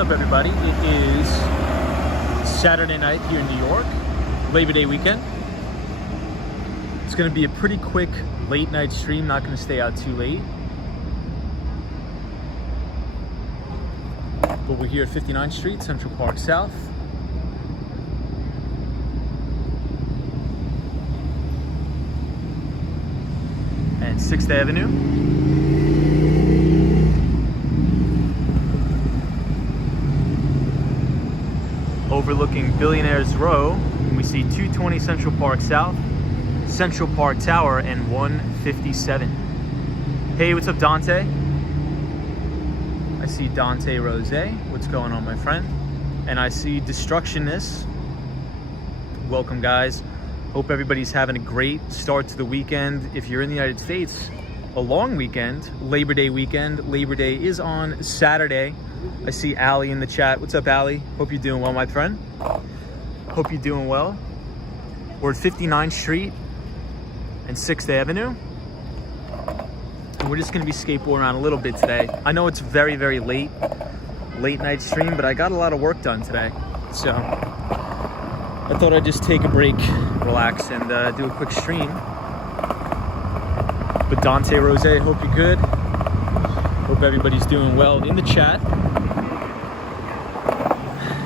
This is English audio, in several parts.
up, everybody? It is Saturday night here in New York, Labor Day weekend. It's going to be a pretty quick late night stream, not going to stay out too late. But we're here at 59th Street, Central Park South. And 6th Avenue. Overlooking Billionaires Row, and we see 220 Central Park South, Central Park Tower, and 157. Hey, what's up, Dante? I see Dante Rose. What's going on, my friend? And I see Destructionist. Welcome, guys. Hope everybody's having a great start to the weekend. If you're in the United States, a long weekend, Labor Day weekend. Labor Day is on Saturday. I see Allie in the chat. What's up, Allie? Hope you're doing well, my friend. Hope you're doing well. We're at 59th Street and 6th Avenue. And we're just gonna be skateboarding around a little bit today. I know it's very, very late night stream, but I got a lot of work done today. So I thought I'd just take a break, relax, and do a quick stream. But Dante Rose, hope you're good. Hope everybody's doing well in the chat.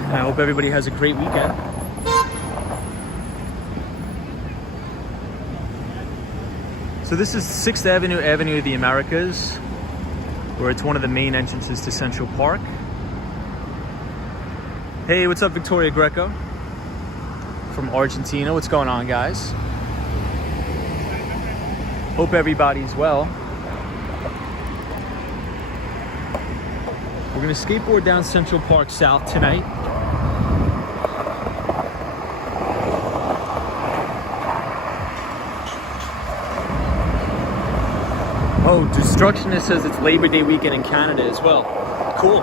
And I hope everybody has a great weekend. So this is 6th Avenue, Avenue of the Americas, where it's one of the main entrances to Central Park. Hey, what's up, Victoria Greco from Argentina? What's going on, guys? Hope everybody's well. We're gonna skateboard down Central Park South tonight. Oh, Destructionist says it's Labor Day weekend in Canada as well. Cool,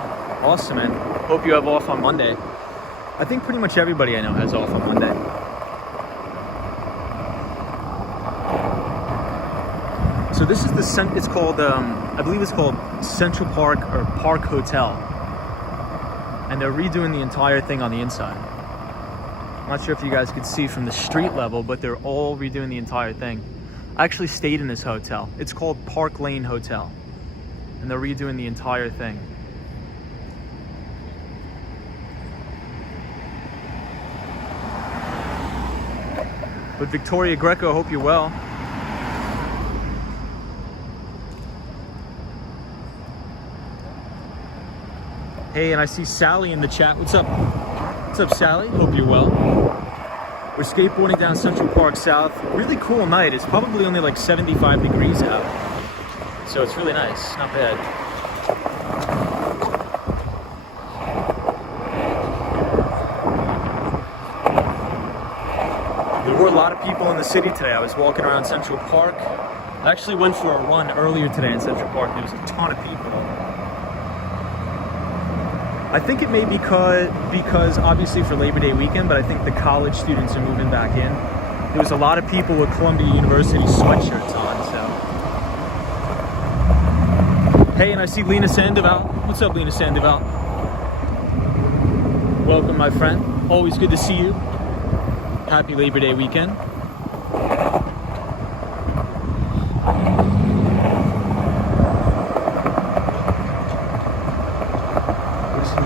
awesome, man. Hope you have off on Monday. I think pretty much everybody I know has off on Monday. So this is it's called, I believe it's called Central Park or Park Hotel. And they're redoing the entire thing on the inside. I'm not sure if you guys could see from the street level, but they're all redoing the entire thing. I actually stayed in this hotel. It's called Park Lane Hotel. And they're redoing the entire thing. But Victoria Greco, hope you're well. Hey, and I see Sally in the chat. What's up? What's up, Sally? Hope you're well. We're skateboarding down Central Park South. Really cool night. It's probably only like 75 degrees out. So it's really nice, not bad. There were a lot of people in the city today. I was walking around Central Park. I actually went for a run earlier today in Central Park. There was a ton of people. I think it may be because obviously for Labor Day weekend, but I think the college students are moving back in. There was a lot of people with Columbia University sweatshirts on, so. Hey, and I see Lena Sandoval. What's up, Lena Sandoval? Welcome, my friend. Always good to see you. Happy Labor Day weekend.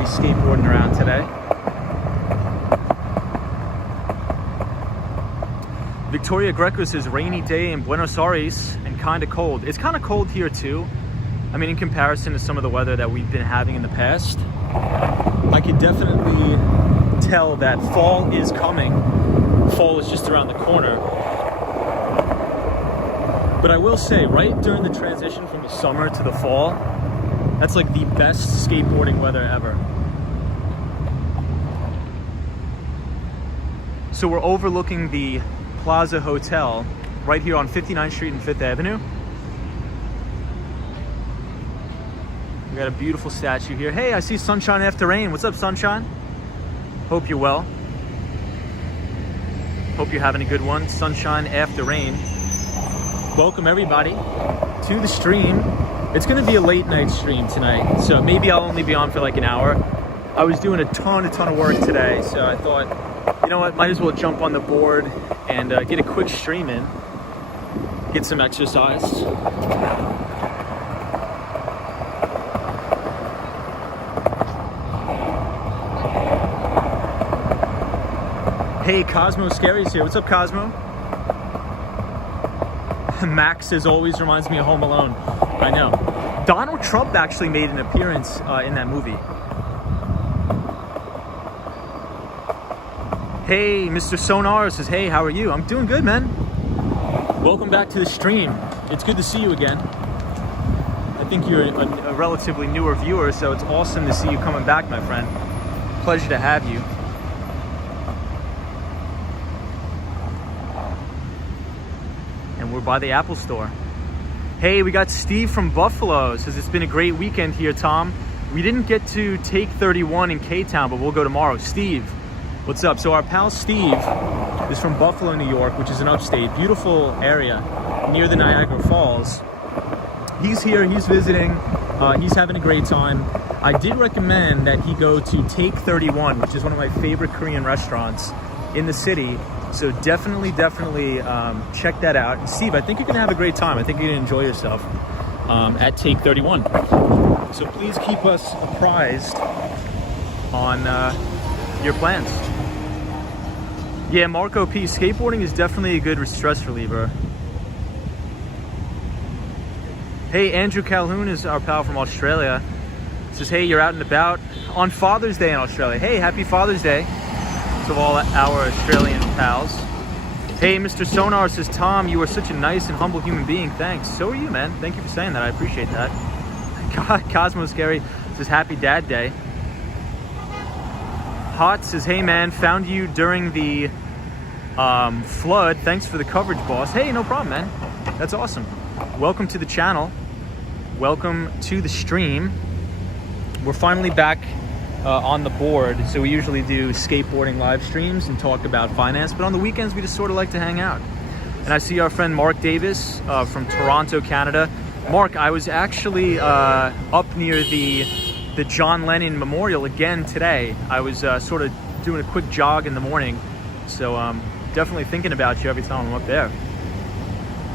Skateboarding around today. Victoria Greco says rainy day in Buenos Aires and kind of cold. It's kind of cold here too. I mean, in comparison to some of the weather that we've been having in the past, I could definitely tell that fall is coming. Fall is just around the corner. But I will say, right during the transition from the summer to the fall, that's like the best skateboarding weather ever. So we're overlooking the Plaza Hotel right here on 59th Street and 5th Avenue. We got a beautiful statue here. Hey, I see Sunshine After Rain. What's up, Sunshine? Hope you're well. Hope you're having a good one. Sunshine After Rain. Welcome everybody to the stream. It's gonna be a late night stream tonight, so maybe I'll only be on for like an hour. I was doing a ton of work today, so I thought, you know what, might as well jump on the board and get a quick stream in, get some exercise. Hey, Cosmo Scary's here. What's up, Cosmo? Max, as always, reminds me of Home Alone. I know. Donald Trump actually made an appearance in that movie. Hey, Mr. Sonar says, hey, how are you? I'm doing good, man. Welcome back to the stream. It's good to see you again. I think you're a relatively newer viewer, so it's awesome to see you coming back, my friend. Pleasure to have you. And we're by the Apple Store. Hey, we got Steve from Buffalo. Says, it's been a great weekend here, Tom. We didn't get to take 31 in K-Town, but we'll go tomorrow. Steve, what's up? So our pal Steve is from Buffalo, New York, which is an upstate, beautiful area near the Niagara Falls. He's here, he's visiting, he's having a great time. I did recommend that he go to Take 31, which is one of my favorite Korean restaurants in the city. So definitely check that out. And Steve, I think you're gonna have a great time. I think you're gonna enjoy yourself at Take 31. So please keep us apprised on your plans. Yeah, Marco P, skateboarding is definitely a good stress reliever. Hey, Andrew Calhoun is our pal from Australia. Says, hey, you're out and about on Father's Day in Australia. Hey, happy Father's Day to all our Australian pals. Hey, Mr. Sonar says, Tom, you are such a nice and humble human being. Thanks. So are you, man. Thank you for saying that. I appreciate that. Cosmo Scary says, happy Dad Day. Hot says, hey man, found you during the flood. Thanks for the coverage, boss. Hey, no problem, man. That's awesome. Welcome to the channel. Welcome to the stream. We're finally back on the board. So we usually do skateboarding live streams and talk about finance, but on the weekends we just sort of like to hang out. And I see our friend Mark Davis from Toronto, Canada. Mark, I was actually up near the John Lennon Memorial again today. I was sort of doing a quick jog in the morning, so definitely thinking about you every time I'm up there.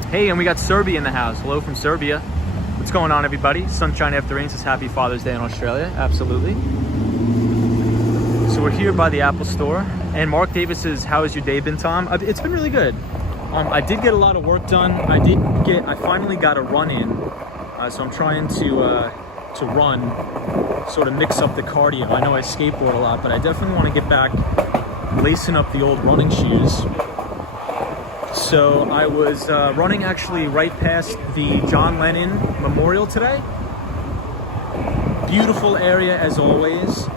Hey, and we got Serbia in the house. Hello from Serbia. What's going on, everybody? Sunshine After Rain says happy Father's Day in Australia. Absolutely. So we're here by the Apple Store, and Mark Davis says, how has your day been, Tom? It's been really good. I did get a lot of work done. I finally got a run in, so I'm trying to run, sort of mix up the cardio. I know I skateboard a lot, but I definitely want to get back lacing up the old running shoes. So I was running actually right past the John Lennon Memorial today. Beautiful area as always.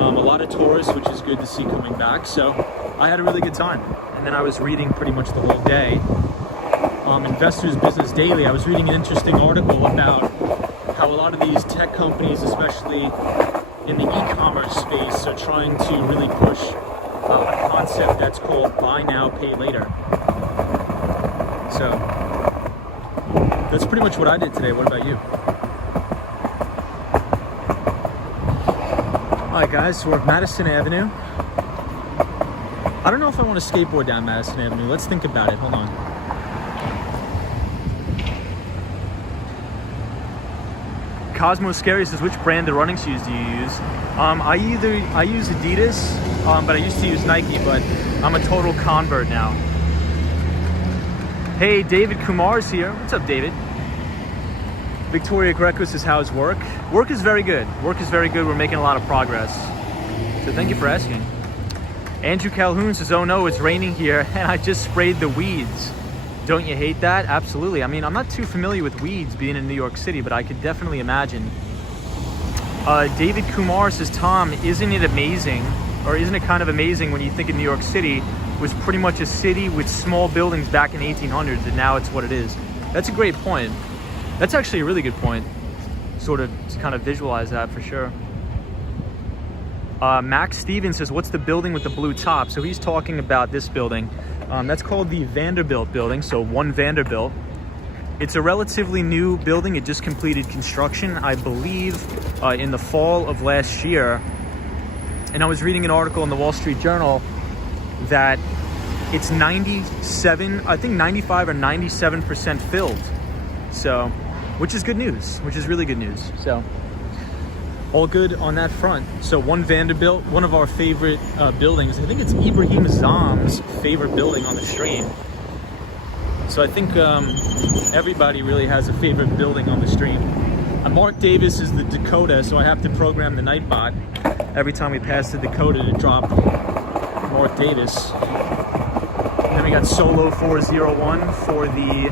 A lot of tourists, which is good to see coming back. So I had a really good time. And then I was reading pretty much the whole day. Investors Business Daily, I was reading an interesting article about how a lot of these tech companies, especially in the e-commerce space, are trying to really push a concept that's called buy now, pay later. So that's pretty much what I did today. What about you? All right, guys, so we're at Madison Avenue. I don't know if I want to skateboard down Madison Avenue. Let's think about it. Hold on. Cosmo Scary says, which brand of running shoes do you use? I use Adidas, but I used to use Nike, but I'm a total convert now. Hey, David Kumar's here. What's up, David? Victoria Greco says, how's work? Work is very good. Work is very good. We're making a lot of progress. So thank you for asking. Andrew Calhoun says, oh no, it's raining here and I just sprayed the weeds. Don't you hate that? Absolutely. I mean, I'm not too familiar with weeds being in New York City, but I could definitely imagine. David Kumar says, Tom, isn't it amazing, or isn't it kind of amazing when you think of New York City was pretty much a city with small buildings back in 1800s, and now it's what it is? That's a great point. That's actually a really good point, sort of to kind of visualize that for sure. Max Stevens says, what's the building with the blue top? So he's talking about this building. That's called the Vanderbilt Building, so One Vanderbilt. It's a relatively new building. It just completed construction, I believe, in the fall of last year. And I was reading an article in the Wall Street Journal that it's 97, I think 95 or 97% filled. So, which is good news, which is really good news. So, all good on that front. So One Vanderbilt, one of our favorite buildings. I think it's Ibrahim Zam's favorite building on the stream. So I think everybody really has a favorite building on the stream. Mark Davis is the Dakota, so I have to program the Nightbot every time we pass the Dakota to drop Mark Davis. And then we got Solo 401 for the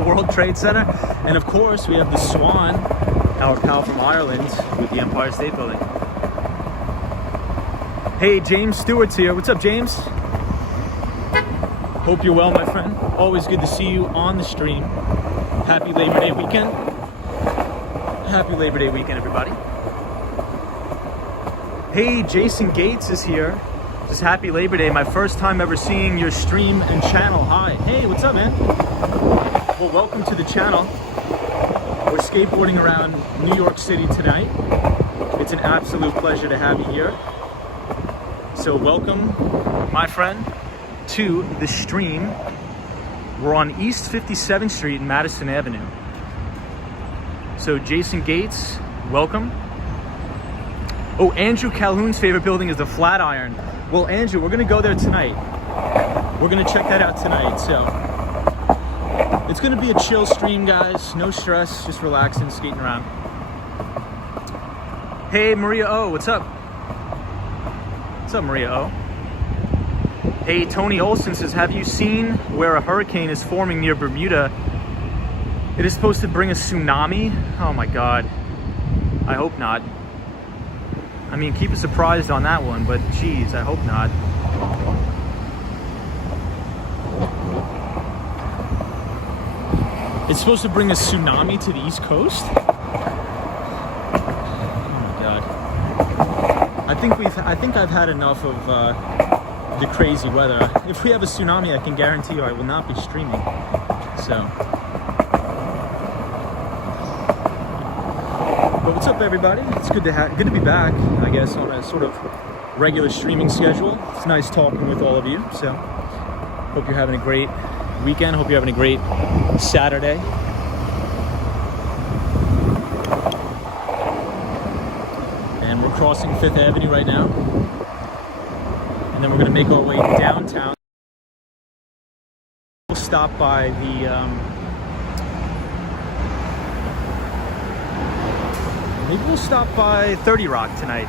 World Trade Center. And of course, we have the Swan, our pal from Ireland, with the Empire State Building. Hey, James Stewart's here. What's up, James? Hope you're well, my friend. Always good to see you on the stream. Happy Labor Day weekend. Happy Labor Day weekend, everybody. Hey, Jason Gates is here. Just happy Labor Day. My first time ever seeing your stream and channel. Hi. Hey, what's up, man? Well, welcome to the channel. We're skateboarding around New York City tonight. It's an absolute pleasure to have you here. So welcome, my friend, to the stream. We're on East 57th Street and Madison Avenue. So Jason Gates, welcome. Oh, Andrew Calhoun's favorite building is the Flatiron. Well, Andrew, we're gonna go there tonight. We're gonna check that out tonight, so. It's gonna be a chill stream, guys. No stress, just relaxing, skating around. Hey, Maria O, what's up? What's up, Maria O? Hey, Tony Olson says, have you seen where a hurricane is forming near Bermuda? It is supposed to bring a tsunami? Oh my God. I hope not. I mean, keep us surprised on that one, but geez, I hope not. It's supposed to bring a tsunami to the East Coast? Oh my God. I think I've had enough of the crazy weather. If we have a tsunami, I can guarantee you I will not be streaming. So. But what's up, everybody? It's good to be back, I guess, on a sort of regular streaming schedule. It's nice talking with all of you. So, hope you're having a great weekend. Hope you're having a great Saturday. And we're crossing Fifth Avenue right now. And then we're going to make our way downtown. We'll stop by the... maybe we'll stop by 30 Rock tonight.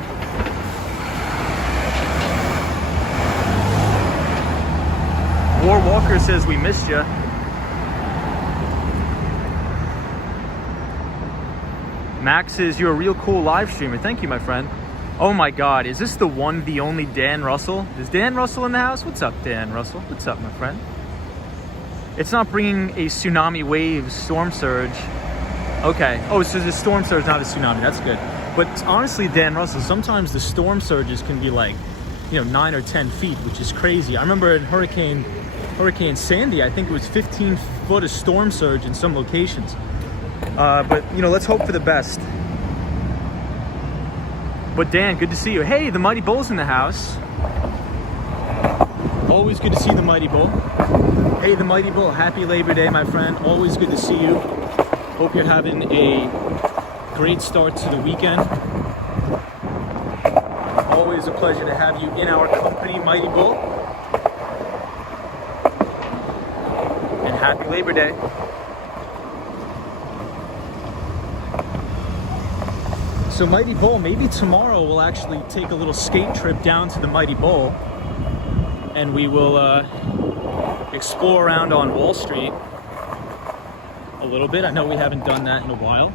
War Walker says we missed you. Max says you're a real cool live streamer. Thank you, my friend. Oh my God, is this the one, the only Dan Russell? Is Dan Russell in the house? What's up, Dan Russell? What's up, my friend? It's not bringing a tsunami wave storm surge. Okay. Oh, so the storm surge, not a tsunami. That's good. But honestly, Dan Russell, sometimes the storm surges can be like, 9 or 10 feet, which is crazy. I remember in Hurricane Sandy, I think it was 15 foot of storm surge in some locations. But let's hope for the best. But Dan, good to see you. Hey, the Mighty Bull's in the house. Always good to see the Mighty Bull. Hey, the Mighty Bull, happy Labor Day, my friend. Always good to see you. Hope you're having a great start to the weekend. Always a pleasure to have you in our company, Mighty Bull. And happy Labor Day. So Mighty Bull, maybe tomorrow we'll actually take a little skate trip down to the Mighty Bull and we will explore around on Wall Street a little bit. I know we haven't done that in a while.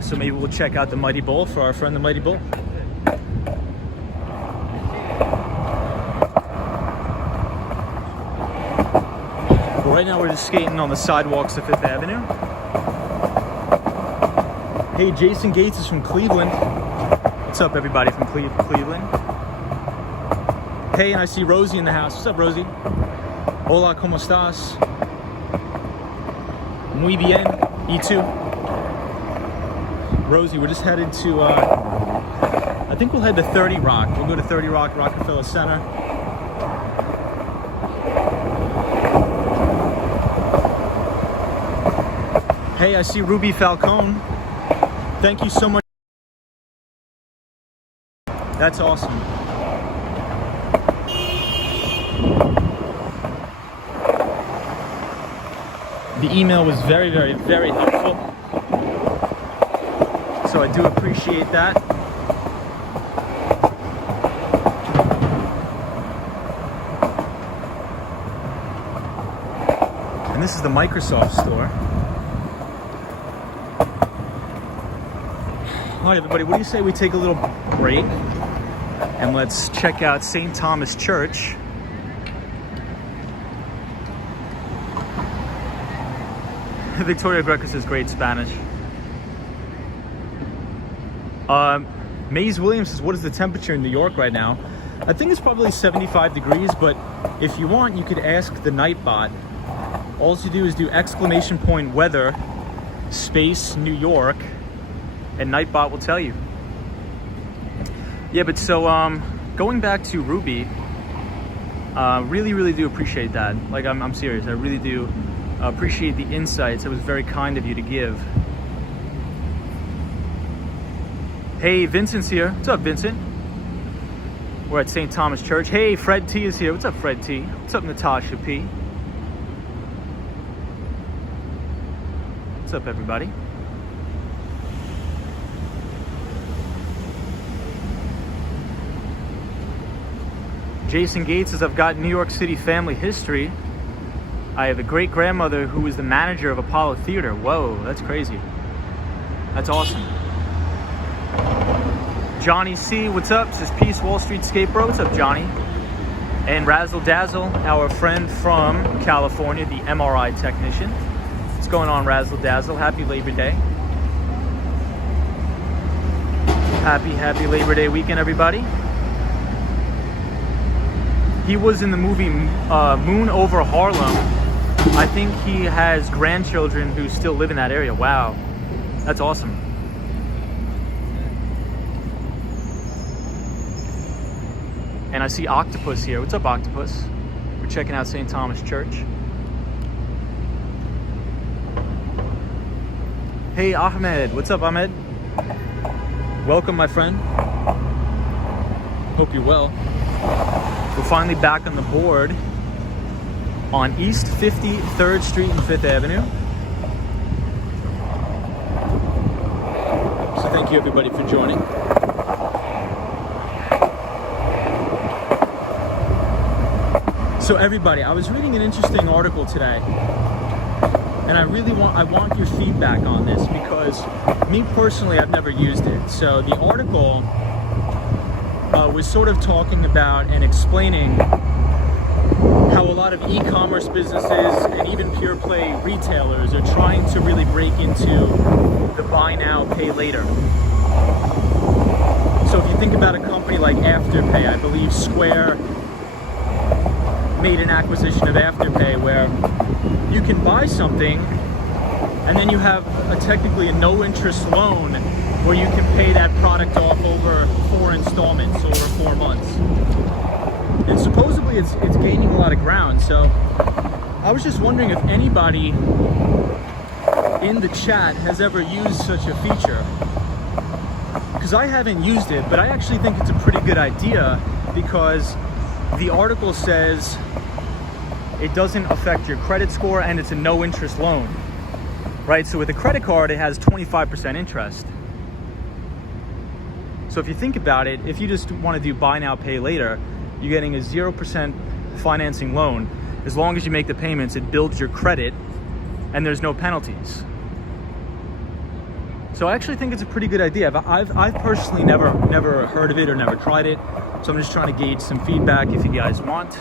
So maybe we'll check out the Mighty Bull for our friend the Mighty Bull. But right now we're just skating on the sidewalks of Fifth Avenue. Hey, Jason Gates is from Cleveland. What's up, everybody from Cleveland? Hey, and I see Rosie in the house. What's up, Rosie? Hola, ¿cómo estás? Muy bien. ¿Y tú? Rosie, we're just headed to I think we'll head to 30 Rock. We'll go to 30 Rock, Rockefeller Center. Hey, I see Ruby Falcone. Thank you so much. That's awesome. The email was very, very, very helpful. So I do appreciate that. And this is the Microsoft store. All right, everybody, what do you say we take a little break and let's check out St. Thomas Church. Victoria Greco says great Spanish. Maze Williams says, what is the temperature in New York right now? I think it's probably 75 degrees, but if you want, you could ask the Nightbot. All you do is do !weather space New York, and Nightbot will tell you. Yeah, but so going back to Ruby, really do appreciate that. Like, I'm serious. I really do appreciate the insights. It was very kind of you to give. Hey, Vincent's here. What's up, Vincent? We're at St. Thomas Church. Hey, Fred T is here. What's up, Fred T? What's up, Natasha P? What's up, everybody? Jason Gates says, I've got New York City family history. I have a great grandmother who was the manager of Apollo Theater. Whoa, that's crazy. That's awesome. Johnny C, what's up? Says Peace Wall Street Skate Bro. What's up, Johnny? And Razzle Dazzle, our friend from California, the MRI technician. What's going on, Razzle Dazzle? Happy Labor Day. Happy Labor Day weekend, everybody. He was in the movie Moon Over Harlem. I think he has grandchildren who still live in that area. Wow, that's awesome. And I see Octopus here. What's up, Octopus? We're checking out St. Thomas Church. Hey, Ahmed. What's up, Ahmed? Welcome, my friend. Hope you're well. We're finally back on the board on East 53rd Street and 5th Avenue. So thank you, everybody, for joining. So everybody, I was reading an interesting article today, and I want your feedback on this, because me personally, I've never used it. So the article was sort of talking about and explaining how a lot of e-commerce businesses and even pure play retailers are trying to really break into the buy now, pay later. So if you think about a company like Afterpay, I believe Square made an acquisition of Afterpay where you can buy something and then you have technically a no interest loan where you can pay that product off over 4 installments over 4 months. And supposedly it's gaining a lot of ground. So I was just wondering if anybody in the chat has ever used such a feature. Because I haven't used it, but I actually think it's a pretty good idea, because the article says it doesn't affect your credit score and it's a no interest loan, right? So with a credit card, it has 25% interest. So if you think about it, if you just want to do buy now, pay later, you're getting a 0% financing loan. As long as you make the payments, it builds your credit and there's no penalties. So I actually think it's a pretty good idea. I've personally never heard of it or never tried it. So I'm just trying to gauge some feedback if you guys want.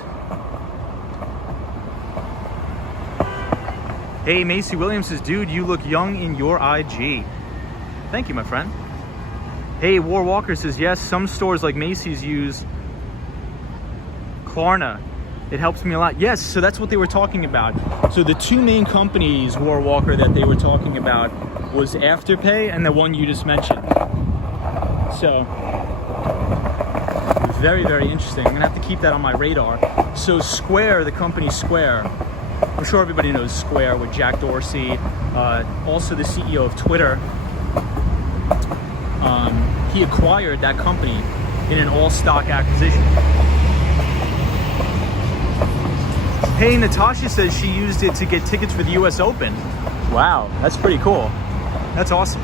Hey, Macy Williams says, dude, you look young in your IG. Thank you, my friend. Hey, War Walker says, yes, some stores like Macy's use Klarna. It helps me a lot. Yes, so that's what they were talking about. So the two main companies, War Walker, that they were talking about was Afterpay and the one you just mentioned. So very, very interesting. I'm gonna have to keep that on my radar. So Square, the company Square, I'm sure everybody knows Square with Jack Dorsey, also the CEO of Twitter. He acquired that company in an all-stock acquisition. Hey, Natasha says she used it to get tickets for the US Open. Wow, that's pretty cool. That's awesome.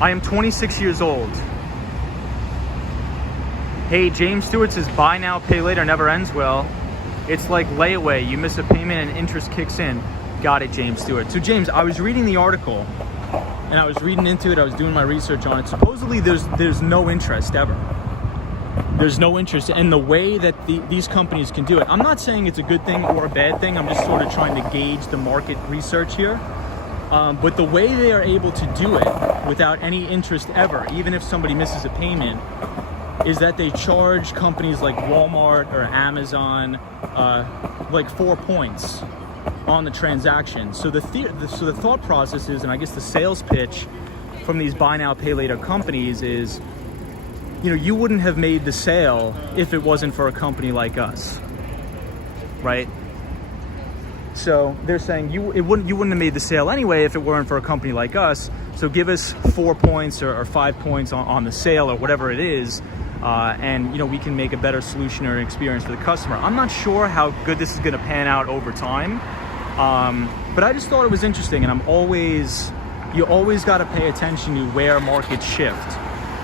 I am 26 years old. Hey, James Stewart says, buy now, pay later never ends well. It's like layaway. You miss a payment and interest kicks in. Got it, James Stewart. So James, I was reading the article and I was reading into it. I was doing my research on it. Supposedly there's no interest ever. There's no interest in the way that these companies can do it. I'm not saying it's a good thing or a bad thing. I'm just sort of trying to gauge the market research here. But the way they are able to do it without any interest ever, even if somebody misses a payment, is that they charge companies like Walmart or Amazon like 4 points on the transaction. So the thought process is, and I guess the sales pitch from these buy now, pay later companies is, you know, you wouldn't have made the sale if it wasn't for a company like us, right? So they're saying you wouldn't have made the sale anyway if it weren't for a company like us. So give us 4 points or 5 points on the sale or whatever it is, and you know, we can make a better solution or experience for the customer. I'm not sure how good this is going to pan out over time, but I just thought it was interesting. And you always got to pay attention to where markets shift.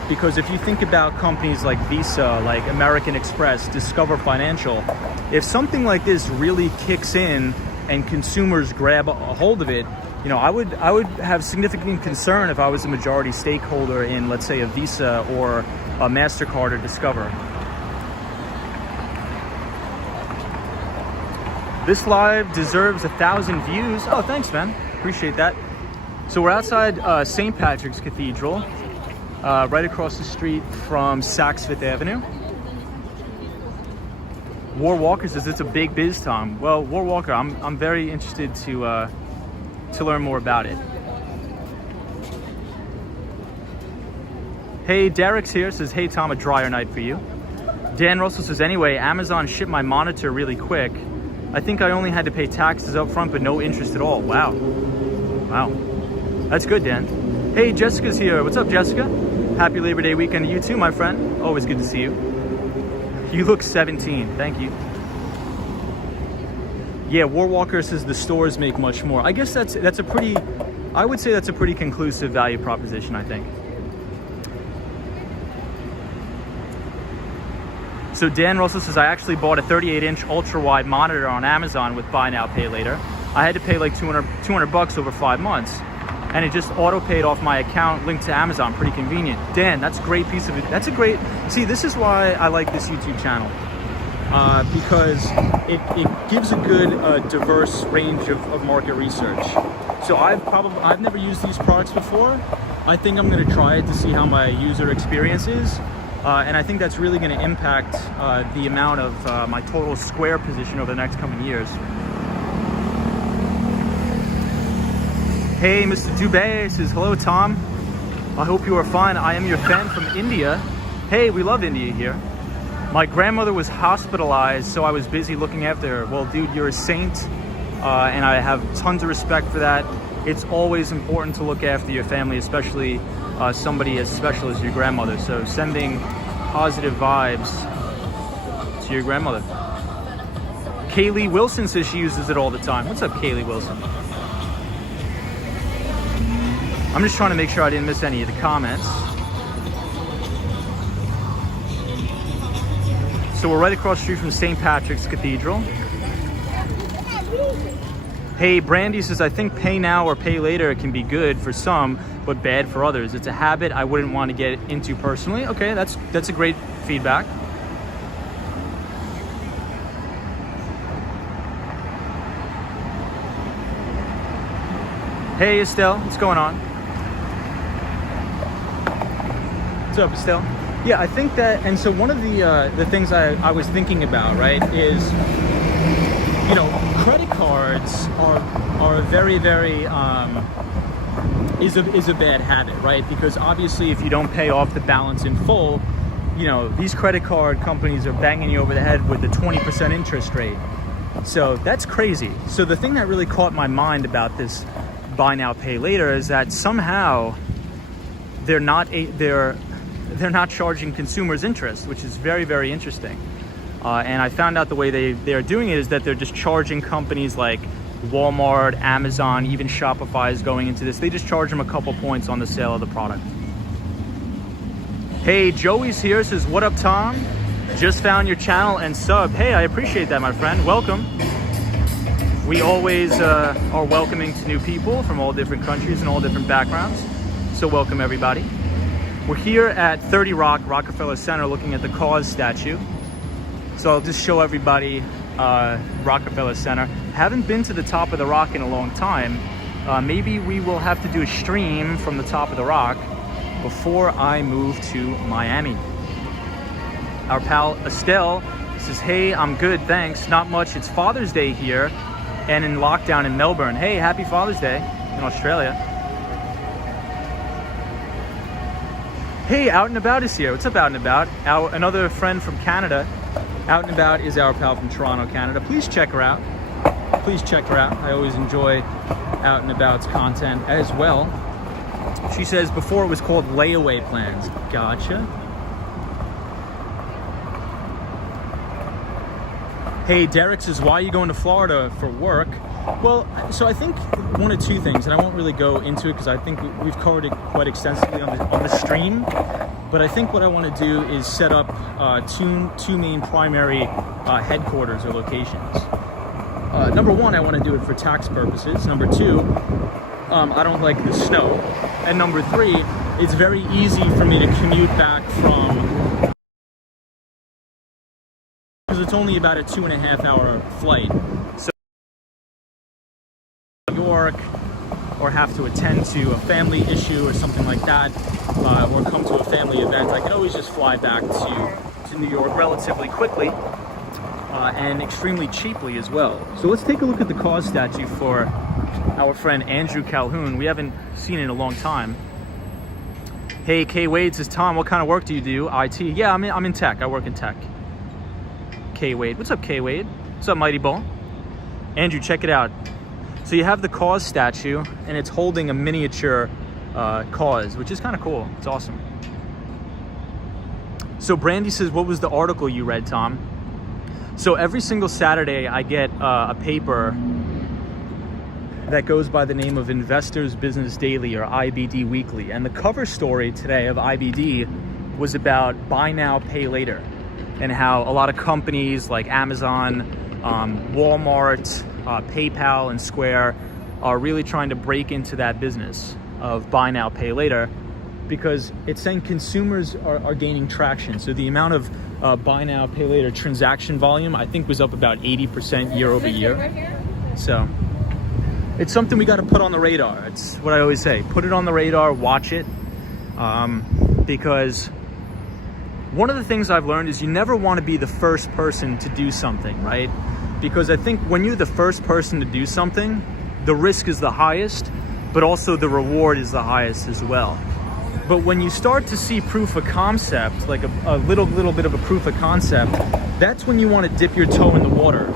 Because if you think about companies like Visa, like American Express, Discover Financial, if something like this really kicks in and consumers grab a hold of it, you know, I would have significant concern if I was a majority stakeholder in, let's say, a Visa or a MasterCard or Discover. This live deserves 1,000 views. Oh, thanks, man. Appreciate that. So we're outside St. Patrick's Cathedral. Right across the street from Saks Fifth Avenue. War Walker says it's a big biz, Tom. Well, War Walker, I'm very interested to learn more about it. Hey, Derek's here, says, hey Tom, a drier night for you. Dan Russell says, anyway, Amazon shipped my monitor really quick. I think I only had to pay taxes up front, but no interest at all. Wow. Wow. That's good, Dan. Hey, Jessica's here. What's up, Jessica? Happy Labor Day weekend to you too, my friend. Always good to see you. You look 17. Thank you. Yeah, War Walker says the stores make much more. I guess that's a pretty, I would say that's a pretty conclusive value proposition, I think. So Dan Russell says, I actually bought a 38-inch ultra-wide monitor on Amazon with buy now, pay later. I had to pay like 200 bucks over 5 months. And it just auto-paid off my account linked to Amazon. Pretty convenient. Dan, that's a great piece of it. That's a great, see, this is why I like this YouTube channel. Because it gives a good diverse range of market research. So I've never used these products before. I think I'm gonna try it to see how my user experience is. And I think that's really gonna impact the amount of my total Square position over the next coming years. Hey, Mr. Dubé says, hello, Tom. I hope you are fine. I am your fan from India. Hey, we love India here. My grandmother was hospitalized, so I was busy looking after her. Well, dude, you're a saint, and I have tons of respect for that. It's always important to look after your family, especially somebody as special as your grandmother. So sending positive vibes to your grandmother. Kaylee Wilson says she uses it all the time. What's up, Kaylee Wilson? I'm just trying to make sure I didn't miss any of the comments. So we're right across the street from St. Patrick's Cathedral. Hey, Brandy says, I think pay now or pay later can be good for some, but bad for others. It's a habit I wouldn't want to get into personally. Okay, that's a great feedback. Hey, Estelle, what's going on? What's up, Estelle? Yeah, I think that, and so one of the things I was thinking about, right, is, you know, credit cards are a very, very, is a bad habit, right? Because obviously if you don't pay off the balance in full, you know, these credit card companies are banging you over the head with the 20% interest rate. So that's crazy. So the thing that really caught my mind about this buy now, pay later is that somehow they're not charging consumers interest, which is very, very interesting. And I found out the way they're doing it is that they're just charging companies like Walmart, Amazon, even Shopify is going into this. They just charge them a couple points on the sale of the product. Hey, Joey's here, says, what up, Tom? Just found your channel and subbed. Hey, I appreciate that, my friend. Welcome. We always are welcoming to new people from all different countries and all different backgrounds. So welcome, everybody. We're here at 30 Rock, Rockefeller Center, looking at the Cause statue. So I'll just show everybody Rockefeller Center. Haven't been to the top of the rock in a long time. Maybe we will have to do a stream from the top of the rock before I move to Miami. Our pal Estelle says, hey, I'm good, thanks. Not much, it's Father's Day here and in lockdown in Melbourne. Hey, happy Father's Day in Australia. Hey, Out and About is here. What's up, Out and About? Another friend from Canada. Out and About is our pal from Toronto, Canada. Please check her out. Please check her out. I always enjoy Out and About's content as well. She says before it was called layaway plans. Gotcha. Hey, Derek says, why are you going to Florida for work? Well, so I think one of two things, and I won't really go into it because I think we've covered it quite extensively on the stream. But I think what I want to do is set up two main primary headquarters or locations. Number one, I want to do it for tax purposes. Number two, I don't like the snow. And number three, it's very easy for me to commute back from, because it's only about a 2.5 hour flight. So New York, or have to attend to a family issue or something like that, or come to a family event, I can always just fly back to New York relatively quickly and extremely cheaply as well. So let's take a look at the Cause statue for our friend Andrew Calhoun. We haven't seen it in a long time. Hey, K Wade says, Tom, what kind of work do you do? IT? Yeah, I'm in tech. I work in tech. K Wade. What's up, K Wade? What's up, Mighty Ball? Andrew, check it out. So you have the Cause statue, and it's holding a miniature Cause, which is kind of cool. It's awesome. So Brandy says, what was the article you read, Tom? So every single Saturday, I get a paper that goes by the name of Investors Business Daily, or IBD Weekly. And the cover story today of IBD was about buy now, pay later, and how a lot of companies like Amazon, Walmart, PayPal, and Square are really trying to break into that business of buy now, pay later, because it's saying consumers are gaining traction. So the amount of buy now, pay later transaction volume, I think, was up about 80% year over year. So it's something we got to put on the radar. It's what I always say, put it on the radar, watch it, because one of the things I've learned is you never want to be the first person to do something, right? Because I think when you're the first person to do something, the risk is the highest, but also the reward is the highest as well. But when you start to see proof of concept, like a little bit of a proof of concept, that's when you want to dip your toe in the water,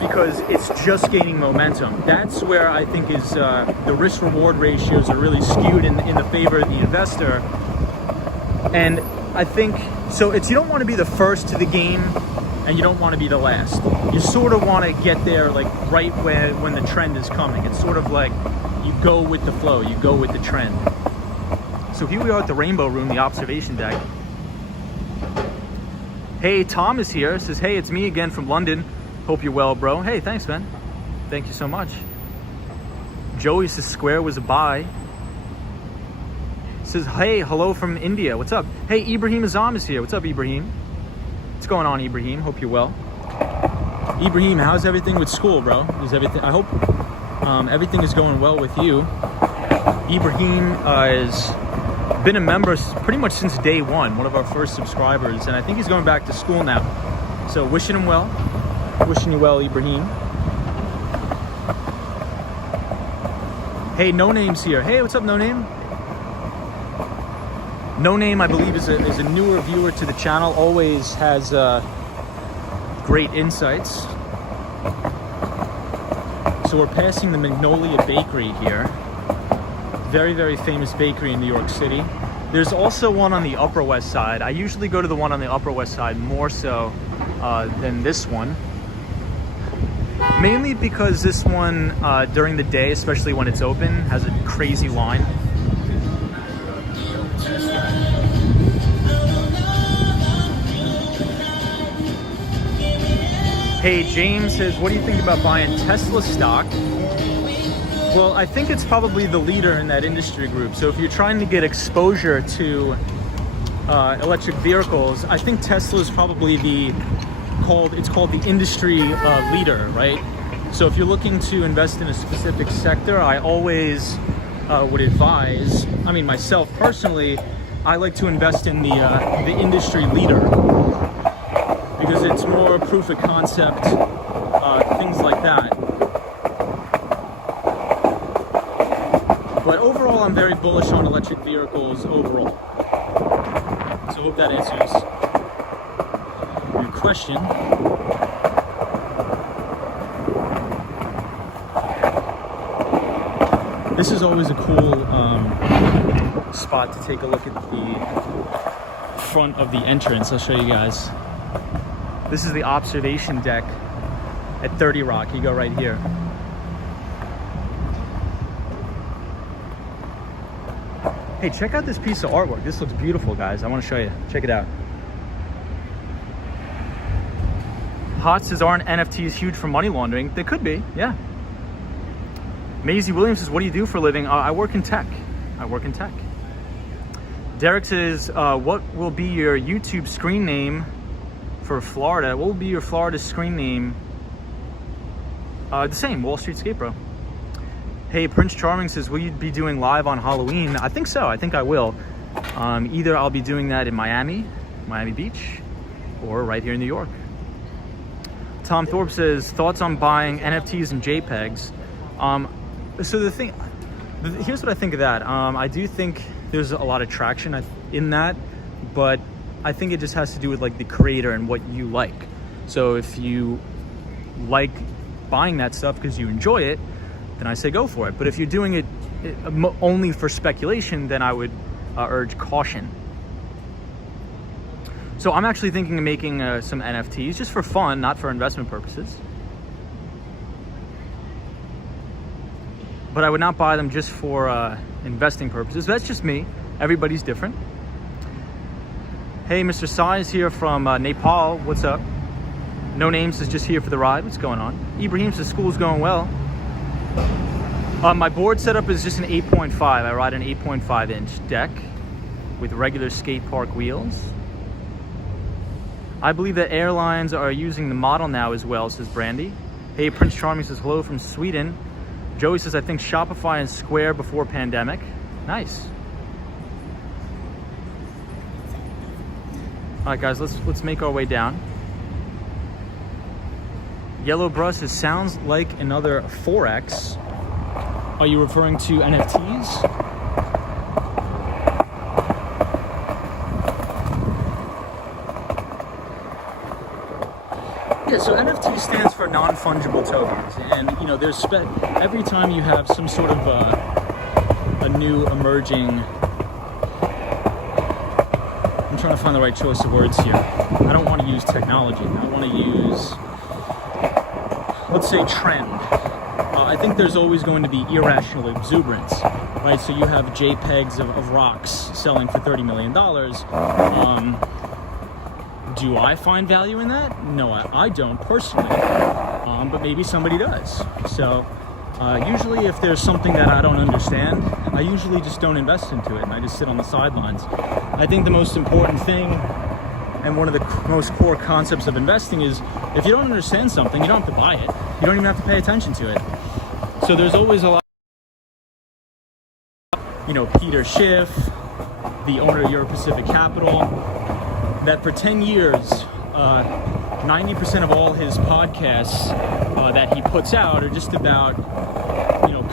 because it's just gaining momentum. That's where I think is the risk reward ratios are really skewed in the favor of the investor. And I think, so it's, you don't want to be the first to the game, and you don't want to be the last. You sort of want to get there like right when the trend is coming. It's sort of like you go with the flow, you go with the trend. So here we are at the Rainbow Room, the observation deck. Hey, Tom is here, says, hey, it's me again from London. Hope you're well, bro. Hey, thanks, man. Thank you so much. Joey says Square was a buy. Says, hey, hello from India. What's up? Hey, Ibrahim Azam is here. What's up, Ibrahim? What's going on, Ibrahim? Hope you're well. Ibrahim, how's everything with school, bro? Is everything? I hope everything is going well with you. Ibrahim has been a member pretty much since day one of our first subscribers, and I think he's going back to school now. So wishing him well. Wishing you well, Ibrahim. Hey, No Name's here. Hey, what's up, No Name? No Name, I believe, is a newer viewer to the channel, always has great insights. So we're passing the Magnolia Bakery here. Very, very famous bakery in New York City. There's also one on the Upper West Side. I usually go to the one on the Upper West Side more so than this one. Mainly because this one, during the day, especially when it's open, has a crazy line. Hey, James says, what do you think about buying Tesla stock? Well, I think it's probably the leader in that industry group. So if you're trying to get exposure to electric vehicles, I think Tesla is probably it's called the industry leader, right? So if you're looking to invest in a specific sector, I always would advise, I mean, myself personally, I like to invest in the industry leader because it's more proof of concept, things like that. But overall, I'm very bullish on electric vehicles overall. So I hope that answers your question. This is always a cool spot to take a look at the front of the entrance. I'll show you guys. This is the observation deck at 30 Rock. You go right here. Hey, check out this piece of artwork. This looks beautiful, guys. I want to show you. Check it out. Hot says, aren't NFTs huge for money laundering? They could be, yeah. Maisie Williams says, what do you do for a living? I work in tech. I work in tech. Derek says, what will be your YouTube screen name for Florida? What will be your Florida screen name? The same, Wall Street Skate Bro. Hey, Prince Charming says, will you be doing live on Halloween? I think so. I think I will. Either I'll be doing that in Miami Beach, or right here in New York. Tom Thorpe says, thoughts on buying NFTs and JPEGs? So here's what I think of that. I do think there's a lot of traction in that, but I think it just has to do with like the creator and what you like. So if you like buying that stuff because you enjoy it, then I say go for it. But if you're doing it only for speculation, then I would urge caution. So I'm actually thinking of making some NFTs just for fun, not for investment purposes. But I would not buy them just for investing purposes. That's just me. Everybody's different. Hey, Mr. Sai is here from Nepal. What's up? No Names is just here for the ride. What's going on? Ibrahim says school's going well. My board setup is just an 8.5. I ride an 8.5 inch deck with regular skate park wheels. I believe that airlines are using the model now as well, says Brandy. Hey, Prince Charming says hello from Sweden. Joey says, I think Shopify and Square before pandemic. Nice. All right, guys, let's make our way down. Yellow Brush says, sounds like another Forex. Are you referring to NFTs? Yeah, so NFT stands for non-fungible tokens, and you know, there's every time you have some sort of a new emerging. I'm trying to find the right choice of words here. I don't want to use technology. I want to use, let's say, trend. I think there's always going to be irrational exuberance, right? So you have JPEGs of rocks selling for $30 million. Do I find value in that? No, I don't personally, but maybe somebody does. So usually if there's something that I don't understand, I usually just don't invest into it and I just sit on the sidelines. I think the most important thing and one of the most core concepts of investing is if you don't understand something, you don't have to buy it. You don't even have to pay attention to it. So there's always a lot, Peter Schiff, the owner of Euro Pacific Capital, that for 10 years, 90% of all his podcasts that he puts out are just about,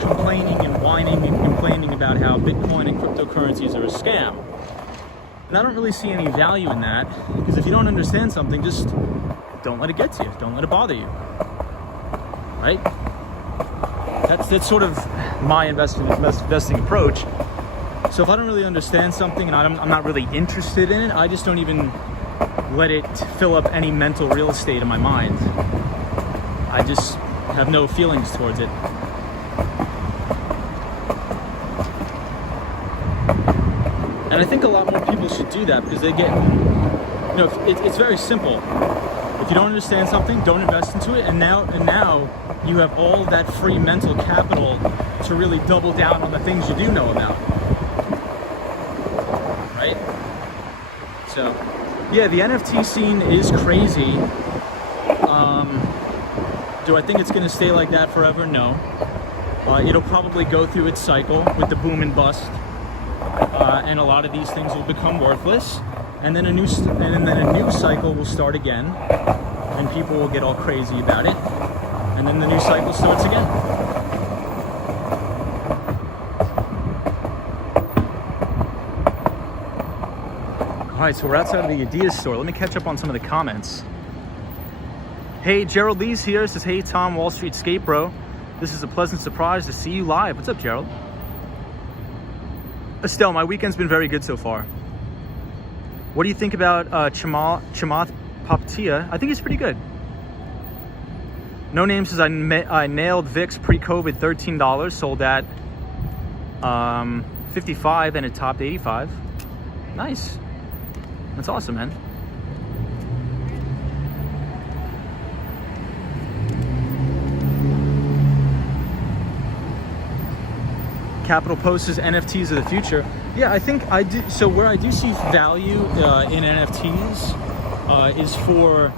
complaining and whining and complaining about how Bitcoin and cryptocurrencies are a scam. And I don't really see any value in that, because if you don't understand something, just don't let it get to you. Don't let it bother you, right? That's sort of my investing approach. So if I don't really understand something and I'm not really interested in it, I just don't even let it fill up any mental real estate in my mind. I just have no feelings towards it. And I think a lot more people should do that, because they get, it's very simple. If you don't understand something, don't invest into it. And now you have all that free mental capital to really double down on the things you do know about. Right? So, yeah, the NFT scene is crazy. Do I think it's going to stay like that forever? No. It'll probably go through its cycle with the boom and bust. And a lot of these things will become worthless, and then a new cycle will start again, and people will get all crazy about it, and then the new cycle starts again. All right, so we're outside of the Adidas store. Let me catch up on some of the comments. Hey, Gerald Lee's here. Says, hey, Tom, Wall Street Skate Bro. This is a pleasant surprise to see you live. What's up, Gerald? Estelle, my weekend's been very good so far. What do you think about Chamath Palihapitiya? I think he's pretty good. No Name says, I nailed VIX pre-COVID $13, sold at 55 and it topped 85. Nice. That's awesome, man. Capital Post says NFTs are the future. Yeah, I think I do. So where I do see value in NFTs is for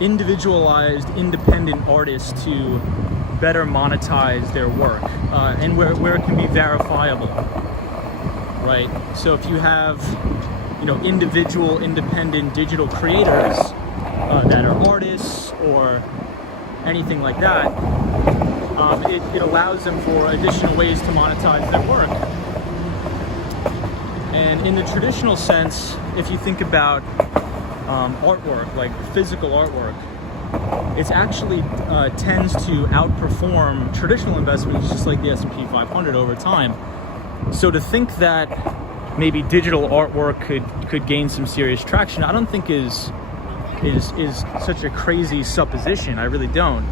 individualized, independent artists to better monetize their work, and where it can be verifiable, right? So if you have, individual, independent digital creators that are artists or anything like that, it allows them for additional ways to monetize their work. And in the traditional sense, if you think about artwork, like physical artwork, it actually tends to outperform traditional investments, just like the S&P 500 over time. So to think that maybe digital artwork could gain some serious traction, I don't think is such a crazy supposition. I really don't.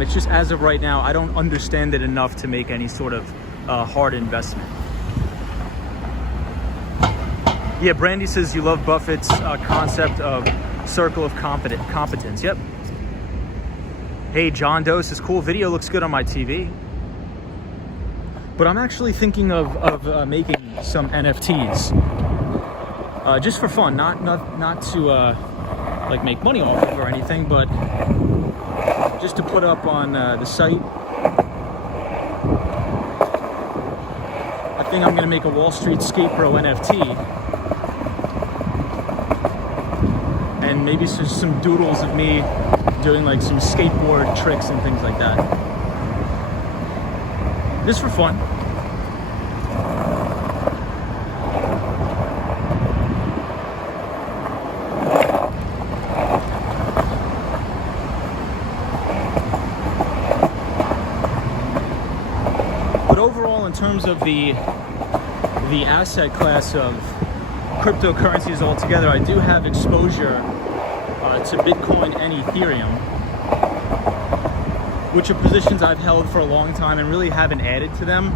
It's just, as of right now, I don't understand it enough to make any sort of hard investment. Yeah, Brandy says you love Buffett's concept of circle of competence. Yep. Hey, John Doe says, cool video, looks good on my TV. But I'm actually thinking of making some NFTs, just for fun, not to like make money off of or anything, but just to put up on the site. I think I'm gonna make a Wall Street Skate Bro NFT, and maybe some doodles of me doing like some skateboard tricks and things like that, just for fun. In terms of the asset class of cryptocurrencies altogether, I do have exposure to Bitcoin and Ethereum, which are positions I've held for a long time and really haven't added to them.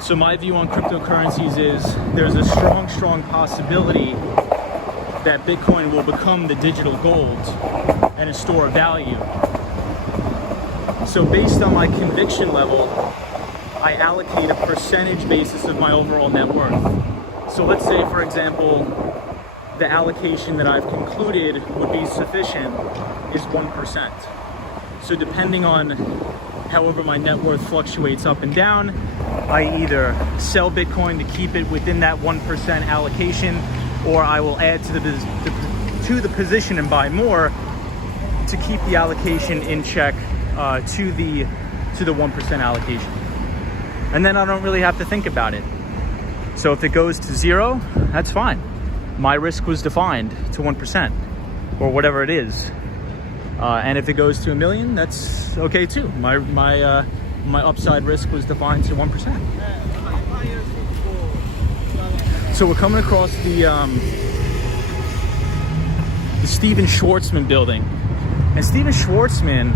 So my view on cryptocurrencies is there's a strong possibility that Bitcoin will become the digital gold and a store of value. So based on my conviction level, I allocate a percentage basis of my overall net worth. So let's say, for example, the allocation that I've concluded would be sufficient is 1%. So depending on however my net worth fluctuates up and down, I either sell Bitcoin to keep it within that 1% allocation, or I will add to the position and buy more to keep the allocation in check to the 1% allocation. And then I don't really have to think about it. So if it goes to 0, that's fine. My risk was defined to 1% or whatever it is. And if it goes to 1 million, that's okay too. My upside risk was defined to 1%. So we're coming across the Stephen Schwartzman building. And Stephen Schwartzman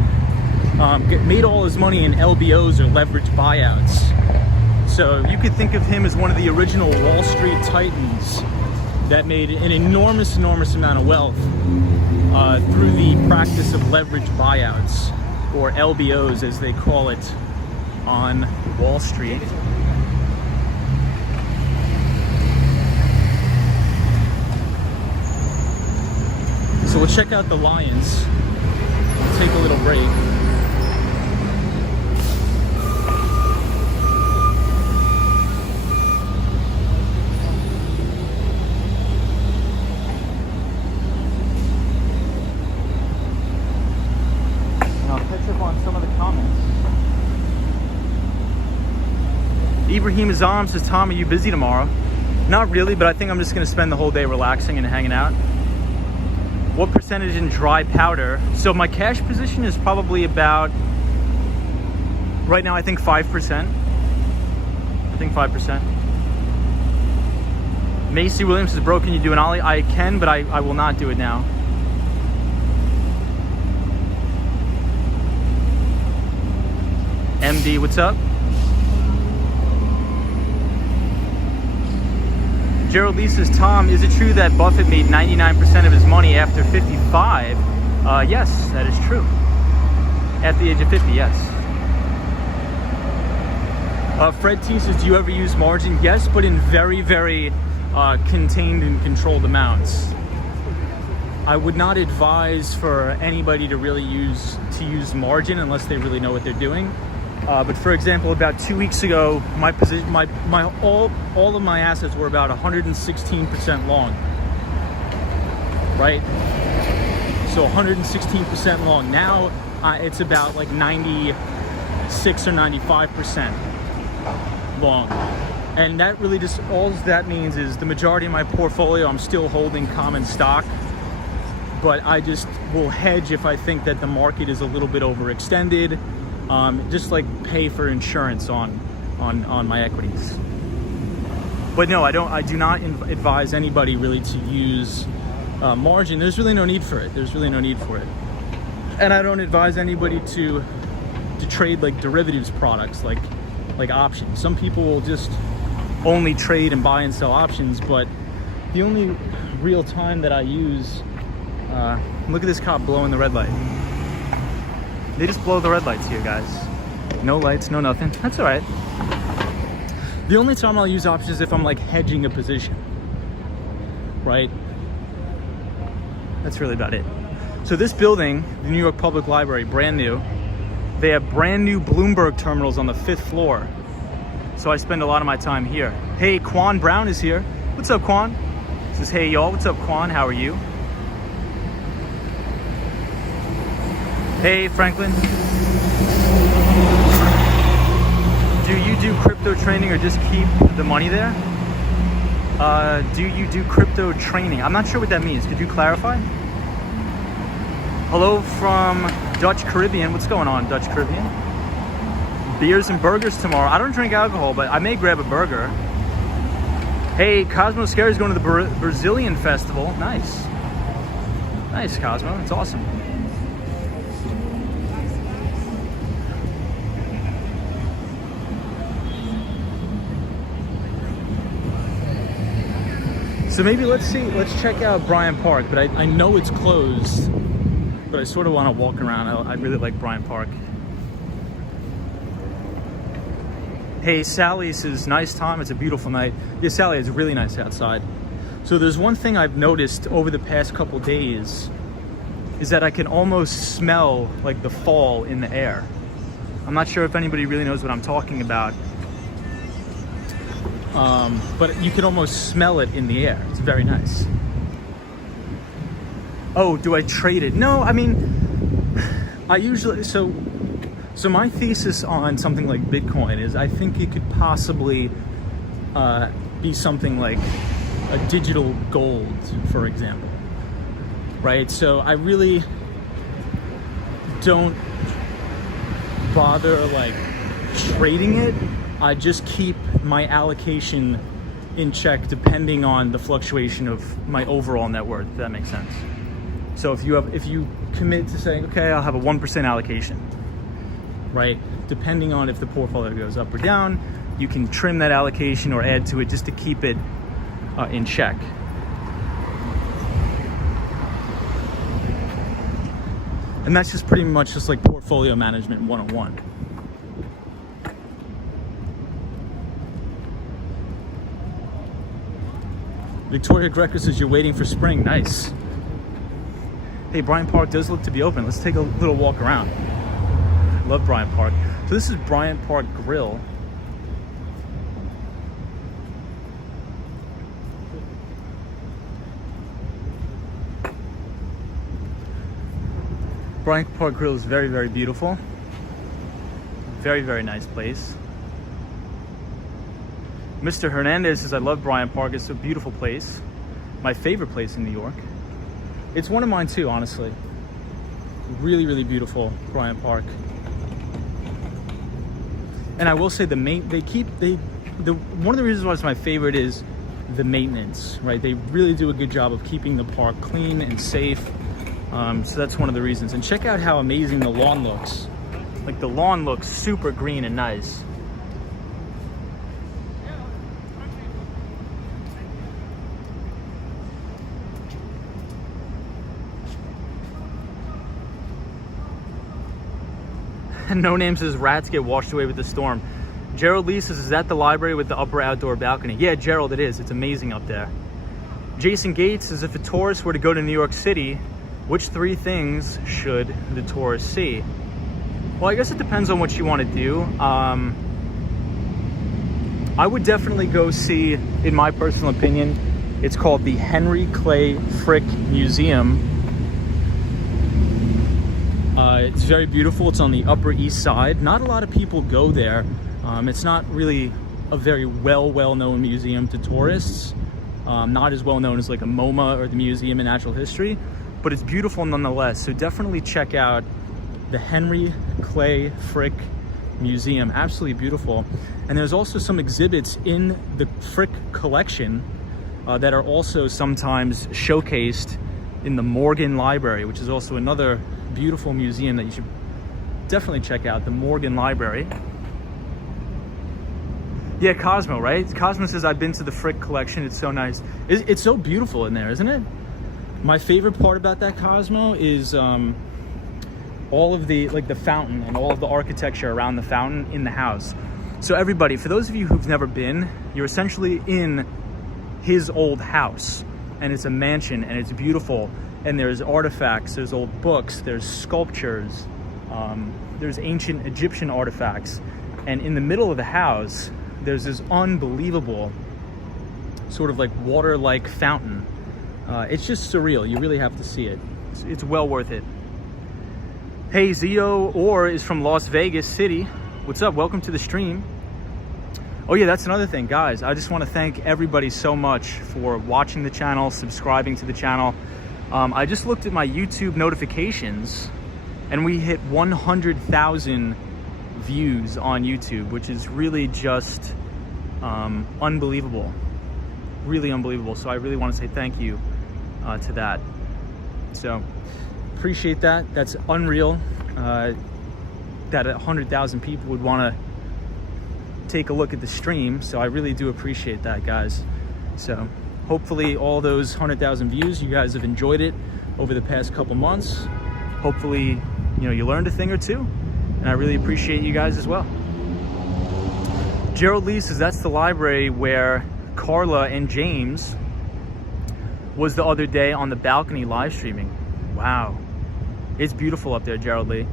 made all his money in LBOs or leveraged buyouts. So you could think of him as one of the original Wall Street titans that made an enormous amount of wealth through the practice of leveraged buyouts, or LBOs as they call it on Wall Street. So we'll check out the Lions. We'll take a little break. On some of the comments. Ibrahim Azam says, Tom, are you busy tomorrow? Not really, but I think I'm just going to spend the whole day relaxing and hanging out. What percentage in dry powder? So my cash position is probably about, right now I think 5%. I think 5%. Macy Williams says, bro, can you do an ollie? I can, but I will not do it now. MD, what's up? Gerald Lee says, Tom, is it true that Buffett made 99% of his money after 55? Yes, that is true. At the age of 50, yes. Fred T says, do you ever use margin? Yes, but in very contained and controlled amounts. I would not advise for anybody to really use margin unless they really know what they're doing. But for example, about 2 weeks ago, my position, all of my assets were about 116% long, right? So 116% long. Now it's about like 96 or 95% long. And that really just, all that means is the majority of my portfolio, I'm still holding common stock, but I just will hedge if I think that the market is a little bit overextended. Just like pay for insurance on my equities. But no, I do not advise anybody really to use margin. There's really no need for it. And I don't advise anybody to trade like derivatives products, like options. Some people will just only trade and buy and sell options, but the only real time that I use, look at this cop blowing the red light. They just blow the red lights here, guys. No lights, no nothing. That's all right. The only time I'll use options is if I'm like hedging a position, right? That's really about it. So this building, the New York Public Library, brand new. They have brand new Bloomberg terminals on the 5th floor. So I spend a lot of my time here. Hey, Quan Brown is here. What's up, Quan? Says, hey y'all, what's up, Quan? How are you? Hey, Franklin. Do you do crypto training or just keep the money there? Do you do crypto training? I'm not sure what that means. Could you clarify? Hello from Dutch Caribbean. What's going on, Dutch Caribbean? Beers and burgers tomorrow. I don't drink alcohol, but I may grab a burger. Hey, Cosmo Scary's going to the Brazilian festival. Nice. Nice, Cosmo. That's awesome. So maybe let's check out Bryant Park, but I know it's closed, but I sort of want to walk around. I really like Bryant Park. Hey, Sally says, nice, Tom, it's a beautiful night. Yeah, Sally, it's really nice outside. So there's one thing I've noticed over the past couple days is that I can almost smell like the fall in the air. I'm not sure if anybody really knows what I'm talking about. But you can almost smell it in the air. It's very nice. Oh, do I trade it? No, I mean, I usually, so my thesis on something like Bitcoin is I think it could possibly be something like a digital gold, for example, right? So I really don't bother like trading it. I just keep my allocation in check depending on the fluctuation of my overall net worth, if that makes sense. So if you commit to saying, okay, I'll have a 1% allocation, right? Depending on if the portfolio goes up or down, you can trim that allocation or add to it just to keep it in check. And that's just pretty much just like portfolio management 101. Victoria Greco says you're waiting for spring. Nice. Hey, Bryant Park does look to be open. Let's take a little walk around. Love Bryant Park. So this is Bryant Park Grill. Bryant Park Grill is very, very beautiful. Very, very nice place. Mr. Hernandez says, I love Bryant Park. It's a beautiful place. My favorite place in New York. It's one of mine too, honestly. Really, really beautiful Bryant Park. And I will say one of the reasons why it's my favorite is the maintenance, right? They really do a good job of keeping the park clean and safe. So that's one of the reasons. And check out how amazing the lawn looks. Like the lawn looks super green and nice. No Name says rats get washed away with the storm. Gerald Lee says, is that the library with the upper outdoor balcony? Yeah, Gerald, it is. It's amazing up there. Jason Gates says, if a tourist were to go to New York City, which 3 things should the tourist see? Well, I guess it depends on what you want to do. I would definitely go see, in my personal opinion, it's called the Henry Clay Frick Museum. It's very beautiful. It's on the Upper East Side. Not a lot of people go there. It's not really a very well-known museum to tourists. Not as well known as like a MoMA or the Museum of Natural History, but it's beautiful nonetheless. So definitely check out the Henry Clay Frick Museum. Absolutely beautiful. And there's also some exhibits in the Frick collection that are also sometimes showcased in the Morgan Library, which is also another beautiful museum that you should definitely check out, the Morgan Library. Yeah, Cosmo, right? Cosmo says, I've been to the Frick collection. It's so nice. It's so beautiful in there, isn't it? My favorite part about that, Cosmo, is all of the, like the fountain and all of the architecture around the fountain in the house. So everybody, for those of you who've never been, you're essentially in his old house, and it's a mansion and it's beautiful. And there's artifacts, there's old books, there's sculptures, there's ancient Egyptian artifacts. And in the middle of the house, there's this unbelievable sort of like water-like fountain. It's just surreal. You really have to see it. It's well worth it. Hey, Zio Orr is from Las Vegas City. What's up? Welcome to the stream. Oh yeah, that's another thing, guys. I just want to thank everybody so much for watching the channel, subscribing to the channel. I just looked at my YouTube notifications and we hit 100,000 views on YouTube, which is really just unbelievable. Really unbelievable. So I really want to say thank you to that. So appreciate that. That's unreal that 100,000 people would want to take a look at the stream. So I really do appreciate that, guys. So hopefully all those 100,000 views, you guys have enjoyed it over the past couple months. Hopefully, you learned a thing or two, and I really appreciate you guys as well. Gerald Lee says that's the library where Carla and James was the other day on the balcony live streaming. Wow. It's beautiful up there, Gerald Lee.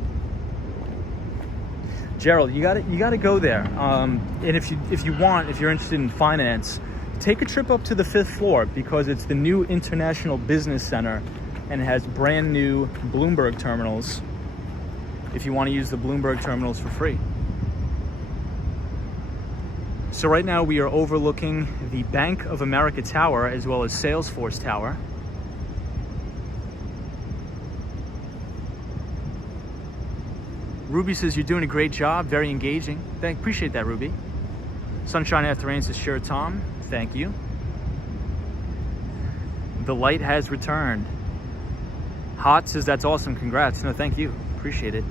Gerald, you gotta go there. And if you're interested in finance, take a trip up to the 5th floor, because it's the new International Business Center and it has brand new Bloomberg terminals if you want to use the Bloomberg terminals for free. So right now we are overlooking the Bank of America Tower as well as Salesforce Tower. Ruby says you're doing a great job, very engaging. Appreciate that, Ruby. Sunshine After Rain says, sure, Tom. Thank you. The light has returned. Hot says, that's awesome. Congrats. No, thank you. Appreciate it.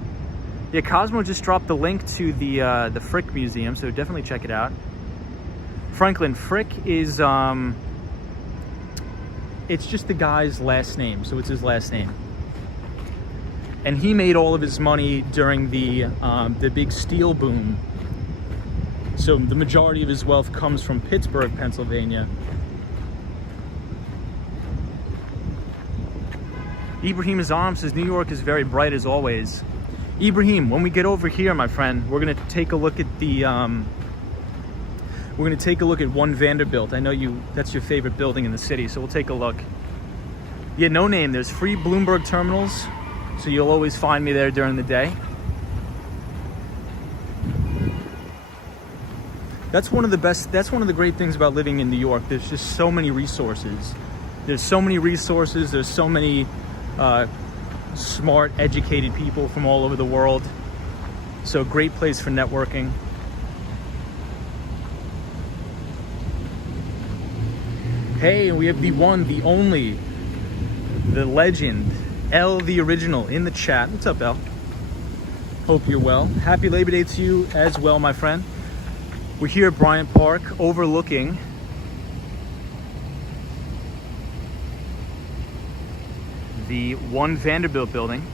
Yeah, Cosmo just dropped the link to the Frick Museum, so definitely check it out. Franklin, Frick is, it's just the guy's last name, so it's his last name. And he made all of his money during the big steel boom. So the majority of his wealth comes from Pittsburgh, Pennsylvania. Ibrahim Azam says, New York is very bright as always. Ibrahim, when we get over here, my friend, we're gonna take a look at the, we're gonna take a look at One Vanderbilt. I know that's your favorite building in the city, so we'll take a look. Yeah, no name, there's free Bloomberg terminals, so you'll always find me there during the day. That's one of the great things about living in New York. There's just so many resources. There's so many smart, educated people from all over the world. So great place for networking. Hey, we have the one, the only, the legend, L the original in the chat. What's up, L? Hope you're well. Happy Labor Day to you as well, my friend. We're here at Bryant Park overlooking the One Vanderbilt Building.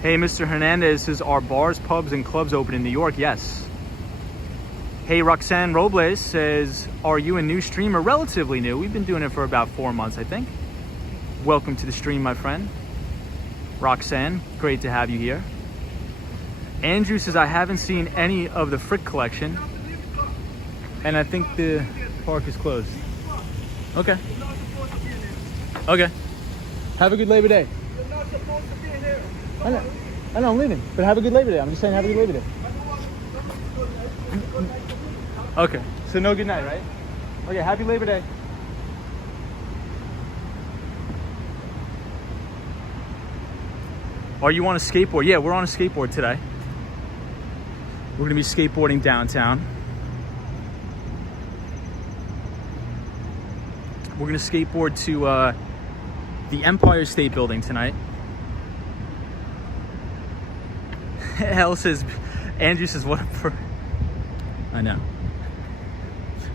Hey, Mr. Hernandez says, are bars, pubs, and clubs open in New York? Yes. Hey, Roxanne Robles says, are you a new streamer? Relatively new. We've been doing it for about 4 months, I think. Welcome to the stream, my friend. Roxanne, great to have you here. Andrew says, I haven't seen any of the Frick collection, and I think the park is closed. Okay. Okay. Have a good Labor Day. You're not supposed to be here. I know, I'm leaving, but have a good Labor Day. I'm just saying have a good Labor Day. Okay, so no good night, right? Okay, happy Labor Day. Are you on a skateboard? Yeah, we're on a skateboard today. We're gonna be skateboarding downtown. We're gonna skateboard to the Empire State Building tonight. Hell says, Andrew says, what for? I know.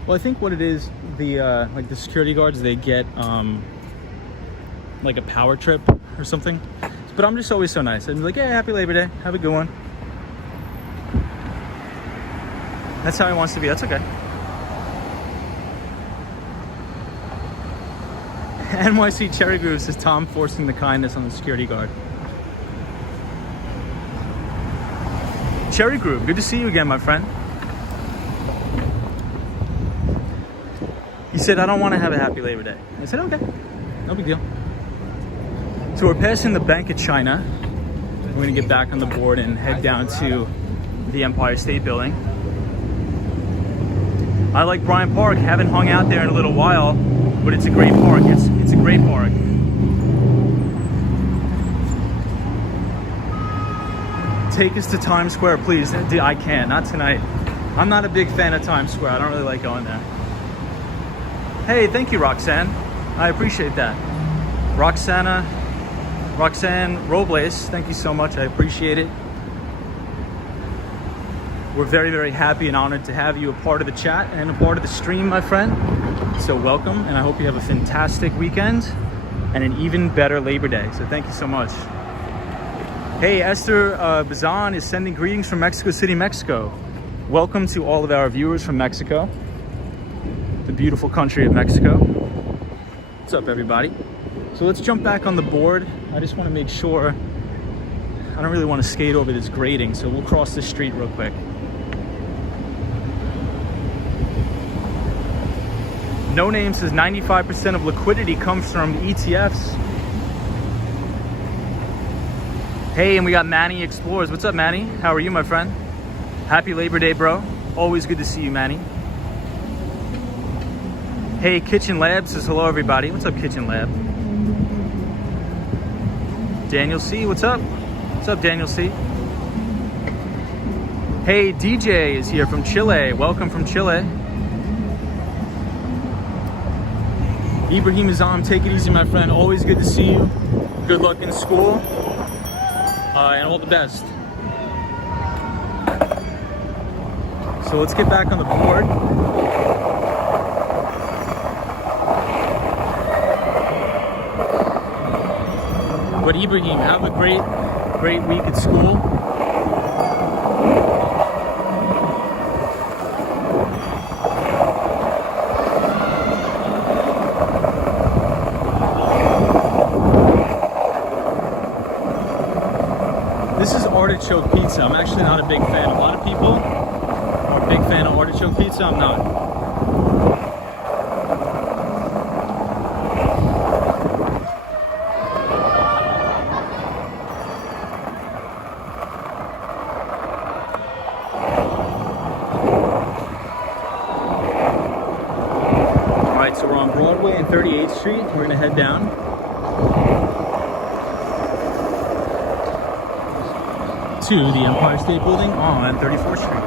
Well, I think what it is, the like the security guards, they get like a power trip or something. But I'm just always so nice. I'm like, yeah, happy Labor Day. Have a good one. That's how he wants to be. That's okay. NYC Cherry Groove says, Tom forcing the kindness on the security guard. Cherry Groove, good to see you again, my friend. He said, I don't want to have a happy Labor Day. I said, okay, no big deal. So we're passing the Bank of China. We're going to get back on the board and head down to the Empire State Building. I like Bryant Park. Haven't hung out there in a little while, but it's a great park. It's a great park. Take us to Times Square, please. I can't, not tonight. I'm not a big fan of Times Square. I don't really like going there. Hey, thank you, Roxanne. I appreciate that. Roxanne Robles, thank you so much. I appreciate it. We're very, very happy and honored to have you a part of the chat and a part of the stream, my friend. So welcome, and I hope you have a fantastic weekend and an even better Labor Day. So thank you so much. Hey, Esther Bazan is sending greetings from Mexico City, Mexico. Welcome to all of our viewers from Mexico, the beautiful country of Mexico. What's up, everybody? So let's jump back on the board. I just want to make sure, I don't really want to skate over this grading, so we'll cross the street real quick. No Name says 95% of liquidity comes from ETFs. Hey, and we got Manny Explores. What's up, Manny? How are you, my friend? Happy Labor Day, bro. Always good to see you, Manny. Hey, Kitchen Lab says hello, everybody. What's up, Kitchen Lab? Daniel C, what's up? What's up, Daniel C? Hey, DJ is here from Chile. Welcome from Chile. Ibrahim Azam, take it easy, my friend. Always good to see you. Good luck in school. And all the best. So let's get back on the board. But Ibrahim, have a great week at school. This is artichoke pizza. I'm actually not a big fan. A lot of people are a big fan of artichoke pizza. I'm not. All right, so we're on Broadway and 38th Street. We're gonna head down. To the Empire State Building on 34th Street.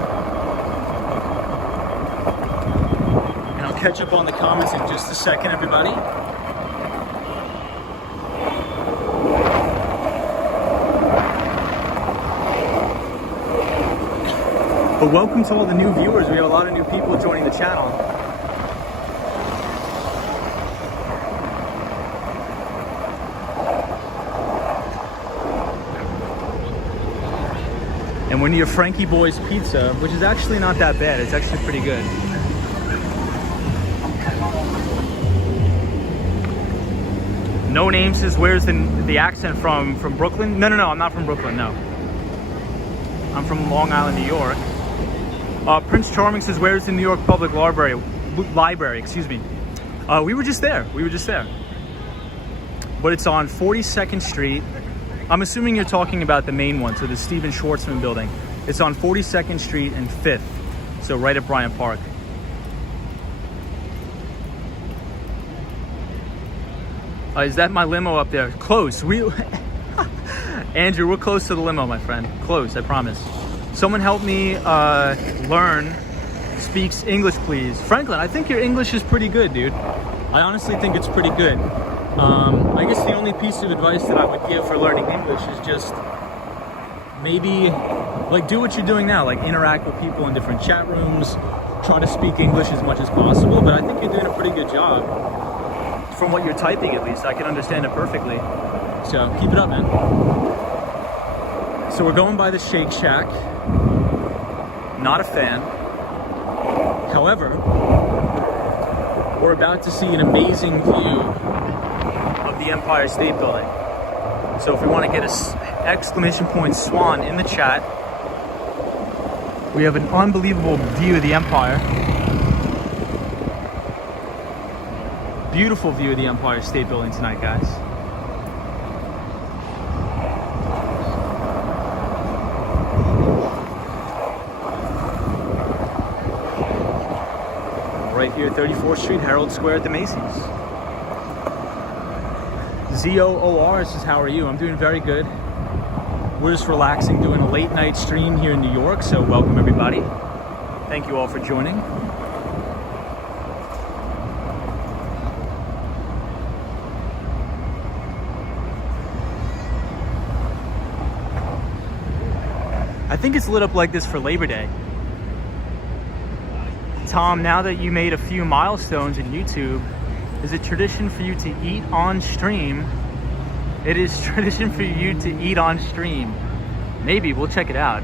And I'll catch up on the comments in just a second, everybody. But welcome to all the new viewers. We have a lot of new people joining the channel. And we're near Frankie Boy's Pizza, which is actually not that bad. It's actually pretty good. No Name says, where's the accent from Brooklyn? No, I'm not from Brooklyn, no. I'm from Long Island, New York. Prince Charming says, where's the New York Public Library, excuse me. We were just there. But it's on 42nd Street. I'm assuming you're talking about the main one, so the Stephen Schwartzman building. It's on 42nd Street and 5th, so right at Bryant Park. Is that my limo up there? Close. Andrew, we're close to the limo, my friend. Close, I promise. Someone help me speaks English, please. Franklin, I think your English is pretty good, dude. I honestly think it's pretty good. I guess the only piece of advice that I would give for learning English is just maybe like do what you're doing now, like interact with people in different chat rooms, try to speak English as much as possible. But I think you're doing a pretty good job. From what you're typing, at least, I can understand it perfectly. So keep it up, man. So we're going by the Shake Shack. Not a fan. However, we're about to see an amazing view of the Empire State Building. So if we want to get an exclamation point swan in the chat, we have an unbelievable view of the Empire. Beautiful view of the Empire State Building tonight, guys. Right here, 34th Street, Herald Square at the Macy's. ZOOR says, how are you? I'm doing very good. We're just relaxing, doing a late night stream here in New York, so welcome everybody. Thank you all for joining. I think it's lit up like this for Labor Day. Tom, now that you made a few milestones in YouTube, is it tradition for you to eat on stream? It is tradition for you to eat on stream. Maybe, we'll check it out.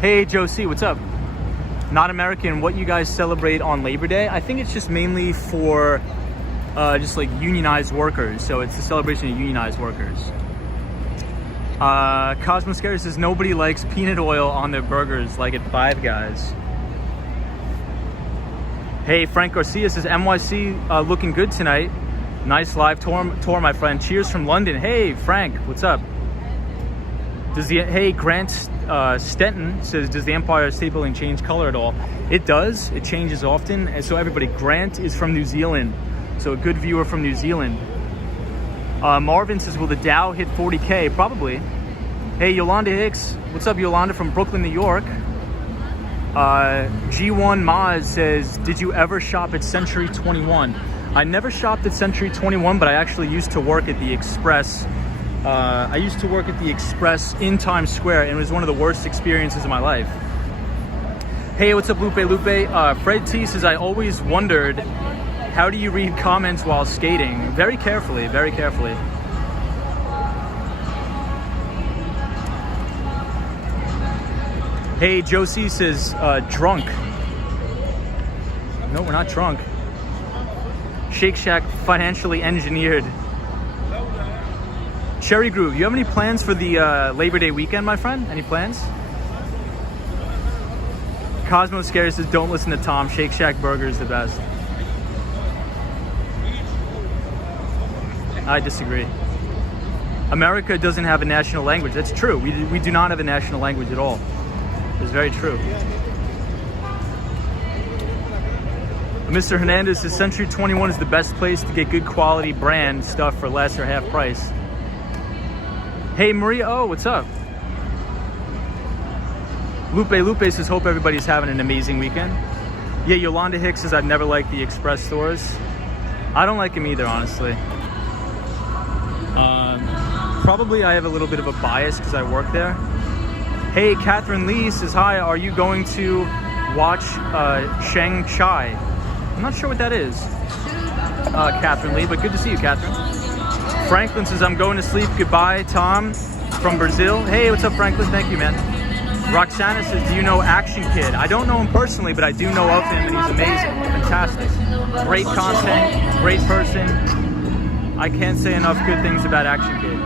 Hey, Josie, what's up? Not American, what you guys celebrate on Labor Day? I think it's just mainly for just like unionized workers. So it's a celebration of unionized workers. Cosmo Scary says nobody likes peanut oil on their burgers like at Five Guys. Hey, Frank Garcia says NYC looking good tonight. Nice live tour, my friend. Cheers from London. Hey, Frank, what's up? Hey, Grant Stenton says, does the Empire State Building change color at all? It does. It changes often. And so everybody, Grant is from New Zealand. So a good viewer from New Zealand. Marvin says, will the Dow hit 40K? Probably. Hey, Yolanda Hicks. What's up, Yolanda from Brooklyn, New York? G1 Maz says, did you ever shop at Century 21? I never shopped at Century 21, but I actually used to work at the Express. I used to work at the Express in Times Square, and it was one of the worst experiences of my life. Hey, what's up, Lupe? Fred T says, I always wondered, how do you read comments while skating? Very carefully, very carefully. Hey, Josie says, drunk. No, we're not drunk. Shake Shack financially engineered. Cherry Groove, you have any plans for the Labor Day weekend, my friend? Any plans? Cosmo Scary says, don't listen to Tom. Shake Shack burger is the best. I disagree. America doesn't have a national language. That's true. We do not have a national language at all. It's very true. Mr. Hernandez says Century 21 is the best place to get good quality brand stuff for less or half price. Hey, Maria, oh, what's up? Lupe says, hope everybody's having an amazing weekend. Yeah, Yolanda Hicks says, I've never liked the Express stores. I don't like them either, honestly. Probably I have a little bit of a bias because I work there. Hey, Catherine Lee says, hi, are you going to watch Shang-Chi? I'm not sure what that is, Catherine Lee, but good to see you, Catherine. Franklin says, I'm going to sleep. Goodbye, Tom from Brazil. Hey, what's up, Franklin? Thank you, man. Roxana says, do you know Action Kid? I don't know him personally, but I do know of him, and he's amazing, fantastic. Great content, great person. I can't say enough good things about Action Kid.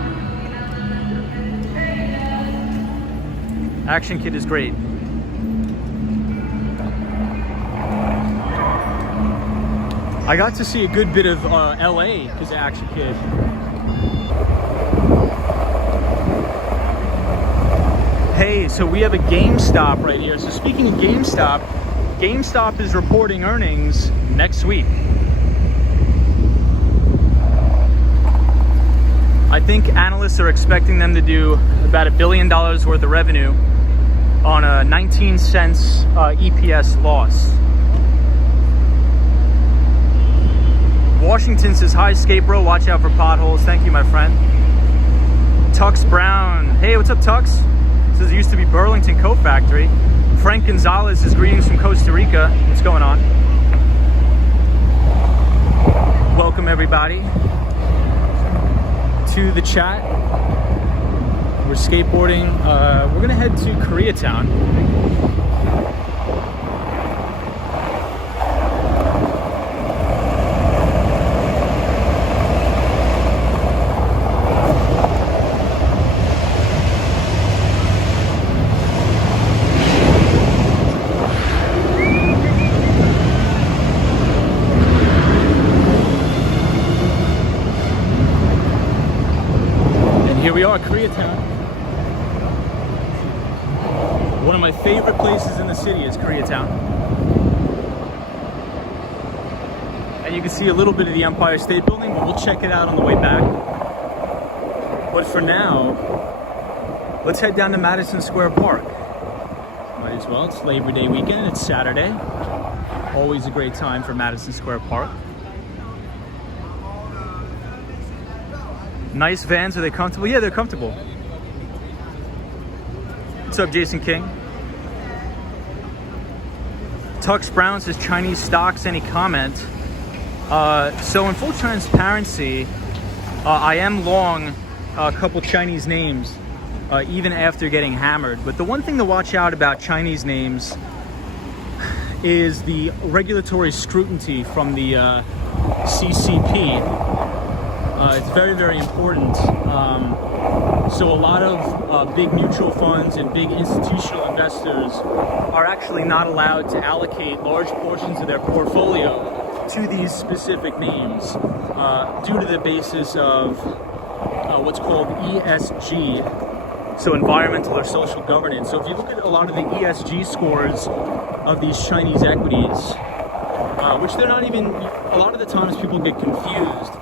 Action Kid is great. I got to see a good bit of LA because of Action Kid. Hey, so we have a GameStop right here. So speaking of GameStop, GameStop is reporting earnings next week. I think analysts are expecting them to do about $1 billion worth of revenue on a 19 cents EPS loss. Washington says, hi, Skate Bro, watch out for potholes. Thank you, my friend. Tux Brown. Hey, what's up, Tux? Says, it used to be Burlington Coat Factory. Frank Gonzalez says, greetings from Costa Rica. What's going on? Welcome, everybody, to the chat. We're skateboarding. We're going to head to Koreatown. Koreatown. One of my favorite places in the city is Koreatown. And you can see a little bit of the Empire State Building, but we'll check it out on the way back. But for now, let's head down to Madison Square Park. Might as well. It's Labor Day weekend. It's Saturday. Always a great time for Madison Square Park. Nice vans. Are they comfortable? Yeah, they're comfortable. What's up, Jason King? Tux Brown says, Chinese stocks, any comment? So in full transparency, I am long a couple Chinese names, even after getting hammered. But the one thing to watch out about Chinese names is the regulatory scrutiny from the CCP. It's very, very important. So a lot of big mutual funds and big institutional investors are actually not allowed to allocate large portions of their portfolio to these specific names due to the basis of what's called ESG, So environmental or social governance. So if you look at a lot of the ESG scores of these Chinese equities, which they're not even, a lot of the times people get confused.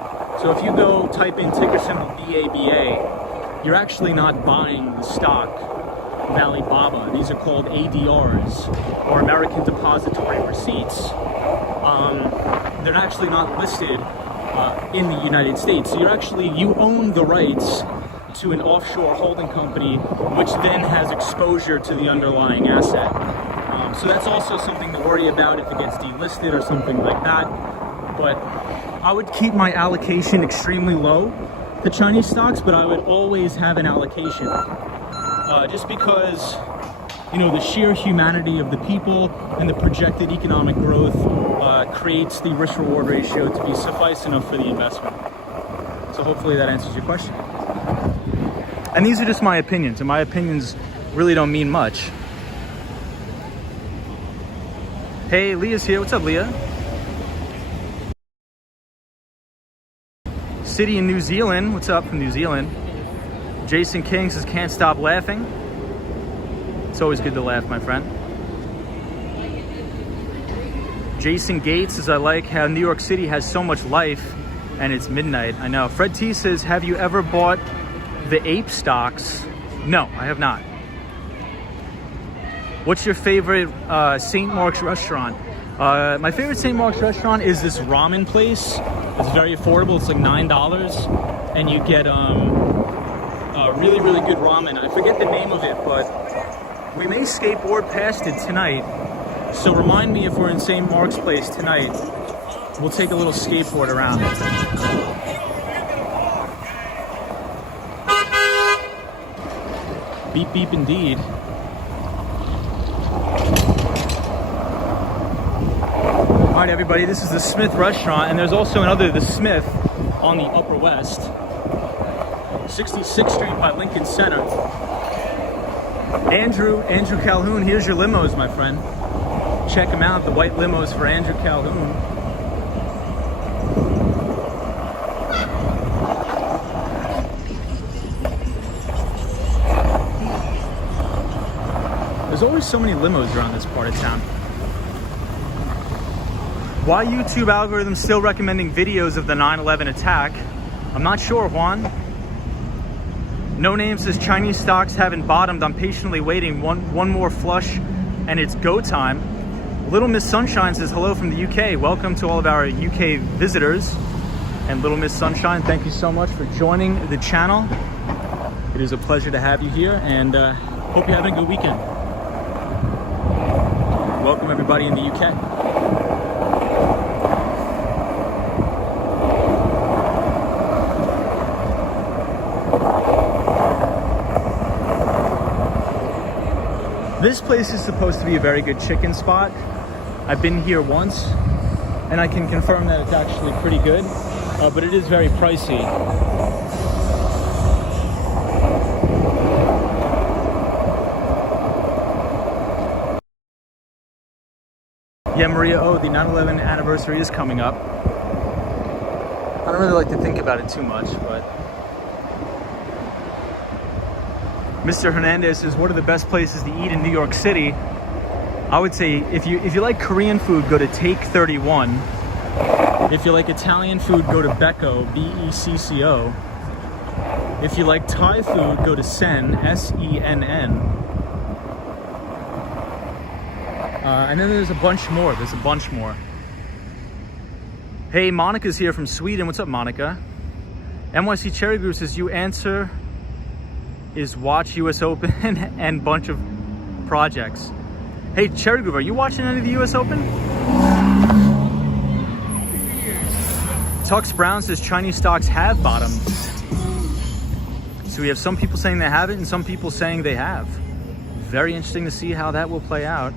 So if you go type in ticker symbol BABA, you're actually not buying the stock Alibaba. These are called ADRs, or American Depository Receipts. They're actually not listed in the United States. So you own the rights to an offshore holding company, which then has exposure to the underlying asset. So that's also something to worry about if it gets delisted or something like that. But I would keep my allocation extremely low to Chinese stocks, but I would always have an allocation. Just because, you know, the sheer humanity of the people and the projected economic growth creates the risk-reward ratio to be suffice enough for the investment. So hopefully that answers your question. And these are just my opinions, and my opinions really don't mean much. Hey, Leah's here. What's up, Leah? City in New Zealand. What's up from New Zealand? Jason King says, can't stop laughing. It's always good to laugh, my friend. Jason Gates says, I like how New York City has so much life and it's midnight. I know. Fred T says, have you ever bought the ape stocks? No, I have not. What's your favorite St. Mark's restaurant? My favorite St. Mark's restaurant is this ramen place. It's very affordable. It's like $9, and you get really, really good ramen. I forget the name of it, but we may skateboard past it tonight. So remind me if we're in St. Mark's Place tonight. We'll take a little skateboard around. Beep, beep, indeed. All right, everybody, this is the Smith restaurant, and there's also another, the Smith, on the Upper West. 66th Street by Lincoln Center. Andrew Calhoun, here's your limos, my friend. Check them out, the white limos for Andrew Calhoun. There's always so many limos around this part of town. Why YouTube algorithms still recommending videos of the 9/11 attack? I'm not sure, Juan. No Name says Chinese stocks haven't bottomed. I'm patiently waiting. One more flush and it's go time. Little Miss Sunshine says hello from the UK. Welcome to all of our UK visitors. And Little Miss Sunshine, thank you so much for joining the channel. It is a pleasure to have you here, and hope you're having a good weekend. Welcome everybody in the UK. This place is supposed to be a very good chicken spot. I've been here once, and I can confirm that it's actually pretty good, but it is very pricey. Yeah, Maria, the 9/11 anniversary is coming up. I don't really like to think about it too much, but... Mr. Hernandez says, what are the best places to eat in New York City? I would say if you like Korean food, go to Take 31. If you like Italian food, go to Becco, B-E-C-C-O. If you like Thai food, go to Sen, S-E-N-N. And then there's a bunch more. Hey, Monica's here from Sweden. What's up, Monica? NYC Cherry Group says, you answer is watch US Open and bunch of projects. Hey, Cherry Group, are you watching any of the US Open? Tux Brown says Chinese stocks have bottomed. So we have some people saying they haven't and some people saying they have. Very interesting to see how that will play out.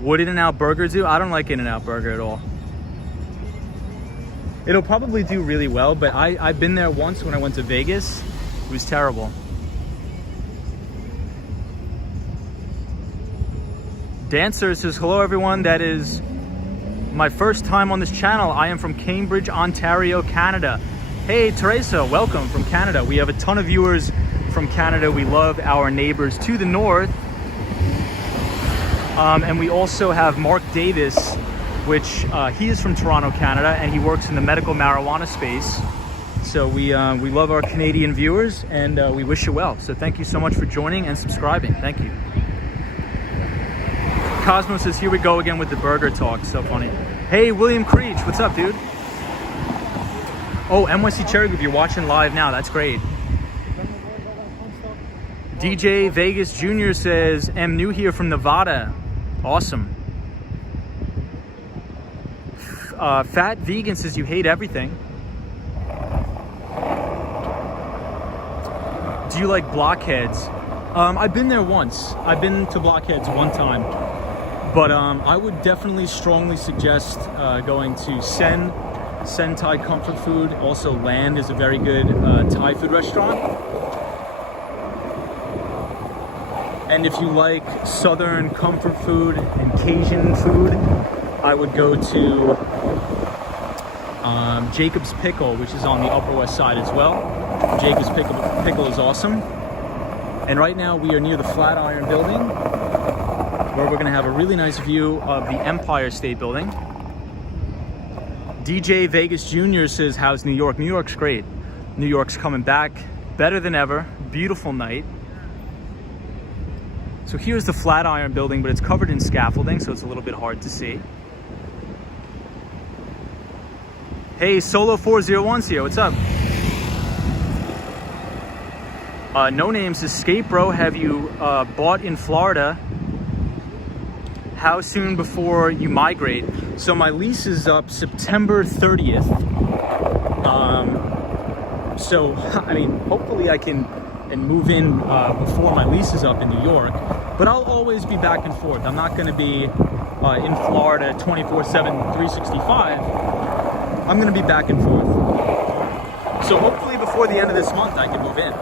Would In-N-Out Burger do? I don't like In-N-Out Burger at all. It'll probably do really well, but I've been there once when I went to Vegas. It was terrible. Dancer says, hello everyone, that is my first time on this channel. I am from Cambridge, Ontario, Canada. Hey Teresa, welcome from Canada. We have a ton of viewers from Canada. We love our neighbors to the north. And we also have Mark Davis, which he is from Toronto, Canada, and he works in the medical marijuana space. So we love our Canadian viewers, and we wish you well. So thank you so much for joining and subscribing. Thank you. Cosmo says, here we go again with the burger talk. So funny. Hey, William Creech, what's up, dude? Oh, NYC Cherry Group, you're watching live now. That's great. DJ Vegas Jr. says, am new here from Nevada. Awesome. Fat Vegan says you hate everything. Do you like Blockheads? I've been there once. I've been to Blockheads one time. But I would definitely strongly suggest going to Sen Thai Comfort Food. Also, Land is a very good Thai food restaurant. And if you like Southern comfort food and Cajun food, I would go to Jacob's Pickle, which is on the Upper West Side as well. Jacob's Pickle is awesome. And right now we are near the Flatiron Building, where we're gonna have a really nice view of the Empire State Building. DJ Vegas Jr. says, how's New York? New York's great. New York's coming back better than ever. Beautiful night. So here's the Flatiron Building, but it's covered in scaffolding, so it's a little bit hard to see. Hey, Solo 401's here. What's up? No Names Escape Bro. Have you bought in Florida? How soon before you migrate? So my lease is up September 30th. So I mean, hopefully I can move in before my lease is up in New York. But I'll always be back and forth. I'm not going to be in Florida 24/7, 365. I'm going to be back and forth. So hopefully before the end of this month I can move in.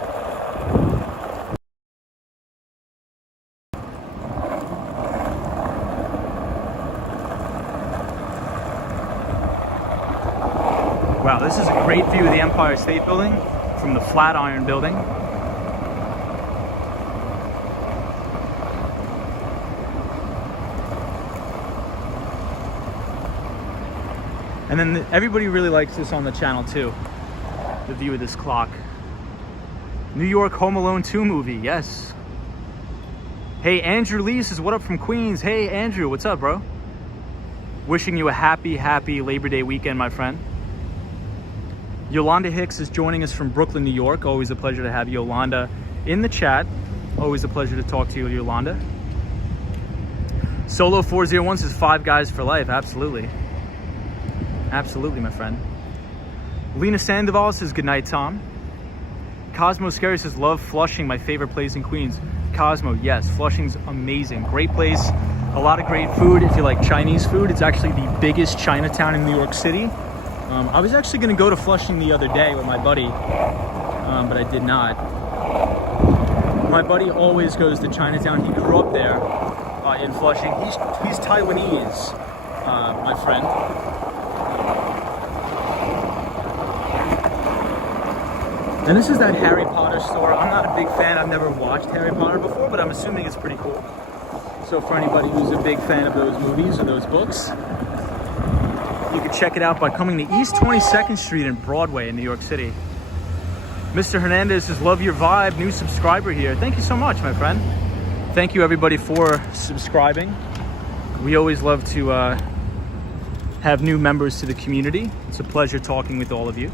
Wow, this is a great view of the Empire State Building from the Flatiron Building. And then everybody really likes this on the channel too, the view of this clock. New York Home Alone 2 movie, yes. Hey, Andrew Lee says, what up from Queens? Hey, Andrew, what's up, bro? Wishing you a happy, happy Labor Day weekend, my friend. Yolanda Hicks is joining us from Brooklyn, New York. Always a pleasure to have Yolanda in the chat. Always a pleasure to talk to you, Yolanda. Solo 401 says 5 guys for life. Absolutely. Absolutely, my friend. Lena Sandoval says, good night, Tom. Cosmo Scary says, love Flushing, my favorite place in Queens. Cosmo, yes, Flushing's amazing. Great place, a lot of great food. If you like Chinese food, it's actually the biggest Chinatown in New York City. I was actually gonna go to Flushing the other day with my buddy, but I did not. My buddy always goes to Chinatown. He grew up there in Flushing. He's Taiwanese, my friend. And this is that Harry Potter store. I'm not a big fan. I've never watched Harry Potter before, but I'm assuming it's pretty cool. So for anybody who's a big fan of those movies or those books, you can check it out by coming to East 22nd Street and Broadway in New York City. Mr. Hernandez says, love your vibe. New subscriber here. Thank you so much, my friend. Thank you, everybody, for subscribing. We always love to have new members to the community. It's a pleasure talking with all of you.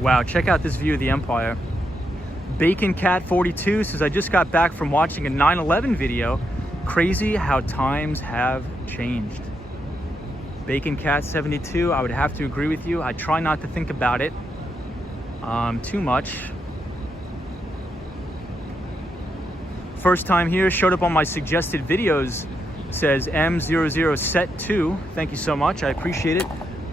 Wow, check out this view of the Empire. Bacon Cat 42 says, I just got back from watching a 9/11 video. Crazy how times have changed. Bacon Cat 72, I would have to agree with you. I try not to think about it too much. First time here, showed up on my suggested videos, says M00 Set 2. Thank you so much, I appreciate it.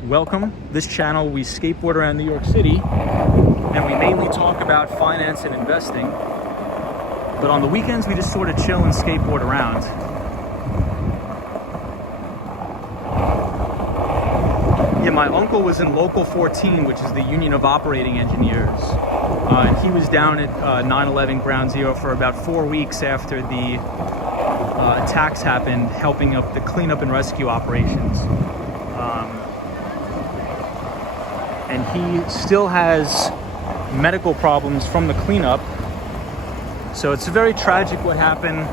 Welcome. This channel, we skateboard around New York City, and we mainly talk about finance and investing. But on the weekends, we just sort of chill and skateboard around. Yeah, my uncle was in Local 14, which is the Union of Operating Engineers. And he was down at 9/11 Ground Zero for about 4 weeks after the attacks happened, helping up the cleanup and rescue operations. And he still has medical problems from the cleanup. So it's very tragic what happened,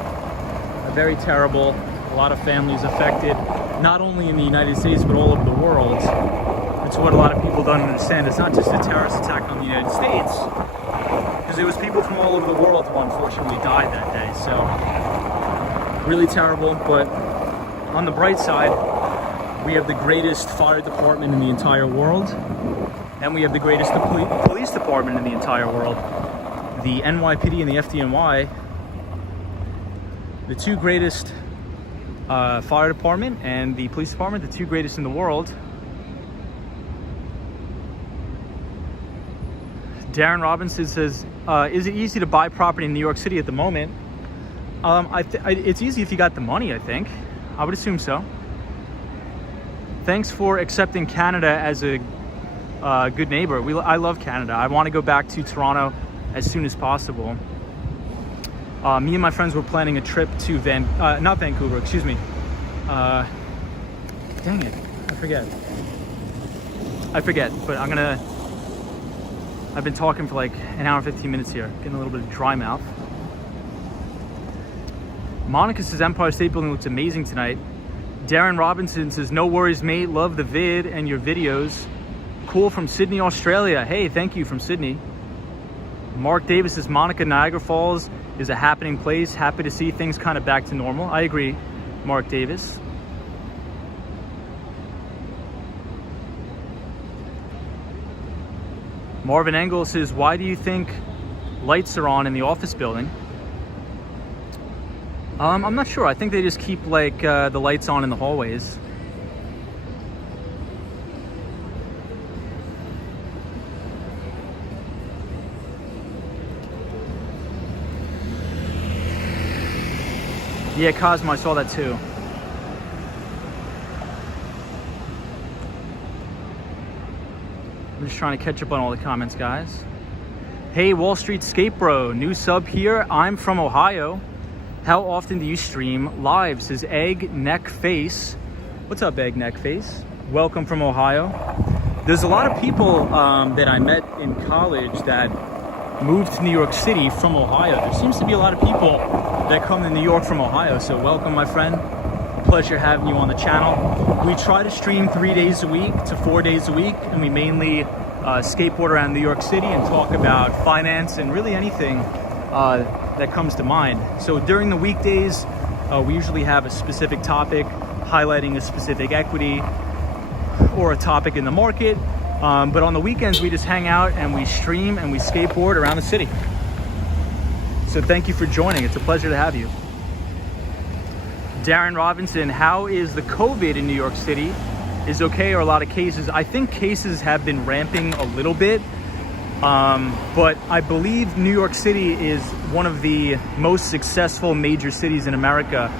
very terrible. A lot of families affected, not only in the United States, but all over the world. It's what a lot of people don't understand. It's not just a terrorist attack on the United States, because there was people from all over the world who unfortunately died that day. So really terrible, but on the bright side, we have the greatest fire department in the entire world, and we have the greatest police department in the entire world. The NYPD and the FDNY, the two greatest fire department and the police department, the two greatest in the world. Darren Robinson says, is it easy to buy property in New York City at the moment? It's easy if you got the money, I think. I would assume so. Thanks for accepting Canada as a good neighbor. I love Canada. I want to go back to Toronto as soon as possible. Me and my friends were planning a trip to not Vancouver, excuse me. Dang it, I forget, but I've been talking for like an hour and 15 minutes here, getting a little bit of dry mouth. Monica says Empire State Building looks amazing tonight. Darren Robinson says, no worries, mate. Love the vid and your videos. Cool from Sydney, Australia. Hey, thank you from Sydney. Mark Davis says, Monica, Niagara Falls is a happening place. Happy to see things kind of back to normal. I agree, Mark Davis. Marvin Engel says, why do you think lights are on in the office building? I'm not sure. I think they just keep like the lights on in the hallways. Yeah, Cosmo, I saw that too. I'm just trying to catch up on all the comments, guys. Hey, Wall Street Skate Bro, new sub here. I'm from Ohio. How often do you stream live? Says Egg Neck Face. What's up, Egg Neck Face? Welcome from Ohio. There's a lot of people that I met in college that moved to New York City from Ohio. There seems to be a lot of people that come to New York from Ohio. So welcome, my friend. Pleasure having you on the channel. We try to stream 3 days a week to 4 days a week, and we mainly skateboard around New York City and talk about finance and really anything that comes to mind. So during the weekdays, we usually have a specific topic highlighting a specific equity or a topic in the market. But on the weekends, we just hang out and we stream and we skateboard around the city. So thank you for joining. It's a pleasure to have you. Darren Robinson, how is the COVID in New York City? Is okay or a lot of cases? I think cases have been ramping a little bit. But I believe New York City is one of the most successful major cities in America.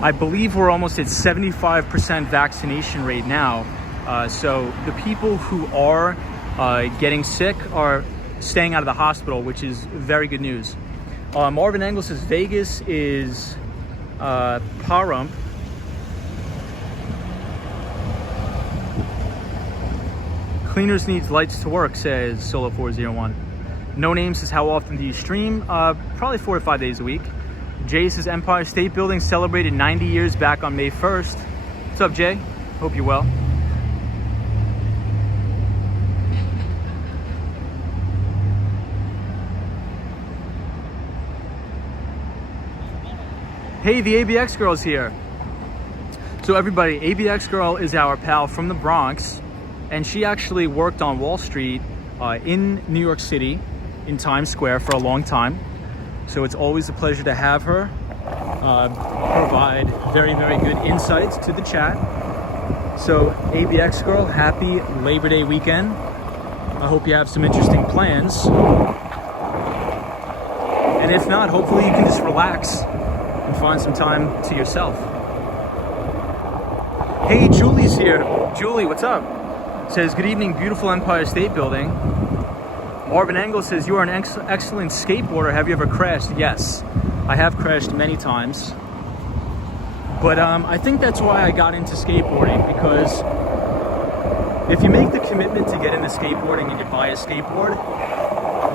I believe we're almost at 75% vaccination rate now. So the people who are getting sick are staying out of the hospital, which is very good news. Marvin Engel says Vegas is Pahrump. Cleaners needs lights to work, says Solo 401. No Name says, how often do you stream? Probably 4 to 5 days a week. Jay says Empire State Building celebrated 90 years back on May 1st. What's up, Jay? Hope you're well. Hey, the ABX Girl's here. So everybody, ABX Girl is our pal from the Bronx, and she actually worked on Wall Street in New York City, in Times Square for a long time. So it's always a pleasure to have her provide very, very good insights to the chat. So ABX Girl, happy Labor Day weekend. I hope you have some interesting plans. And if not, hopefully you can just relax and find some time to yourself. Hey, Julie's here. Julie, what's up? says, good evening, beautiful Empire State Building. Marvin Engel says, you are an excellent skateboarder. Have you ever crashed? Yes, I have crashed many times. But I think that's why I got into skateboarding, because if you make the commitment to get into skateboarding and you buy a skateboard,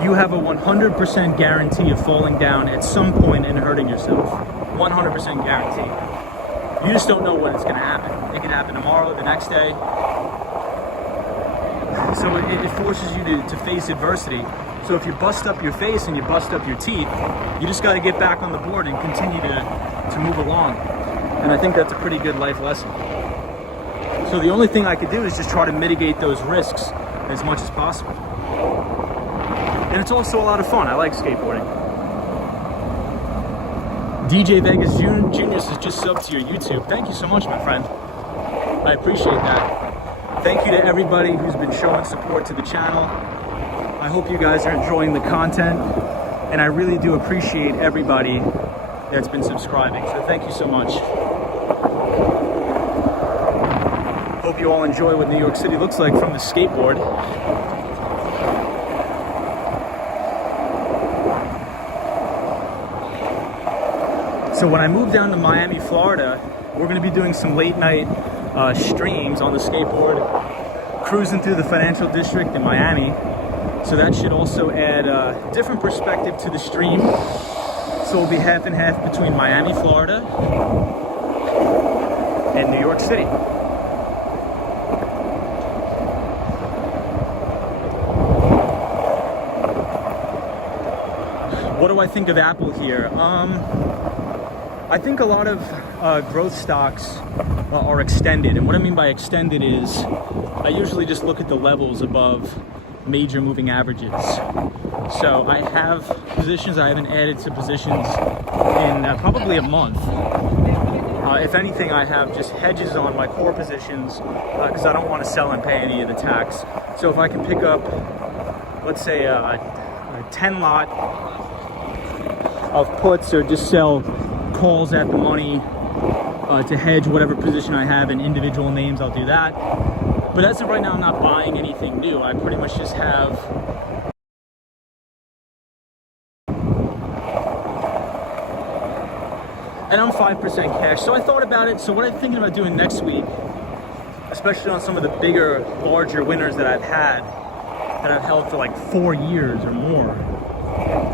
you have a 100% guarantee of falling down at some point and hurting yourself. 100% guarantee. You just don't know when it's going to happen. It can happen tomorrow, the next day. So it forces you to face adversity. So if you bust up your face and you bust up your teeth, you just got to get back on the board and continue to move along. And I think that's a pretty good life lesson. So the only thing I could do is just try to mitigate those risks as much as possible. And it's also a lot of fun. I like skateboarding. DJ Vegas Jr. says, just sub to your YouTube. Thank you so much, my friend. I appreciate that. Thank you to everybody who's been showing support to the channel. I hope you guys are enjoying the content, and I really do appreciate everybody that's been subscribing. So thank you so much. Hope you all enjoy what New York City looks like from the skateboard. So when I move down to Miami, Florida, we're going to be doing some late night streams on the skateboard, cruising through the financial district in Miami. So that should also add a different perspective to the stream. So we'll be half and half between Miami, Florida and New York City. What do I think of Apple here? I think a lot of growth stocks are extended, and what I mean by extended is I usually just look at the levels above major moving averages. So I have positions I haven't added to positions in probably a month. If anything, I have just hedges on my core positions because I don't want to sell and pay any of the tax. So if I can pick up, let's say a 10 lot of puts, or just sell calls at the money to hedge whatever position I have in individual names, I'll do that. But as of right now, I'm not buying anything new. I pretty much just have and I'm 5% cash. So I thought about it. So what I'm thinking about doing next week, especially on some of the bigger, larger winners that I've had, that I've held for like 4 years or more,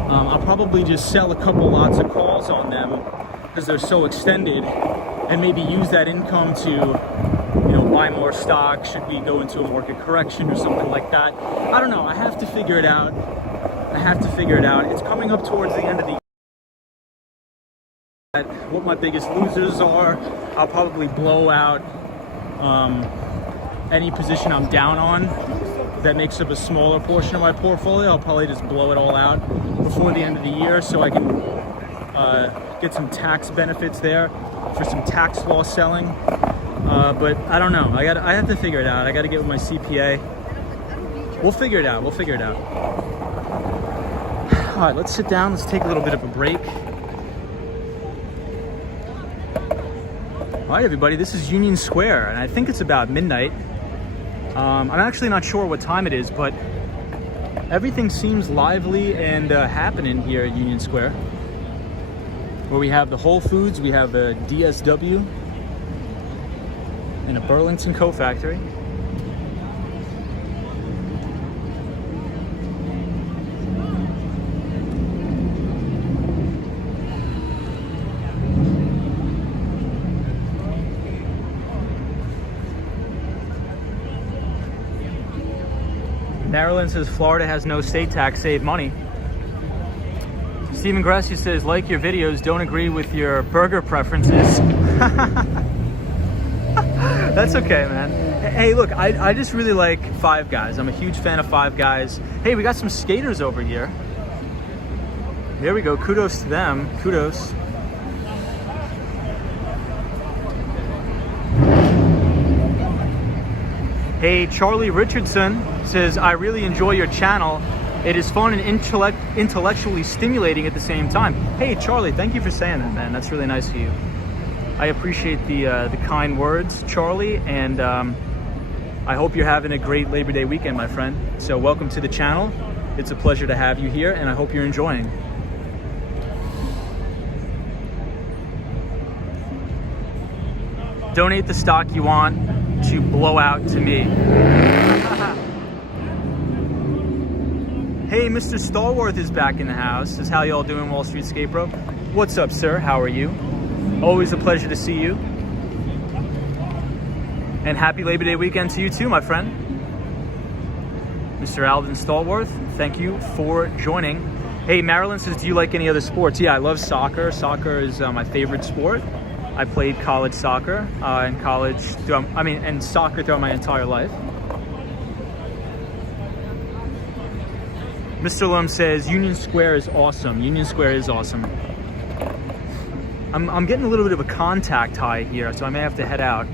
I'll probably just sell a couple lots of calls on them because they're so extended, and maybe use that income to, you know, buy more stock should we go into a market correction or something like that. I don't know. I have to figure it out. It's coming up towards the end of the year. What my biggest losers are, I'll probably blow out any position I'm down on that makes up a smaller portion of my portfolio. I'll probably just blow it all out before the end of the year so I can get some tax benefits there for some tax loss selling. But I don't know. I have to figure it out. I got to get with my CPA. We'll figure it out. All right, let's sit down. Let's take a little bit of a break. All right, everybody, this is Union Square, and I think it's about midnight. I'm actually not sure what time it is, but everything seems lively and happening here at Union Square, where we have the Whole Foods, we have a DSW, and a Burlington Coat Factory. Maryland says Florida has no state tax, save money. Stephen Grassi says, like your videos, don't agree with your burger preferences. That's okay, man. Hey, look, I just really like Five Guys. I'm a huge fan of Five Guys. Hey, we got some skaters over here. There we go. Kudos to them. Kudos. Hey, Charlie Richardson says, I really enjoy your channel. It is fun and intellectually stimulating at the same time. Hey, Charlie, thank you for saying that, man. That's really nice of you. I appreciate the kind words, Charlie, and I I hope you're having a great Labor Day weekend, my friend. So welcome to the channel. It's a pleasure to have you here, and I hope you're enjoying. Donate the stock you want to blow out to me. Hey, Mr. Stallworth is back in the house. Says, how y'all doing, Wall Street Skate Bro? What's up, sir? How are you? Always a pleasure to see you. And happy Labor Day weekend to you too, my friend. Mr. Alvin Stallworth, thank you for joining. Hey, Marilyn says, do you like any other sports? Yeah, I love soccer. Soccer is my favorite sport. I played college soccer and soccer throughout my entire life. Mr. Lum says, Union Square is awesome. Union Square is awesome. I'm getting a little bit of a contact high here, so I may have to head out.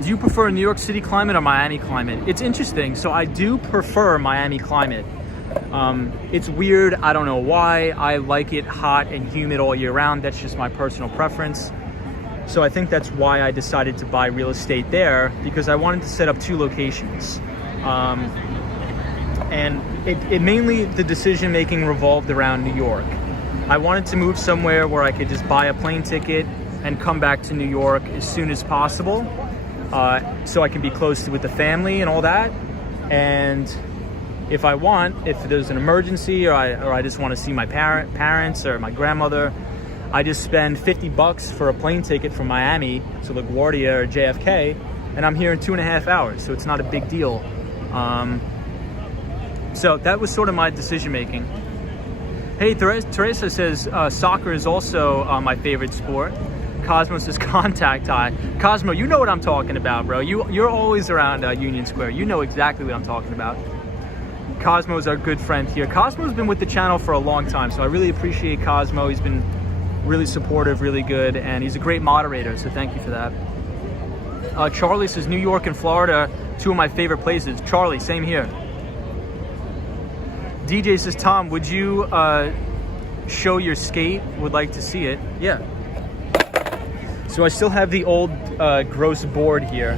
Do you prefer New York City climate or Miami climate? It's interesting. So I do prefer Miami climate. It's weird. I don't know why. I like it hot and humid all year round. That's just my personal preference. So I think that's why I decided to buy real estate there, because I wanted to set up 2 locations. And it mainly, the decision making revolved around New York. I wanted to move somewhere where I could just buy a plane ticket and come back to New York as soon as possible, so I can be close with the family and all that. And if there's an emergency or I just want to see my parents or my grandmother, I just spend $50 for a plane ticket from Miami to LaGuardia or JFK, and I'm here in 2.5 hours, so it's not a big deal. So that was sort of my decision making. Hey, Teresa says, soccer is also my favorite sport. Cosmo says, contact high. Cosmo, you know what I'm talking about, bro. You're always around Union Square. You know exactly what I'm talking about. Cosmo's our good friend here. Cosmo's been with the channel for a long time, so I really appreciate Cosmo. He's been really supportive, really good, and he's a great moderator, so thank you for that. Charlie says, New York and Florida, 2 of my favorite places. Charlie, same here. DJ says, Tom, would you show your skate? Would like to see it. Yeah. So I still have the old gross board here,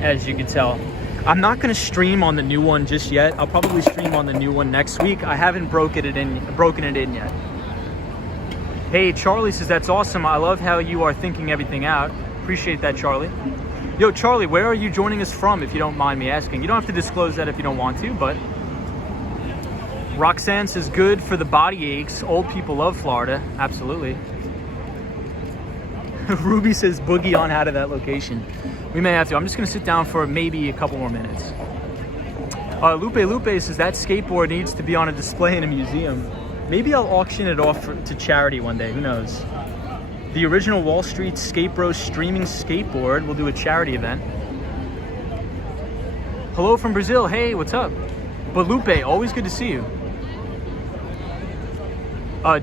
as you can tell. I'm not going to stream on the new one just yet. I'll probably stream on the new one next week. I haven't broken it in yet. Hey, Charlie says, that's awesome. I love how you are thinking everything out. Appreciate that, Charlie. Yo, Charlie, where are you joining us from, if you don't mind me asking? You don't have to disclose that if you don't want to, but... Roxanne says, good for the body aches. Old people love Florida. Absolutely. Ruby says, boogie on out of that location. We may have to. I'm just going to sit down for maybe a couple more minutes. Lupe says, that skateboard needs to be on a display in a museum. Maybe I'll auction it off to charity one day. Who knows? The original Wall Street Skate Bros streaming skateboard. We'll do a charity event. Hello from Brazil. Hey, what's up? But Lupe, always good to see you.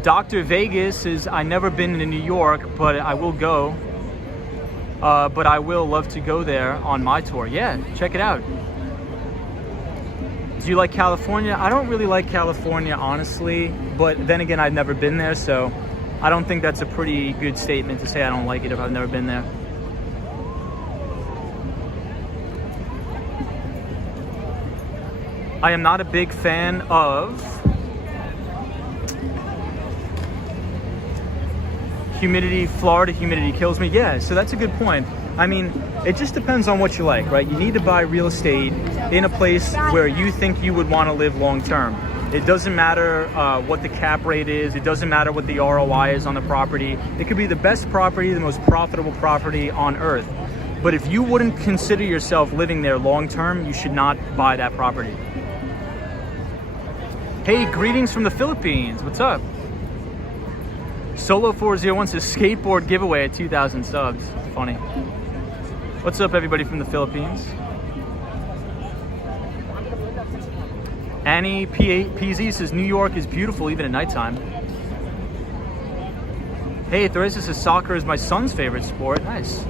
Dr. Vegas is, I never been to New York, but I will go. But I will love to go there on my tour. Yeah, check it out. Do you like California? I don't really like California, honestly. But then again, I've never been there, so I don't think that's a pretty good statement to say I don't like it if I've never been there. I am not a big fan of humidity. Florida humidity kills me. Yeah, so that's a good point. I mean, it just depends on what you like, right? You need to buy real estate in a place where you think you would want to live long term. It doesn't matter what the cap rate is. It doesn't matter what the ROI is on the property. It could be the best property, the most profitable property on earth. But if you wouldn't consider yourself living there long term, you should not buy that property. Hey, greetings from the Philippines. What's up? Solo401 says skateboard giveaway at 2,000 subs. Funny. What's up, everybody from the Philippines? Annie PZ says New York is beautiful even at nighttime. Hey, Theresa says soccer is my son's favorite sport. Nice.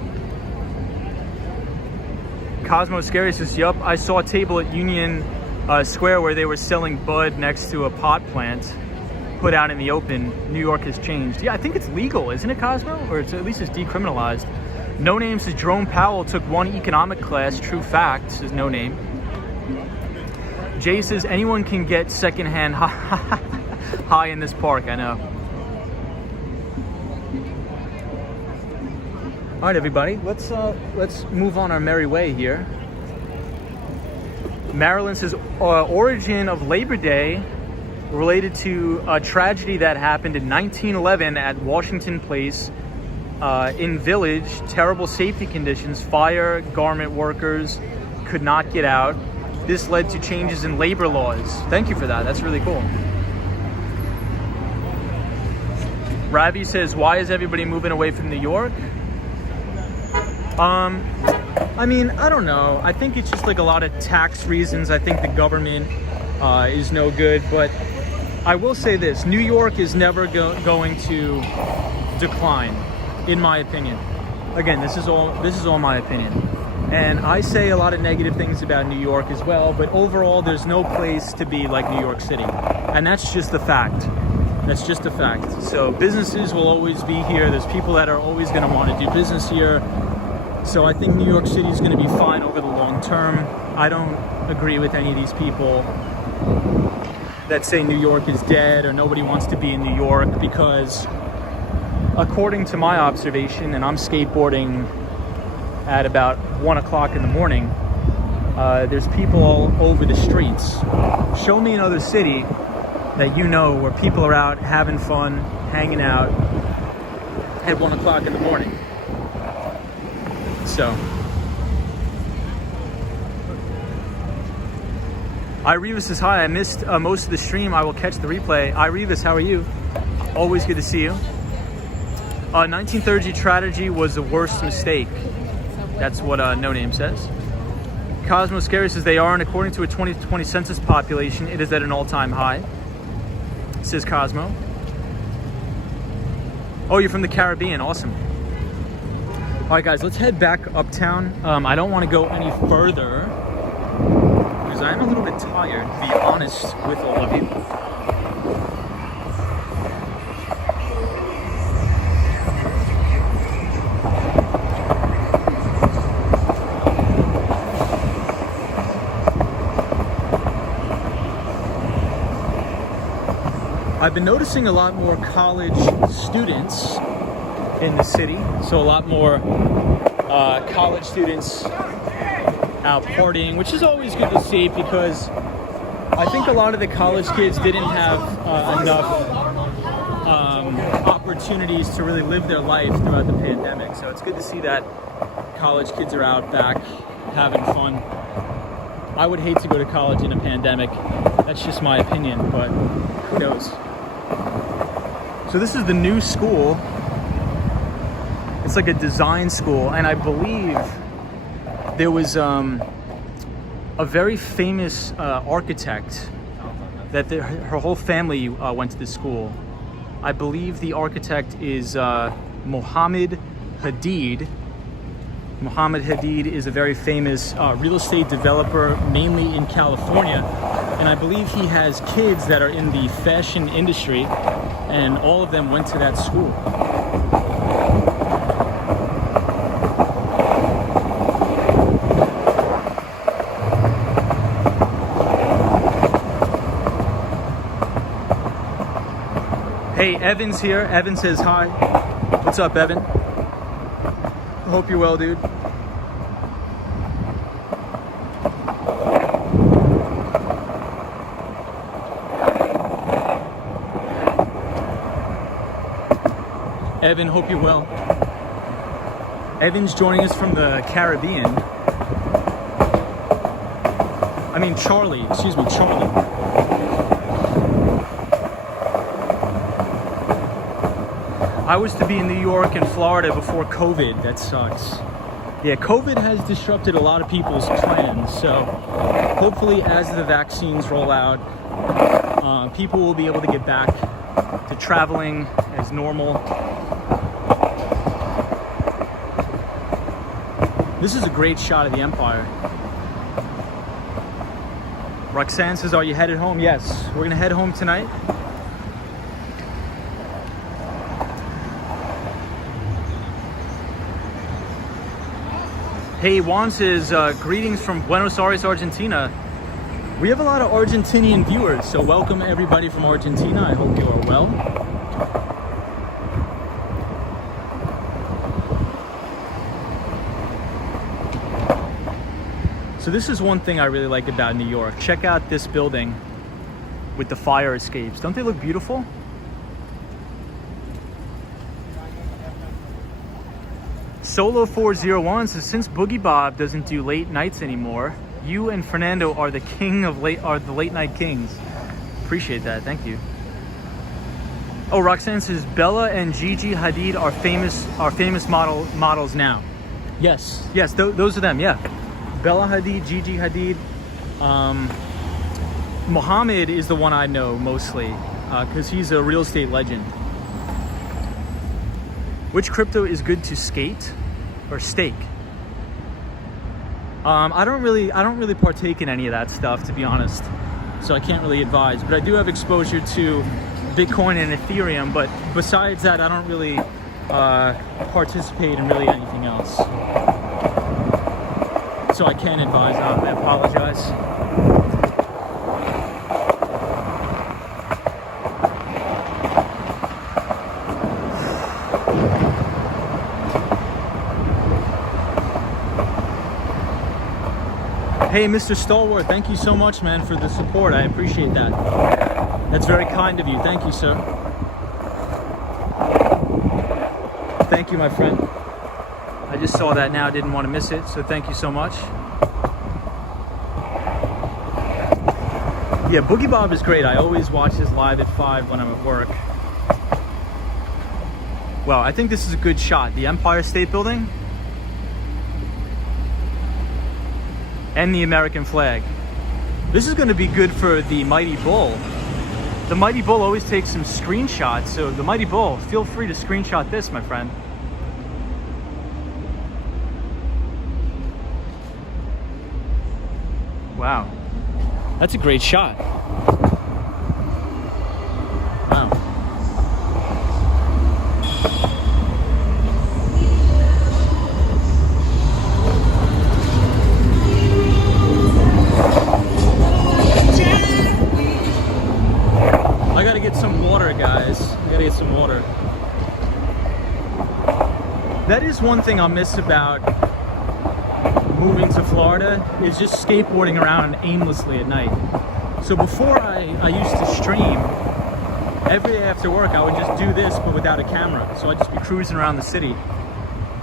Cosmo Scary says, yup, I saw a table at Union Square where they were selling bud next to a pot plant. put out in the open. New York has changed. Yeah, I think it's legal, isn't it, Cosmo? Or it's at least it's decriminalized. No Name says Jerome Powell took one economic class. True fact, says No Name. Jay says anyone can get secondhand high in this park. I know. All right, everybody, let's move on our merry way here. Marilyn says origin of Labor Day related to a tragedy that happened in 1911 at Washington Place in Village. Terrible safety conditions. Fire, garment workers could not get out. This led to changes in labor laws. Thank you for that. That's really cool. Ravi says, why is everybody moving away from New York? I mean, I don't know. I think it's just like a lot of tax reasons. I think the government is no good. But I will say this. New York is never going to decline, in my opinion. Again, this is all my opinion. And I say a lot of negative things about New York as well. But overall, there's no place to be like New York City. And that's just the fact. That's just a fact. So businesses will always be here. There's people that are always going to want to do business here. So I think New York City is going to be fine over the long term. I don't agree with any of these people that say New York is dead or nobody wants to be in New York, because according to my observation, and I'm skateboarding at about 1 o'clock in the morning, there's people all over the streets. Show me another city that you know where people are out having fun, hanging out at 1 o'clock in the morning. So, Irevis says, hi, I missed most of the stream. I will catch the replay. Irevis, how are you? Always good to see you. 1930 tragedy was the worst mistake. That's what No Name says. Cosmo Scary says, they are, and according to a 2020 census population, it is at an all-time high, says Cosmo. Oh, you're from the Caribbean. Awesome. All right, guys, let's head back uptown. I don't want to go any further because I'm a little bit tired, to be honest with all of you. I've been noticing a lot more college students in the city, so a lot more college students out partying, which is always good to see, because I think a lot of the college kids didn't have enough opportunities to really live their life throughout the pandemic. So it's good to see that college kids are out back having fun. I would hate to go to college in a pandemic. That's just my opinion, but who knows? So this is the new school. It's like a design school, and I believe there was a very famous architect that her whole family went to this school. I believe the architect is Mohammed Hadid. Mohammed Hadid is a very famous real estate developer, mainly in California, and I believe he has kids that are in the fashion industry, and all of them went to that school. Hey, Evan's here. Evan says hi. What's up, Evan? Hope you're well, dude. Evan, hope you're well. Evan's joining us from the Caribbean. I mean, Charlie. Excuse me, Charlie. I was to be in New York and Florida before COVID. That sucks. Yeah, COVID has disrupted a lot of people's plans. So hopefully as the vaccines roll out, people will be able to get back to traveling as normal. This is a great shot of the Empire. Roxanne says, are you headed home? Yes, we're gonna head home tonight. Hey, Juan says, greetings from Buenos Aires, Argentina. We have a lot of Argentinian viewers, so welcome everybody from Argentina. I hope you are well. So this is one thing I really like about New York. Check out this building with the fire escapes. Don't they look beautiful? Solo 401 says, since Boogie Bob doesn't do late nights anymore, you and Fernando are the late night kings. Appreciate that, thank you. Oh, Roxanne says Bella and Gigi Hadid are famous models now. Yes, those are them. Yeah, Bella Hadid, Gigi Hadid. Mohammed is the one I know mostly because he's a real estate legend. Which crypto is good to skate or stake? I don't really partake in any of that stuff, to be honest. So I can't really advise, but I do have exposure to Bitcoin and Ethereum. But besides that, I don't really participate in really anything else. So I can't advise. I apologize. Hey, Mr. Stalwart, thank you so much, man, for the support. I appreciate that. That's very kind of you. Thank you, sir. Thank you, my friend. I just saw that now. Didn't want to miss it, so thank you so much. Yeah, Boogie Bob is great. I always watch his live at 5 when I'm at work. Well, I think this is a good shot. The Empire State Building and the American flag. This is going to be good for the Mighty Bull. The Mighty Bull always takes some screenshots, so the Mighty Bull, feel free to screenshot this, my friend. Wow, that's a great shot. Wow. I gotta get some water, guys. I gotta get some water. That is one thing I'll miss about moving to Florida, is just skateboarding around aimlessly at night. So before I used to stream, every day after work I would just do this but without a camera. So I'd just be cruising around the city.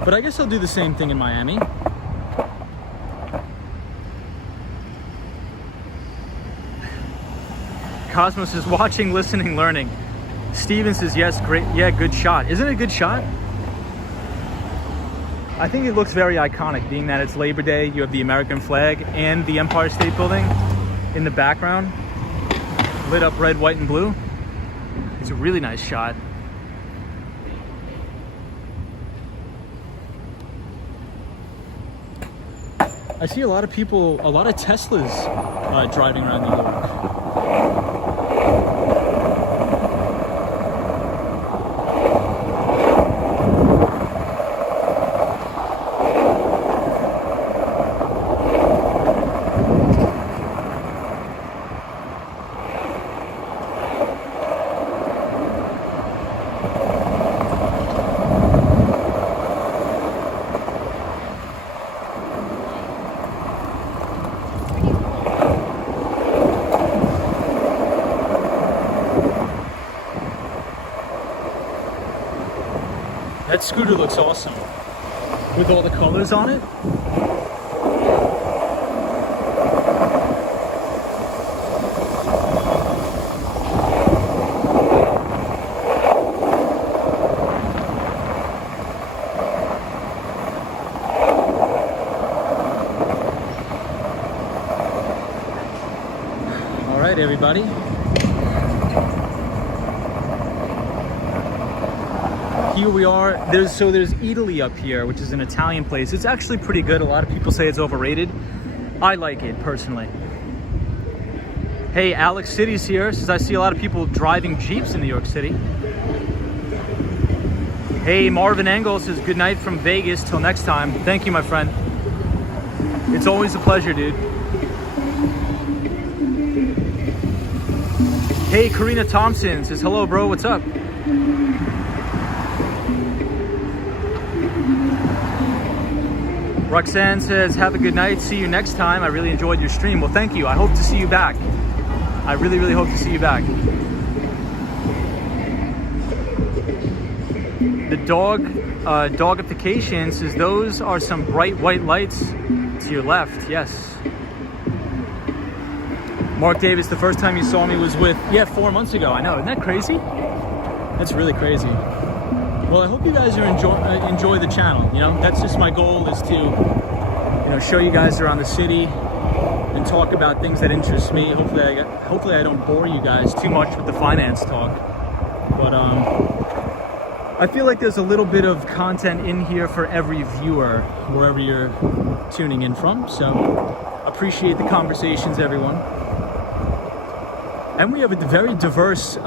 But I guess I'll do the same thing in Miami. Cosmos is watching, listening, learning. Steven says, yes, great, yeah, good shot. Isn't it a good shot? I think it looks very iconic, being that it's Labor Day, you have the American flag and the Empire State Building in the background, lit up red, white, and blue. It's a really nice shot. I see a lot of people, a lot of Teslas driving around New York. That scooter looks awesome with all the colors on it. All right, everybody. Here we are. There's Italy up here, which is an Italian place. It's actually pretty good. A lot of people say it's overrated. I like it personally. Hey, Alex City's here, since I see a lot of people driving Jeeps in New York City. Hey, Marvin Engel says good night from Vegas. Till next time. Thank you, my friend. It's always a pleasure, dude. Hey, Karina Thompson says, hello, bro, what's up? Roxanne says, have a good night. See you next time. I really enjoyed your stream. Well, thank you. I hope to see you back. I really, really hope to see you back. The dogification says, those are some bright white lights to your left. Yes. Mark Davis, the first time you saw me was with, 4 months ago. I know, isn't that crazy? That's really crazy. Well, I hope you guys are enjoy the channel. You know, that's just my goal, is to, show you guys around the city and talk about things that interest me. Hopefully I don't bore you guys too much with the finance talk. But I feel like there's a little bit of content in here for every viewer, wherever you're tuning in from. So appreciate the conversations, everyone. And we have a very diverse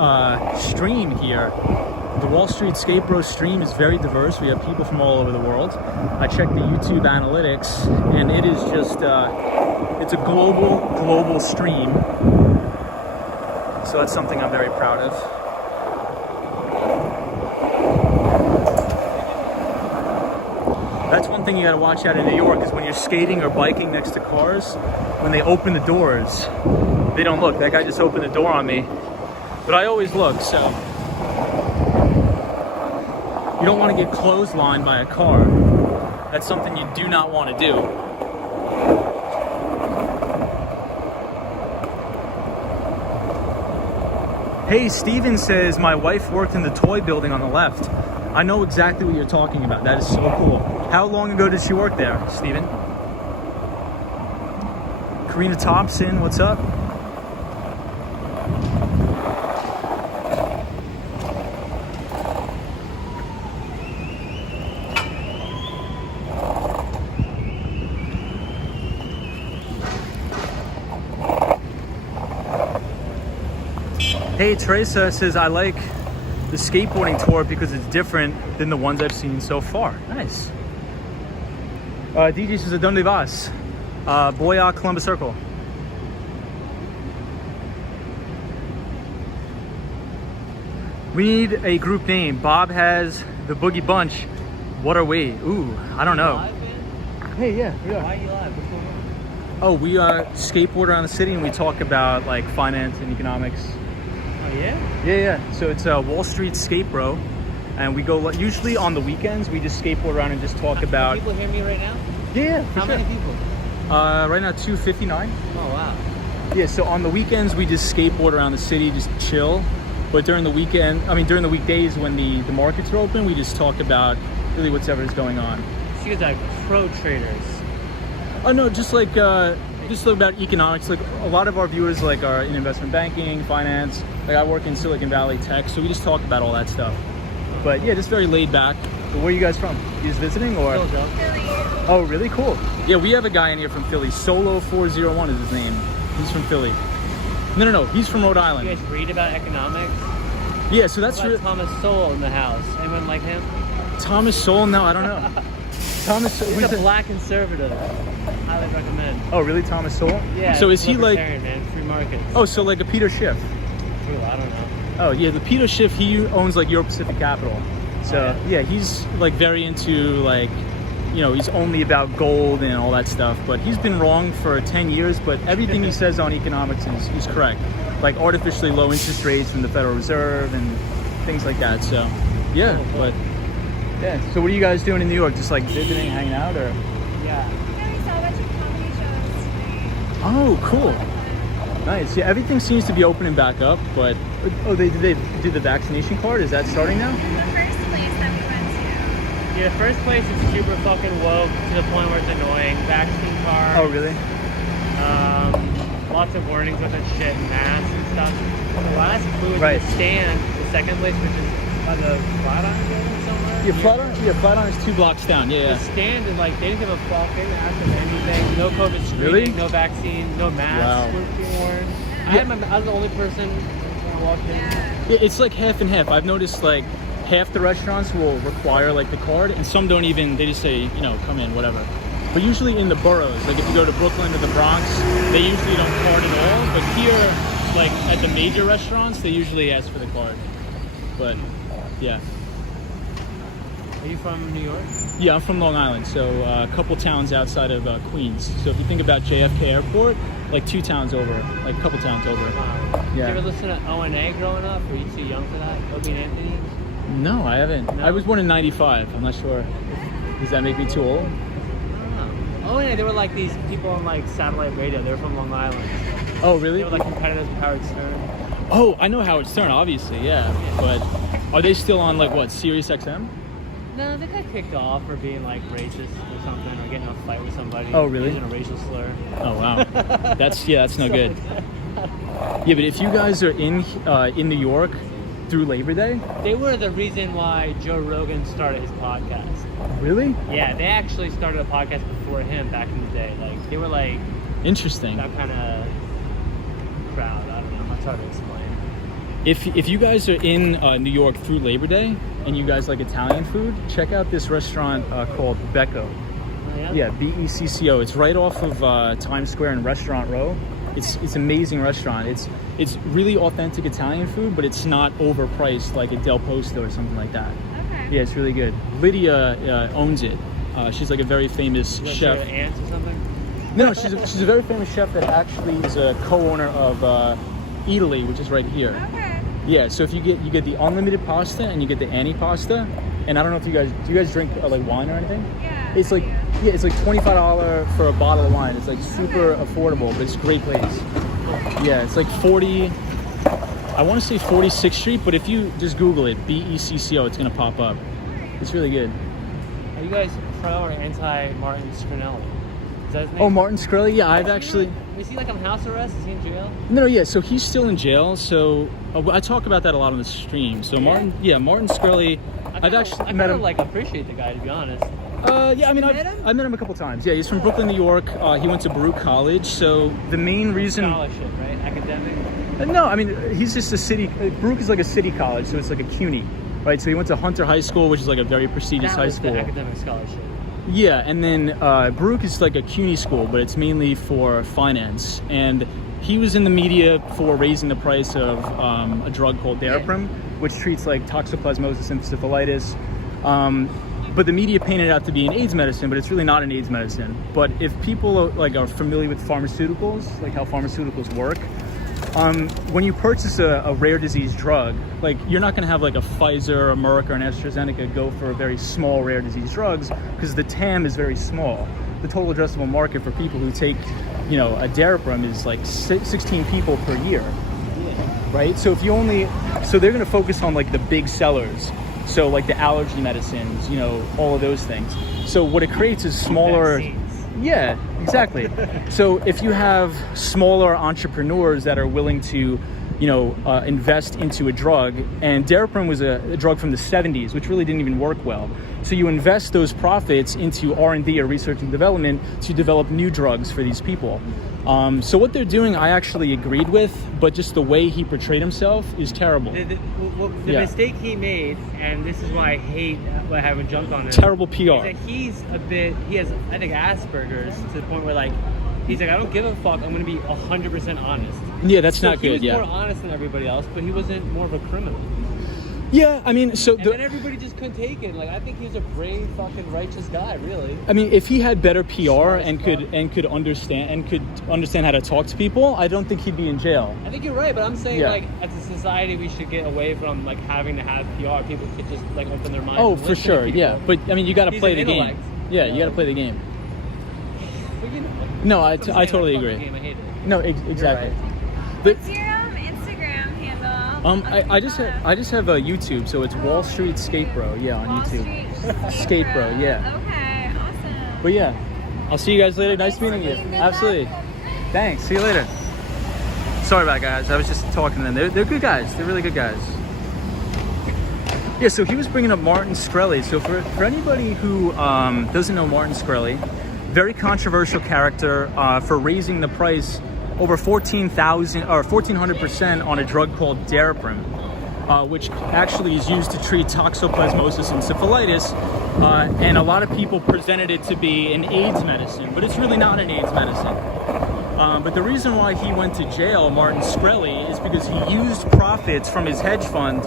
stream here. The Wall Street Skate Bro stream is very diverse. We have people from all over the world. I checked the YouTube analytics, and it is just, it's a global stream. So that's something I'm very proud of. That's one thing you gotta watch out in New York, is when you're skating or biking next to cars, when they open the doors, they don't look. That guy just opened the door on me. But I always look, so. You don't want to get clotheslined by a car. That's something you do not want to do. Hey, Steven says, my wife worked in the toy building on the left. I know exactly what you're talking about. That is so cool. How long ago did she work there, Steven? Karina Thompson, what's up? Hey, Teresa says, I like the skateboarding tour because it's different than the ones I've seen so far. Nice. DJ says, ¿a dónde vas? Voy a Columbus Circle. We need a group name. Bob has the Boogie Bunch. What are we? Ooh, I don't know. Hey, yeah, we are. Why are you live? What's going on? Oh, we skateboard around the city and we talk about like finance and economics. Oh, yeah? Yeah. So it's Wall Street Skate Bro, and we go usually on the weekends. We just skateboard around and just talk about. People hear me right now? Yeah. How many people? Right now, 259. Oh, wow. Yeah. So on the weekends we just skateboard around the city, just chill. But during the weekdays when the markets are open, we just talk about really whatever is going on. So you guys are pro traders. Oh no, just about economics. Like a lot of our viewers are in investment banking, finance. Like I work in Silicon Valley tech, so we just talk about all that stuff. But yeah, just very laid back. But where are you guys from? You just visiting or? Philadelphia. Oh, really? Cool. Yeah, we have a guy in here from Philly. Solo401 is his name. He's from Philly. No. He's from Rhode Island. You guys read about economics? Yeah, so that's What about Thomas Sowell in the house? Anyone like him? Thomas Sowell. No, I don't know. Thomas. He's a black conservative. Highly recommend. Oh, really, Thomas Sowell? Yeah. So is he like? Man, free markets. Oh, so like a Peter Schiff. Ooh, I don't know. Oh yeah, the Peter Schiff. He owns like Euro Pacific Capital. So yeah, he's like very into like, he's only about gold and all that stuff. But he's been wrong for 10 years. But everything he says on economics is correct. Like artificially low interest rates from the Federal Reserve and things like that. So yeah, but yeah. So what are you guys doing in New York? Just like visiting, hanging out, or? Yeah. We saw a bunch of comedy shows. Oh, cool. Nice. Yeah, everything seems to be opening back up. But did they do the vaccination card? Is that starting now? The first place that we went to. Yeah, the first place is super fucking woke to the point where it's annoying. Vaccine card. Oh, really? Lots of warnings with that shit, masks and stuff. The last we went Right. to the stand, the second place, which is by the Flatiron Building somewhere. Flatiron is 2 blocks down. Yeah. The stand is like, they didn't give a fuck, they didn't ask them anything. No COVID screening, Really? no vaccine, no masks were being worn. I was the only person when I walked in. Yeah, it's like half and half. I've noticed like half the restaurants will require like the card, and some don't even. They just say, come in, whatever. But usually in the boroughs, like if you go to Brooklyn or the Bronx, they usually don't card at all. But here, like at the major restaurants, they usually ask for the card. But yeah. Are you from New York? Yeah, I'm from Long Island, so a couple towns outside of Queens. So if you think about JFK Airport, like 2 towns over, like a couple towns over. Wow. Did Yeah. you ever listen to O&A growing up? Were you too young for that? Opie and Anthony? No, I haven't. No? I was born in '95. I'm not sure. Does that make me too old? O&A, they were like these people on like satellite radio. They were from Long Island. Oh, really? They were like competitors with Howard Stern. Oh, I know Howard Stern, obviously, yeah. But are they still on like what, Sirius XM? No, they got kicked off for being like racist or something, or getting in a fight with somebody. Oh, really? Using a racial slur. Oh, wow. That's no good. Yeah, but if you guys are in New York through Labor Day, They were the reason why Joe Rogan started his podcast. really Yeah, they actually started a podcast before him back in the day. Like they were like interesting. that kind of crowd. I don't know. It's hard to explain. If you guys are in New York through Labor Day and you guys like Italian food, check out this restaurant called Becco. Oh, yeah? Yeah, Becco. It's right off of Times Square in Restaurant Row. It's amazing restaurant. It's really authentic Italian food, but it's not overpriced like a Del Posto or something like that. Okay. Yeah, it's really good. Lydia owns it. She's like a very famous Was chef. your aunt or something? No, she's a very famous chef that actually is a co-owner of Italy, which is right here. Okay. Yeah, so if you get the unlimited pasta and you get the antipasta, and I don't know if do you guys drink like wine or anything? Yeah. It's like I it's like $25 for a bottle of wine. It's like super affordable, but it's a great place. Yeah, it's like 40. I want to say 46th Street, but if you just Google it, Becco, it's gonna pop up. It's really good. Are you guys pro or anti Martin Shkreli? Is that his name? Oh, Martin Shkreli? Yeah, I've actually. Is he like on house arrest? Is he in jail? No, yeah. So he's still in jail. So I talk about that a lot on the stream. So Martin Shkreli. I've actually met him. Like appreciate the guy, to be honest. Yeah, I mean, I met him a couple times. Yeah, he's from Brooklyn, New York. He went to Baruch College. So the main reason. Scholarship, right? Academic. No, I mean, he's just a city. Baruch is like a city college, so it's like a CUNY, right? So he went to Hunter High School, which is like a very prestigious That high was school. the academic scholarship. Yeah, and then Baruch is like a CUNY school, but it's mainly for finance. And he was in the media for raising the price of a drug called Daraprim, which treats like toxoplasmosis encephalitis. But the media painted it out to be an AIDS medicine, but it's really not an AIDS medicine. But if people are familiar with pharmaceuticals, like how pharmaceuticals work, when you purchase a rare disease drug, like you're not going to have like a Pfizer, a Merck, or an AstraZeneca go for very small rare disease drugs because the TAM is very small. The total addressable market for people who take, a Daraprim is like 16 people per year, right? So so they're going to focus on like the big sellers. So like the allergy medicines, all of those things. So what it creates is smaller. Vaccines. Yeah, exactly. So if you have smaller entrepreneurs that are willing to, invest into a drug, and Daraprim was a drug from the 70s, which really didn't even work well. So you invest those profits into R&D or research and development to develop new drugs for these people. So what they're doing, I actually agreed with, but just the way he portrayed himself is terrible. The mistake he made, and this is why I hate having jumped on this. Terrible PR. Is that he has, I think, Asperger's to the point where he's like, I don't give a fuck. I'm going to be 100% honest. Yeah, that's not good. He was Yeah. more honest than everybody else, but he wasn't more of a criminal. Yeah, I mean, so And then everybody just couldn't take it. I think he's a brave, fucking righteous guy, really. I mean, if he had better PR and could understand how to talk to people, I don't think he'd be in jail. I think you're right, but I'm saying, Yeah. as a society, we should get away from, having to have PR. People could just, open their minds. Oh, and for listen to sure, people. yeah. But, I mean, you got to He's play an the game. intellect, Yeah, you got to play the game. But, No, I I'm saying, totally fuck the agree. game, I hate it. No, exactly. right. But What's your Instagram handle? I just have a YouTube, so it's Wall Street Skate Bro. Yeah, on Wall YouTube. Street Skate Bro, yeah. Okay, awesome. But yeah, I'll see you guys later. Nice meeting you. Good Absolutely. luck. Thanks. See you later. Sorry about it, guys. I was just talking to them. They're good guys. They're really good guys. Yeah, so he was bringing up Martin Shkreli. So for anybody who doesn't know Martin Shkreli, very controversial character for raising the price over 1,400% on a drug called Daraprim. which actually is used to treat toxoplasmosis and syphilitis. And a lot of people presented it to be an AIDS medicine, but it's really not an AIDS medicine. But the reason why he went to jail, Martin Shkreli, is because he used profits from his hedge fund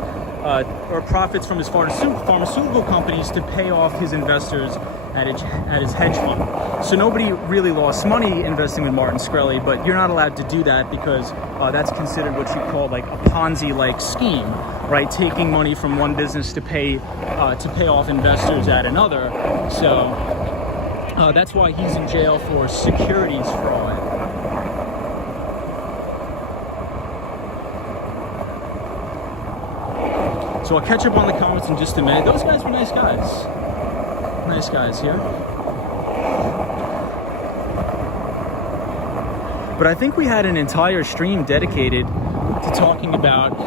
or profits from his pharmaceutical companies to pay off his investors at his hedge fund. So nobody really lost money investing with Martin Shkreli, but you're not allowed to do that because that's considered what you call like a Ponzi-like scheme, right? Taking money from one business to pay off investors at another. So that's why he's in jail for securities fraud. So I'll catch up on the comments in just a minute. Those guys were nice guys. Nice guys here. But I think we had an entire stream dedicated to talking about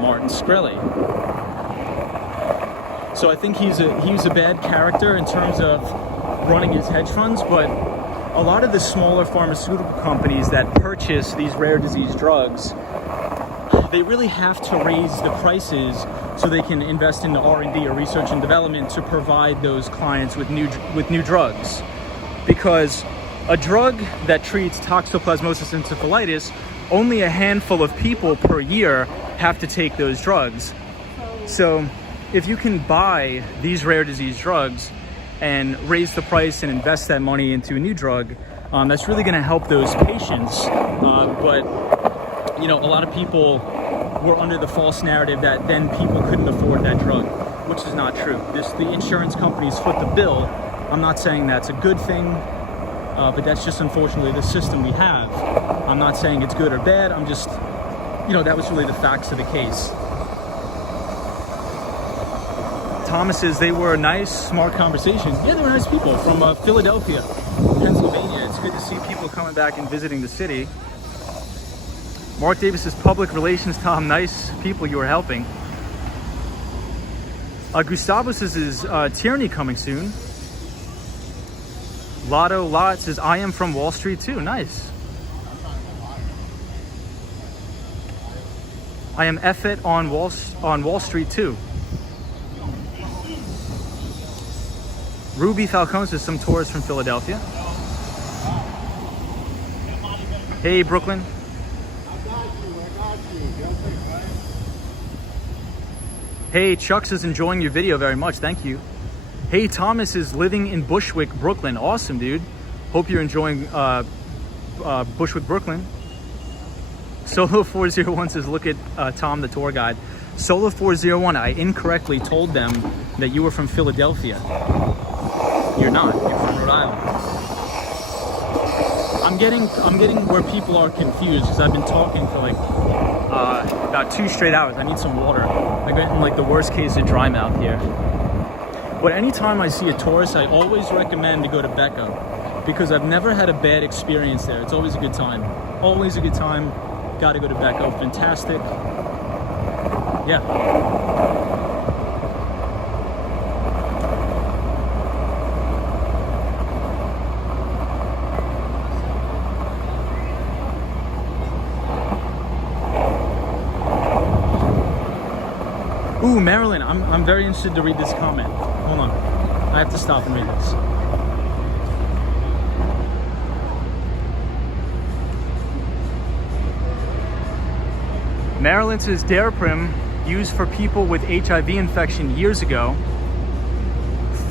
Martin Shkreli. So I think he's a bad character in terms of running his hedge funds, but a lot of the smaller pharmaceutical companies that purchase these rare disease drugs, they really have to raise the prices so they can invest in the R&D or research and development to provide those clients with new drugs. Because a drug that treats toxoplasmosis and encephalitis, only a handful of people per year have to take those drugs. So if you can buy these rare disease drugs and raise the price and invest that money into a new drug, that's really going to help those patients. But a lot of people were under the false narrative that then people couldn't afford that drug, which is not true. The insurance companies foot the bill. I'm not saying that's a good thing, but that's just unfortunately the system we have. I'm not saying it's good or bad. I'm just, that was really the facts of the case. Thomas's, they were a nice, smart conversation. Yeah, they were nice people from Philadelphia, Pennsylvania. It's good to see people coming back and visiting the city. Mark Davis's public relations, Tom, nice people you were helping. Gustavus's is Tyranny coming soon. Lotto Lot says, I am from Wall Street too. Nice. I am Effet on Wall Street too. Ruby Falcone says, some tourists from Philadelphia. Hey, Brooklyn. Hey, Chucks is enjoying your video very much. Thank you. Hey, Thomas is living in Bushwick, Brooklyn. Awesome, dude. Hope you're enjoying Bushwick, Brooklyn. Solo401 says, look at Tom, the tour guide. Solo401, I incorrectly told them that you were from Philadelphia. You're not. You're from Rhode Island. I'm getting where people are confused because I've been talking for like about 2 straight hours. I need some water. I'm getting like the worst case of dry mouth here. But anytime I see a tourist, I always recommend to go to Becca because I've never had a bad experience there. It's always a good time. Always a good time. Got to go to Becca. Fantastic. Yeah. Ooh, Marilyn, I'm very interested to read this comment. Hold on. I have to stop and read this. Marilyn says Daraprim used for people with HIV infection years ago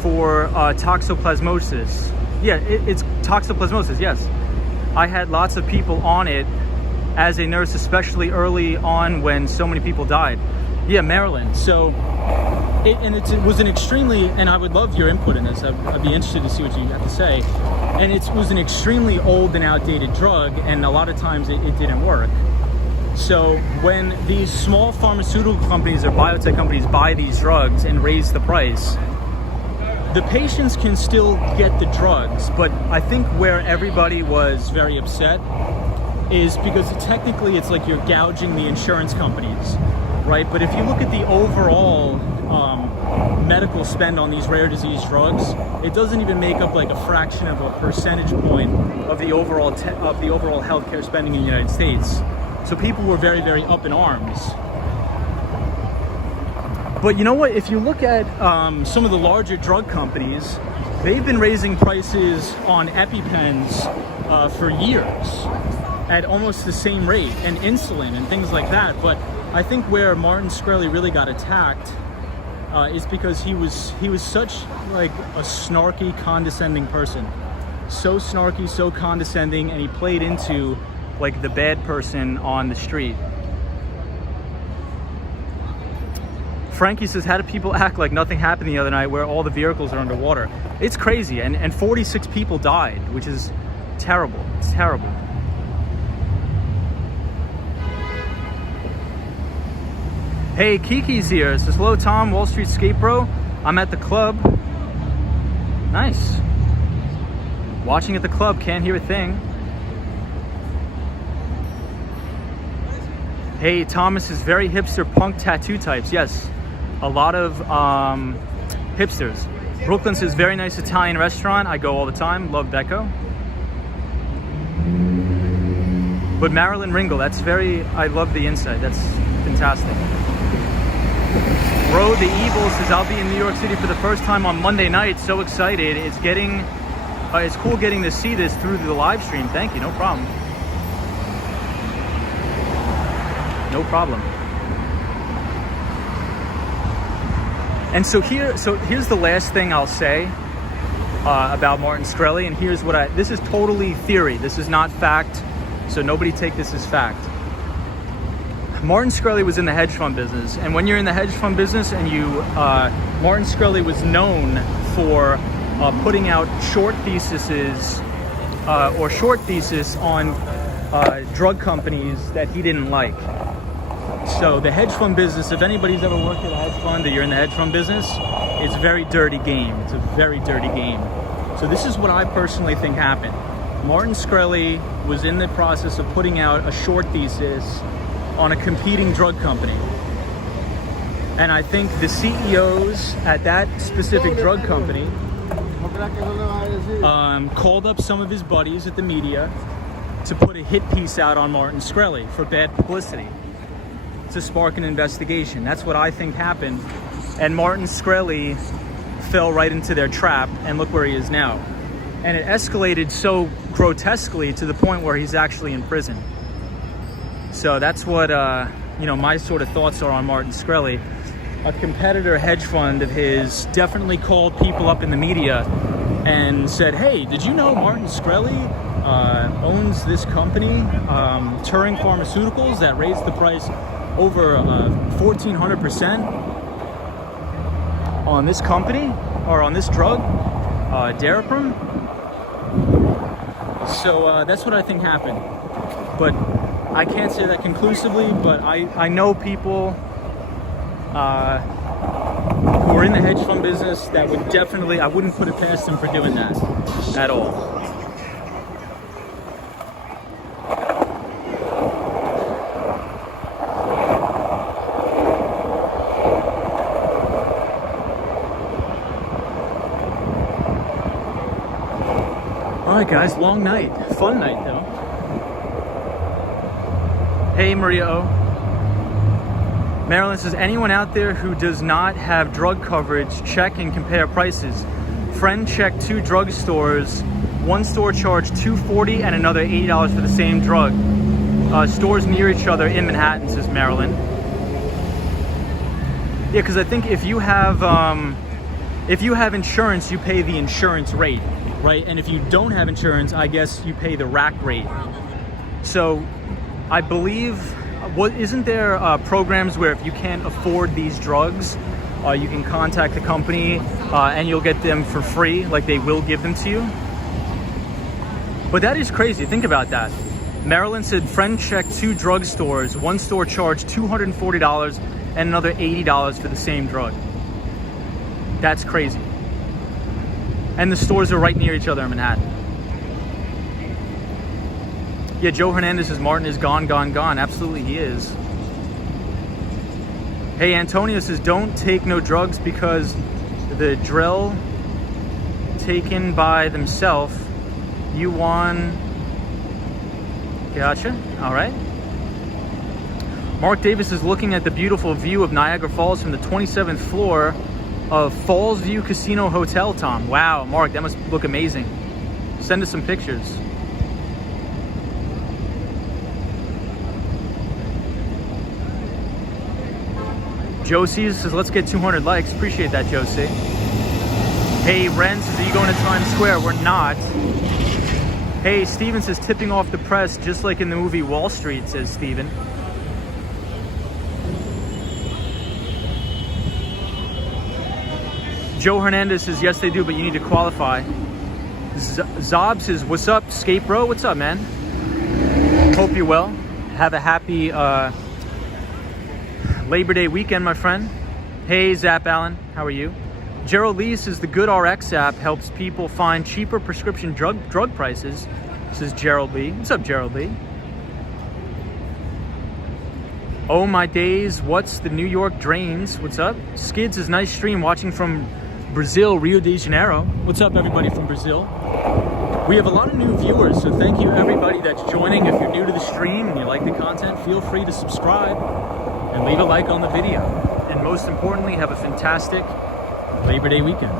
for toxoplasmosis. Yeah, it's toxoplasmosis, yes. I had lots of people on it as a nurse, especially early on when so many people died. Yeah, Maryland. So, it was an extremely, and I would love your input in this. I'd be interested to see what you have to say. And it was an extremely old and outdated drug, and a lot of times it didn't work. So when these small pharmaceutical companies or biotech companies buy these drugs and raise the price, the patients can still get the drugs. But I think where everybody was very upset is because technically it's like you're gouging the insurance companies. Right, but if you look at the overall medical spend on these rare disease drugs, it doesn't even make up like a fraction of a percentage point of the overall healthcare spending in the United States. So people were very, very up in arms. But you know what? If you look at some of the larger drug companies, they've been raising prices on EpiPens for years at almost the same rate, and insulin and things like that. But I think where Martin Shkreli really got attacked is because he was such like a snarky, condescending person. So snarky, so condescending, and he played into like the bad person on the street. Frankie says, how do people act like nothing happened the other night where all the vehicles are underwater? It's crazy, and 46 people died, which is terrible. It's terrible. Hey, Kiki's here. It says, hello, Tom, Wall Street Skate Bro. I'm at the club. Nice. Watching at the club, can't hear a thing. Hey, Thomas is very hipster punk tattoo types. Yes, a lot of hipsters. Brooklyn says, very nice Italian restaurant. I go all the time. Love Becco. But Marilyn Ringle, I love the insight. That's fantastic. Bro, the Evil says, I'll be in New York City for the first time on Monday night. So excited. It's cool getting to see this through the live stream. Thank you. No problem. No problem. And so here's the last thing I'll say about Martin Shkreli, and here's what this is totally theory. This is not fact, so nobody take this as fact. Martin Shkreli was in the hedge fund business, and when you're in the hedge fund business and Martin Shkreli was known for putting out short theses on drug companies that he didn't like. So the hedge fund business, if anybody's ever worked at a hedge fund or you're in the hedge fund business, it's a very dirty game. It's a very dirty game. So this is what I personally think happened. Martin Shkreli was in the process of putting out a short thesis on a competing drug company. And I think the CEOs at that specific drug company called up some of his buddies at the media to put a hit piece out on Martin Shkreli for bad publicity, to spark an investigation. That's what I think happened. And Martin Shkreli fell right into their trap, and look where he is now. And it escalated so grotesquely to the point where he's actually in prison. So that's what my sort of thoughts are on Martin Shkreli. A competitor hedge fund of his definitely called people up in the media and said, hey, did you know Martin Shkreli owns this company, Turing Pharmaceuticals, that raised the price over 1,400% on this company, or on this drug, Daraprim? So that's what I think happened. But I can't say that conclusively, but I know people who are in the hedge fund business that would definitely, I wouldn't put it past them for doing that at all. Alright guys, long night. Fun night though. Hey Maria O. Marilyn says, anyone out there who does not have drug coverage, check and compare prices. Friend checked 2 drugstores. One store charged $240 and another $80 for the same drug. Stores near each other in Manhattan, says Marilyn. Yeah, because I think if you have insurance, you pay the insurance rate, right? And if you don't have insurance, I guess you pay the rack rate. So I believe, isn't there programs where if you can't afford these drugs, you can contact the company and you'll get them for free, like they will give them to you? But that is crazy. Think about that. Marilyn said, friend checked 2 drugstores. One store charged $240 and another $80 for the same drug. That's crazy. And the stores are right near each other in Manhattan. Yeah, Joe Hernandez says Martin is gone, gone, gone. Absolutely, he is. Hey, Antonio says, don't take no drugs because the drill taken by themselves. You won. Gotcha. All right. Mark Davis is looking at the beautiful view of Niagara Falls from the 27th floor of Falls View Casino Hotel, Tom. Wow, Mark, that must look amazing. Send us some pictures. Josie says, let's get 200 likes. Appreciate that, Josie. Hey, Ren says, are you going to Times Square? We're not. Hey, Steven says, tipping off the press just like in the movie Wall Street, says Steven. Joe Hernandez says, yes, they do, but you need to qualify. Zob says, what's up, Skate Bro? What's up, man? Hope you're well. Have a happy Labor Day weekend, my friend. Hey, Zap Allen, how are you? Gerald Lee says, the Good RX app helps people find cheaper prescription drug prices, says Gerald Lee. What's up, Gerald Lee? Oh my days, what's the New York drains? What's up? Skids is nice stream watching from Brazil, Rio de Janeiro. What's up, everybody from Brazil? We have a lot of new viewers, so thank you everybody that's joining. If you're new to the stream and you like the content, feel free to subscribe and leave a like on the video. And most importantly, have a fantastic Labor Day weekend.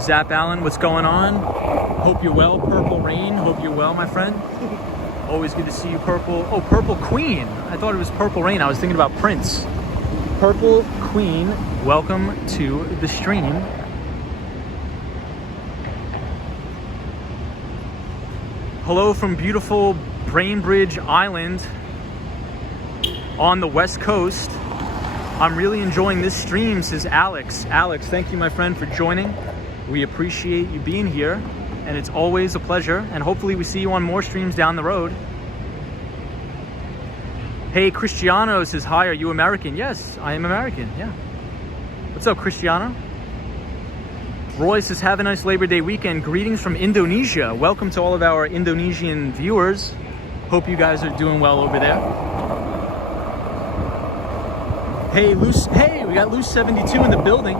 Zap Allen, what's going on? Hope you're well. Purple Rain, hope you're well, my friend. Always good to see you, Purple. Oh, Purple Queen. I thought it was Purple Rain. I was thinking about Prince. Purple Queen, welcome to the stream. Hello from beautiful Brainbridge Island on the West Coast. I'm really enjoying this stream, says Alex. Alex, thank you, my friend, for joining. We appreciate you being here, and it's always a pleasure. And hopefully we see you on more streams down the road. Hey, Cristiano says, hi, are you American? Yes, I am American, yeah. What's up, Cristiano? Roy says, have a nice Labor Day weekend. Greetings from Indonesia. Welcome to all of our Indonesian viewers. Hope you guys are doing well over there. Hey, we got Loose 72 in the building.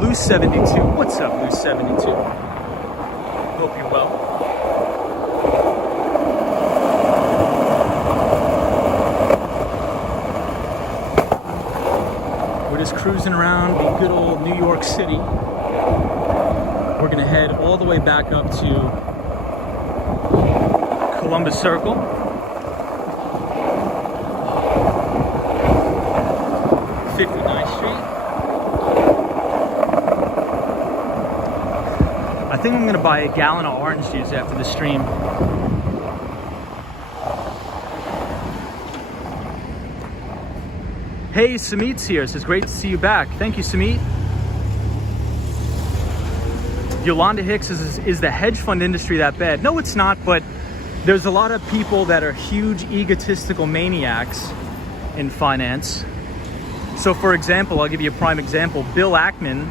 Loose 72, what's up, Loose 72? Hope you're well. We're just cruising around the good old New York City. We're gonna head all the way back up to Columbus Circle. I think I'm gonna buy a gallon of orange juice after the stream. Hey, Samit's here. Says, great to see you back. Thank you, Samit. Yolanda Hicks is the hedge fund industry that bad? No, it's not, but there's a lot of people that are huge egotistical maniacs in finance. So for example, I'll give you a prime example. Bill Ackman.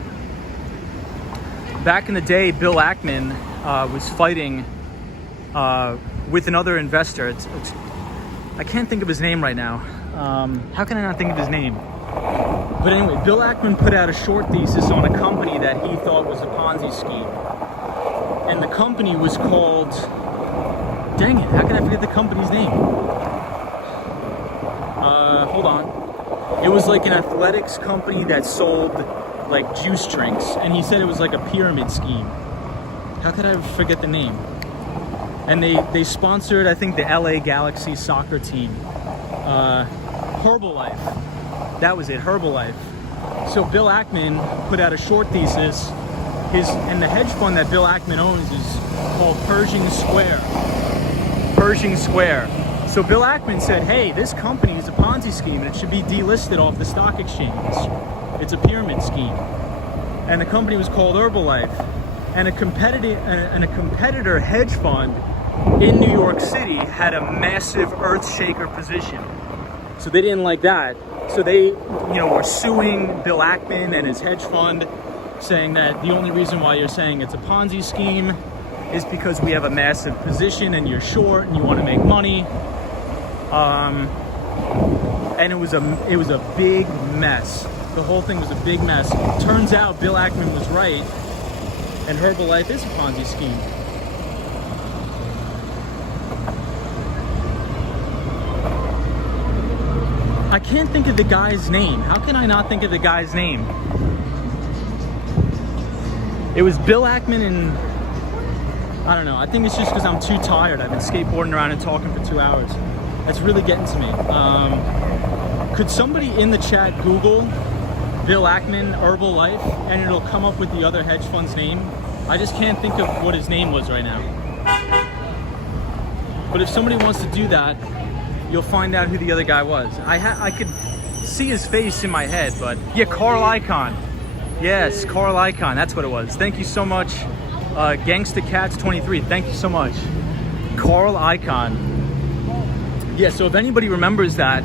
Back in the day, Bill Ackman was fighting with another investor. I can't think of his name right now. How can I not think of his name? But anyway, Bill Ackman put out a short thesis on a company that he thought was a Ponzi scheme. And the company was called... Dang it, how can I forget the company's name? Hold on. It was like an athletics company that sold like juice drinks, and he said it was like a pyramid scheme. How could I forget the name? And they sponsored, I think, the LA Galaxy soccer team. Herbalife. That was it, Herbalife. So Bill Ackman put out a short thesis. And the hedge fund that Bill Ackman owns is called Pershing Square. Pershing Square. So Bill Ackman said, hey, this company is a Ponzi scheme and it should be delisted off the stock exchange. It's a pyramid scheme. And the company was called Herbalife. And a competitor hedge fund in New York City had a massive earth shaker position. So they didn't like that. So they, were suing Bill Ackman and his hedge fund, saying that the only reason why you're saying it's a Ponzi scheme is because we have a massive position and you're short and you want to make money. And it was a big mess. The whole thing was a big mess. Turns out Bill Ackman was right, and Herbalife is a Ponzi scheme. I can't think of the guy's name. How can I not think of the guy's name? It was Bill Ackman, and I don't know. I think it's just because I'm too tired. I've been skateboarding around and talking for 2 hours. That's really getting to me. Could somebody in the chat Google Bill Ackman Herbalife and it'll come up with the other hedge fund's name? I just can't think of what his name was right now. But if somebody wants to do that, you'll find out who the other guy was. I could see his face in my head, but yeah, Carl Icahn. Yes, Carl Icahn, that's what it was. Thank you so much, Gangsta Cats 23. Thank you so much, Carl Icahn. Yeah, so if anybody remembers that,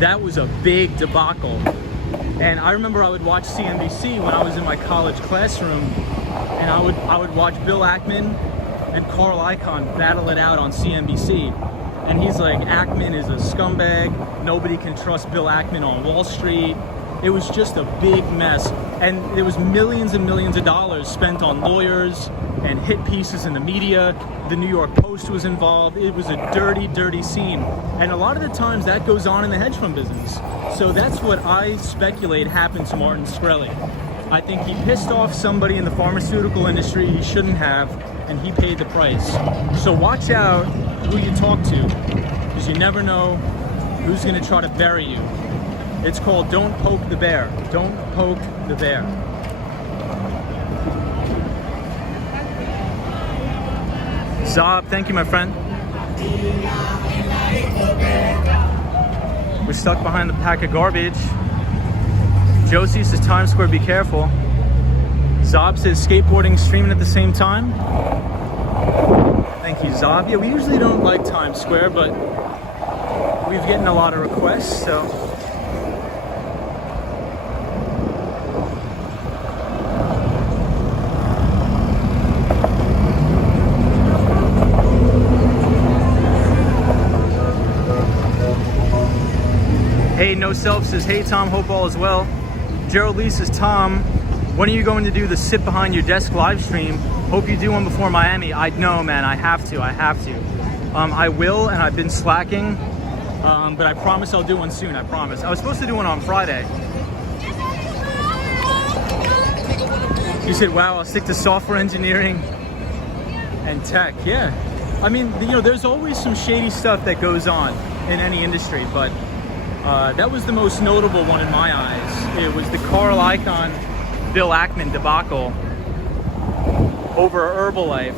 that was a big debacle. And I remember I would watch CNBC when I was in my college classroom, and I would watch Bill Ackman and Carl Icahn battle it out on CNBC. And he's like, Ackman is a scumbag. Nobody can trust Bill Ackman on Wall Street. It was just a big mess. And there was millions and millions of dollars spent on lawyers and hit pieces in the media. The New York Post was involved. It was a dirty, dirty scene. And a lot of the times that goes on in the hedge fund business. So that's what I speculate happened to Martin Shkreli. I think he pissed off somebody in the pharmaceutical industry he shouldn't have, and he paid the price. So watch out who you talk to, because you never know who's gonna try to bury you. It's called Don't Poke the Bear. Don't poke the bear. Zob, thank you, my friend. We're stuck behind the pack of garbage. Josie says Times Square, be careful. Zob says skateboarding streaming at the same time. Thank you, Zob. Yeah, we usually don't like Times Square, but we've gotten a lot of requests, so. Hey, No Self says, hey Tom, hope all is well. Gerald Lee says, Tom, when are you going to do the sit behind your desk live stream? Hope you do one before Miami. I know, man, I have to. I will, and I've been slacking, but I promise I'll do one soon, I promise. I was supposed to do one on Friday. You said, wow, I'll stick to software engineering and tech. Yeah, I mean, you know, there's always some shady stuff that goes on in any industry, but that was the most notable one in my eyes. It was the Carl Icahn, Bill Ackman debacle over Herbalife.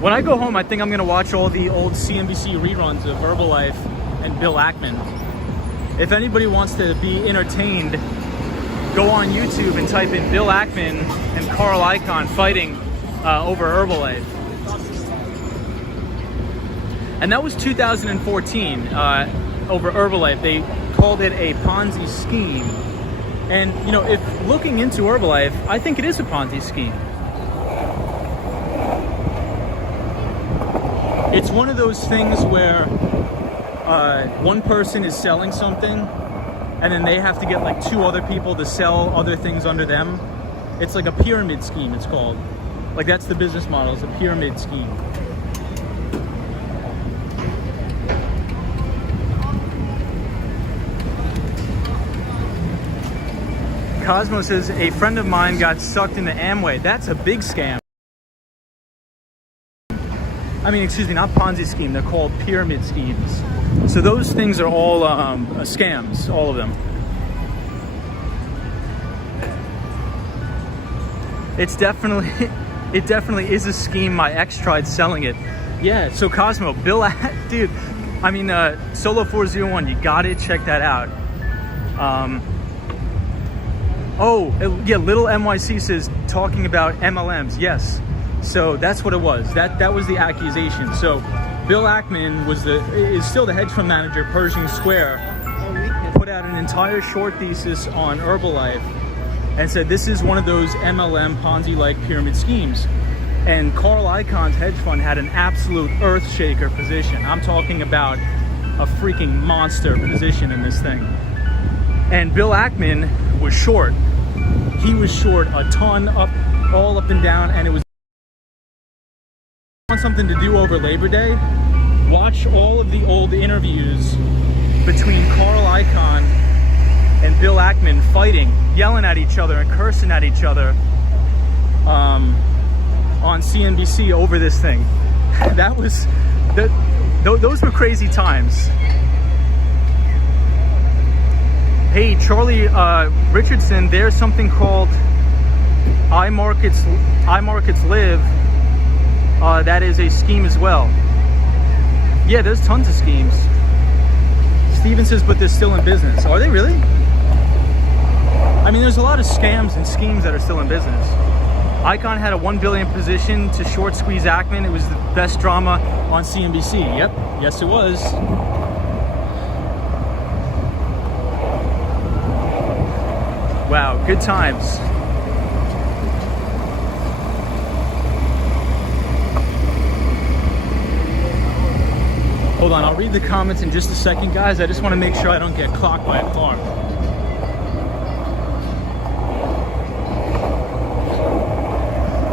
When I go home, I think I'm gonna watch all the old CNBC reruns of Herbalife and Bill Ackman. If anybody wants to be entertained, go on YouTube and type in Bill Ackman and Carl Icahn fighting over Herbalife. And that was 2014. Over Herbalife, they called it a Ponzi scheme. And you know, if looking into Herbalife, I think it is a Ponzi scheme. It's one of those things where one person is selling something, and then they have to get like 2 other people to sell other things under them. It's like a pyramid scheme, it's called. Like, that's the business model, it's a pyramid scheme. Cosmo says, a friend of mine got sucked into Amway. That's a big scam. I mean, excuse me, not Ponzi scheme. They're called pyramid schemes. So those things are all scams, all of them. It definitely is a scheme. My ex tried selling it. Yeah, so Cosmo, dude, I mean, Solo 401, you gotta check that out. Oh, yeah, Little NYC says, talking about MLMs, yes. So that's what it was. That was the accusation. So Bill Ackman is still the hedge fund manager, Pershing Square, put out an entire short thesis on Herbalife and said this is one of those MLM Ponzi-like pyramid schemes. And Carl Icahn's hedge fund had an absolute earth shaker position. I'm talking about a freaking monster position in this thing. And Bill Ackman was short. He was short a ton, all up and down, and it was something to do over Labor Day. Watch all of the old interviews between Carl Icahn and Bill Ackman fighting, yelling at each other and cursing at each other on CNBC over this thing. That was, those were crazy times. Hey, Charlie Richardson, there's something called iMarkets Live. That is a scheme as well. Yeah, there's tons of schemes. Steven says, but they're still in business. Are they really? I mean, there's a lot of scams and schemes that are still in business. Icahn had a $1 billion position to short squeeze Ackman. It was the best drama on CNBC. Yep, yes it was. Wow, good times. Hold on, I'll read the comments in just a second, guys. I just want to make sure I don't get clocked by a car.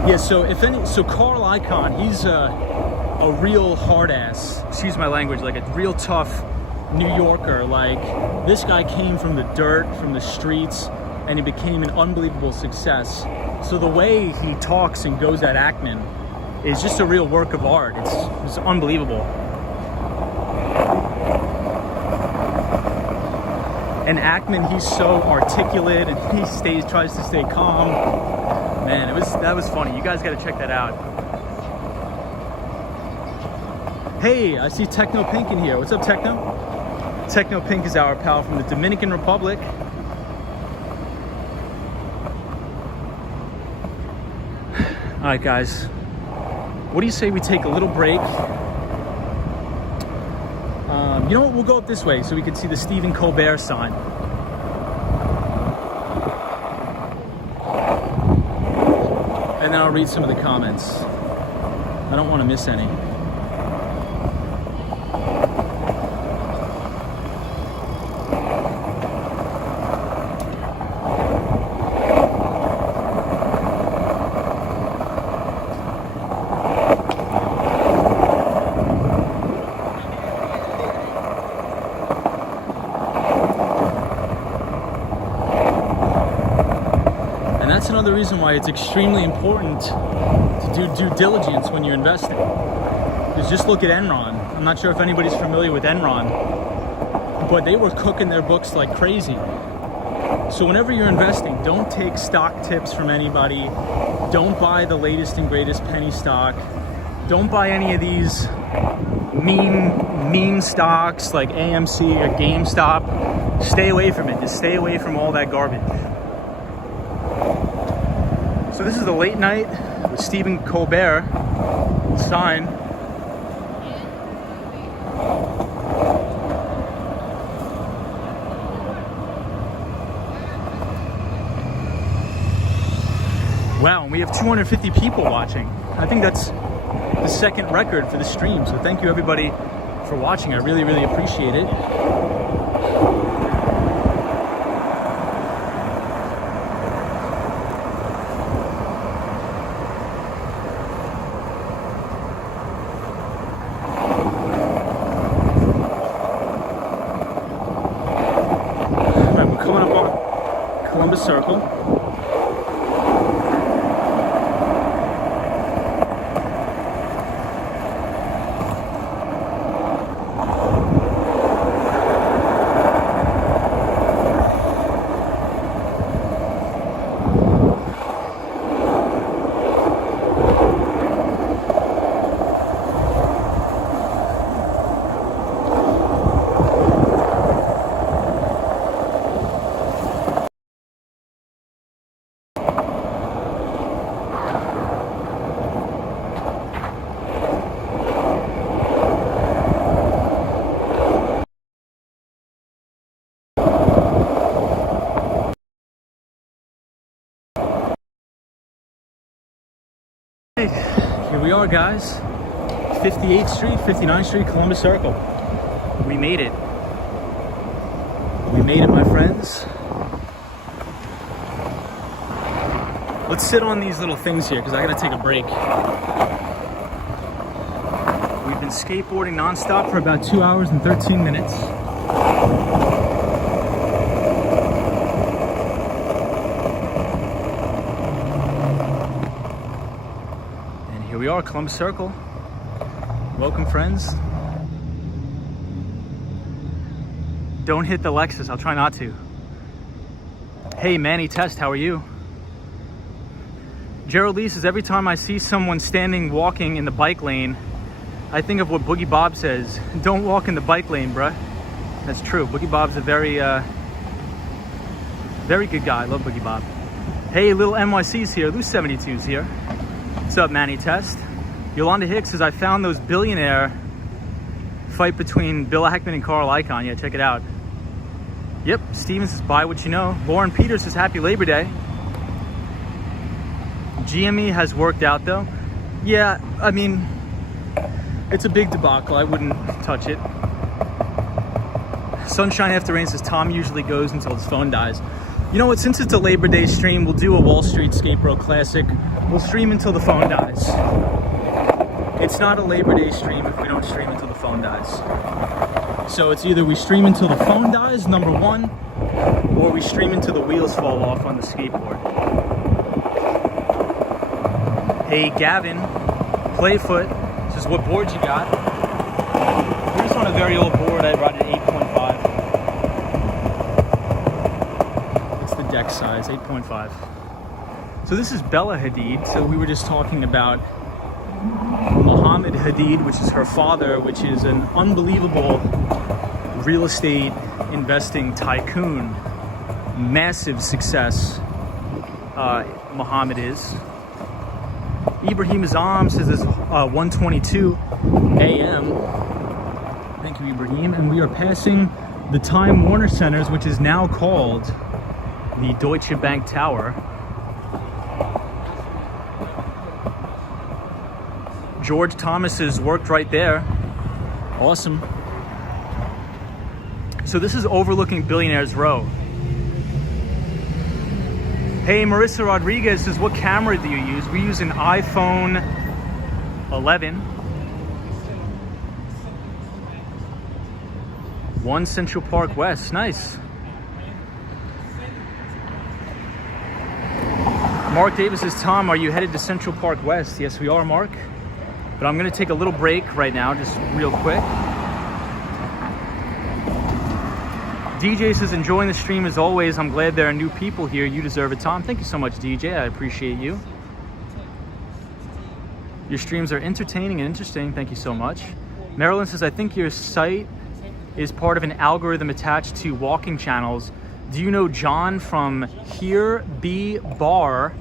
Yeah, so Carl Icahn, he's a real hard ass. Excuse my language, like a real tough New Yorker. Like, this guy came from the dirt, from the streets, and he became an unbelievable success. So the way he talks and goes at Ackman is just a real work of art. It's unbelievable. And Ackman, he's so articulate and he tries to stay calm. Man, that was funny. You guys got to check that out. Hey, I see Techno Pink in here. What's up, Techno? Techno Pink is our pal from the Dominican Republic. All right, guys. What do you say we take a little break? You know what? We'll go up this way so we can see the Stephen Colbert sign. And then I'll read some of the comments. I don't want to miss any. That's another reason why it's extremely important to do due diligence when you're investing. Because just look at Enron. I'm not sure if anybody's familiar with Enron, but they were cooking their books like crazy. So whenever you're investing, don't take stock tips from anybody. Don't buy the latest and greatest penny stock. Don't buy any of these meme stocks like AMC or GameStop. Stay away from it. Just stay away from all that garbage. So this is the late night with Stephen Colbert sign. Wow, and we have 250 people watching. I think that's the second record for the stream. So thank you everybody for watching. I really, really appreciate it. Circle. Here we are, guys. 58th Street, 59th Street, Columbus Circle. We made it. We made it, my friends. Let's sit on these little things here because I gotta take a break. We've been skateboarding nonstop for about 2 hours and 13 minutes. And here we are, Columbus Circle. Welcome, friends. Don't hit the Lexus, I'll try not to. Hey, Manny Test, how are you? Gerald Lee says, every time I see someone standing walking in the bike lane, I think of what Boogie Bob says. Don't walk in the bike lane, bruh. That's true. Boogie Bob's a very good guy. I love Boogie Bob. Hey, little NYC's here. Loose 72's here. What's up, Manny Test? Yolanda Hicks says, I found those billionaire fight between Bill Ackman and Carl Icahn. Yeah, check it out. Yep, Steven says, buy what you know. Lauren Peters says, happy Labor Day. GME has worked out though. Yeah, I mean, it's a big debacle. I wouldn't touch it. Sunshine After Rain says, Tom usually goes until his phone dies. You know what, since it's a Labor Day stream, we'll do a Wall Street Skate Bro Classic. We'll stream until the phone dies. It's not a Labor Day stream if we don't stream until the phone dies. So it's either we stream until the phone dies, number one, or we stream until the wheels fall off on the skateboard. Hey, Gavin, Playfoot says, what board you got? We're just on a very old board. I brought an 8.5. It's the deck size, 8.5. So this is Bella Hadid. So we were just talking about Mohammed Hadid, which is her father, which is an unbelievable real estate investing tycoon. Massive success, Mohammed is. Ibrahim Azam says it's 1:22 a.m. Thank you, Ibrahim. And we are passing the Time Warner Centers, which is now called the Deutsche Bank Tower. George Thomas has worked right there. Awesome. So this is overlooking Billionaires Row. Hey, Marissa Rodriguez says, what camera do you use? We use an iPhone 11. 1 Central Park West, nice. Mark Davis says, Tom, are you headed to Central Park West? Yes, we are, Mark. But I'm gonna take a little break right now, just real quick. DJ says, enjoying the stream as always. I'm glad there are new people here. You deserve it, Tom. Thank you so much, DJ. I appreciate you. Your streams are entertaining and interesting. Thank you so much. Marilyn says, I think your site is part of an algorithm attached to walking channels. Do you know John from Here Be Bar?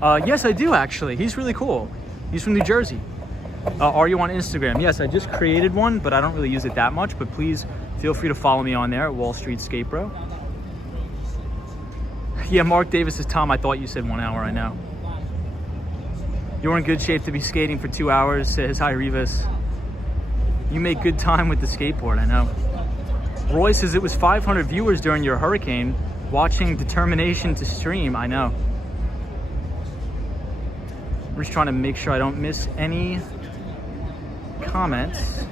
Yes, I do actually. He's really cool. He's from New Jersey. Are you on Instagram? Yes, I just created one, but I don't really use it that much. But please feel free to follow me on there at Wall Street Skate Bro. Yeah, Mark Davis says, Tom, I thought you said 1 hour, I know. You're in good shape to be skating for 2 hours, says Hi Rivas. You make good time with the skateboard, I know. Roy says, it was 500 viewers during your hurricane watching Determination to stream, I know. I'm just trying to make sure I don't miss any comments.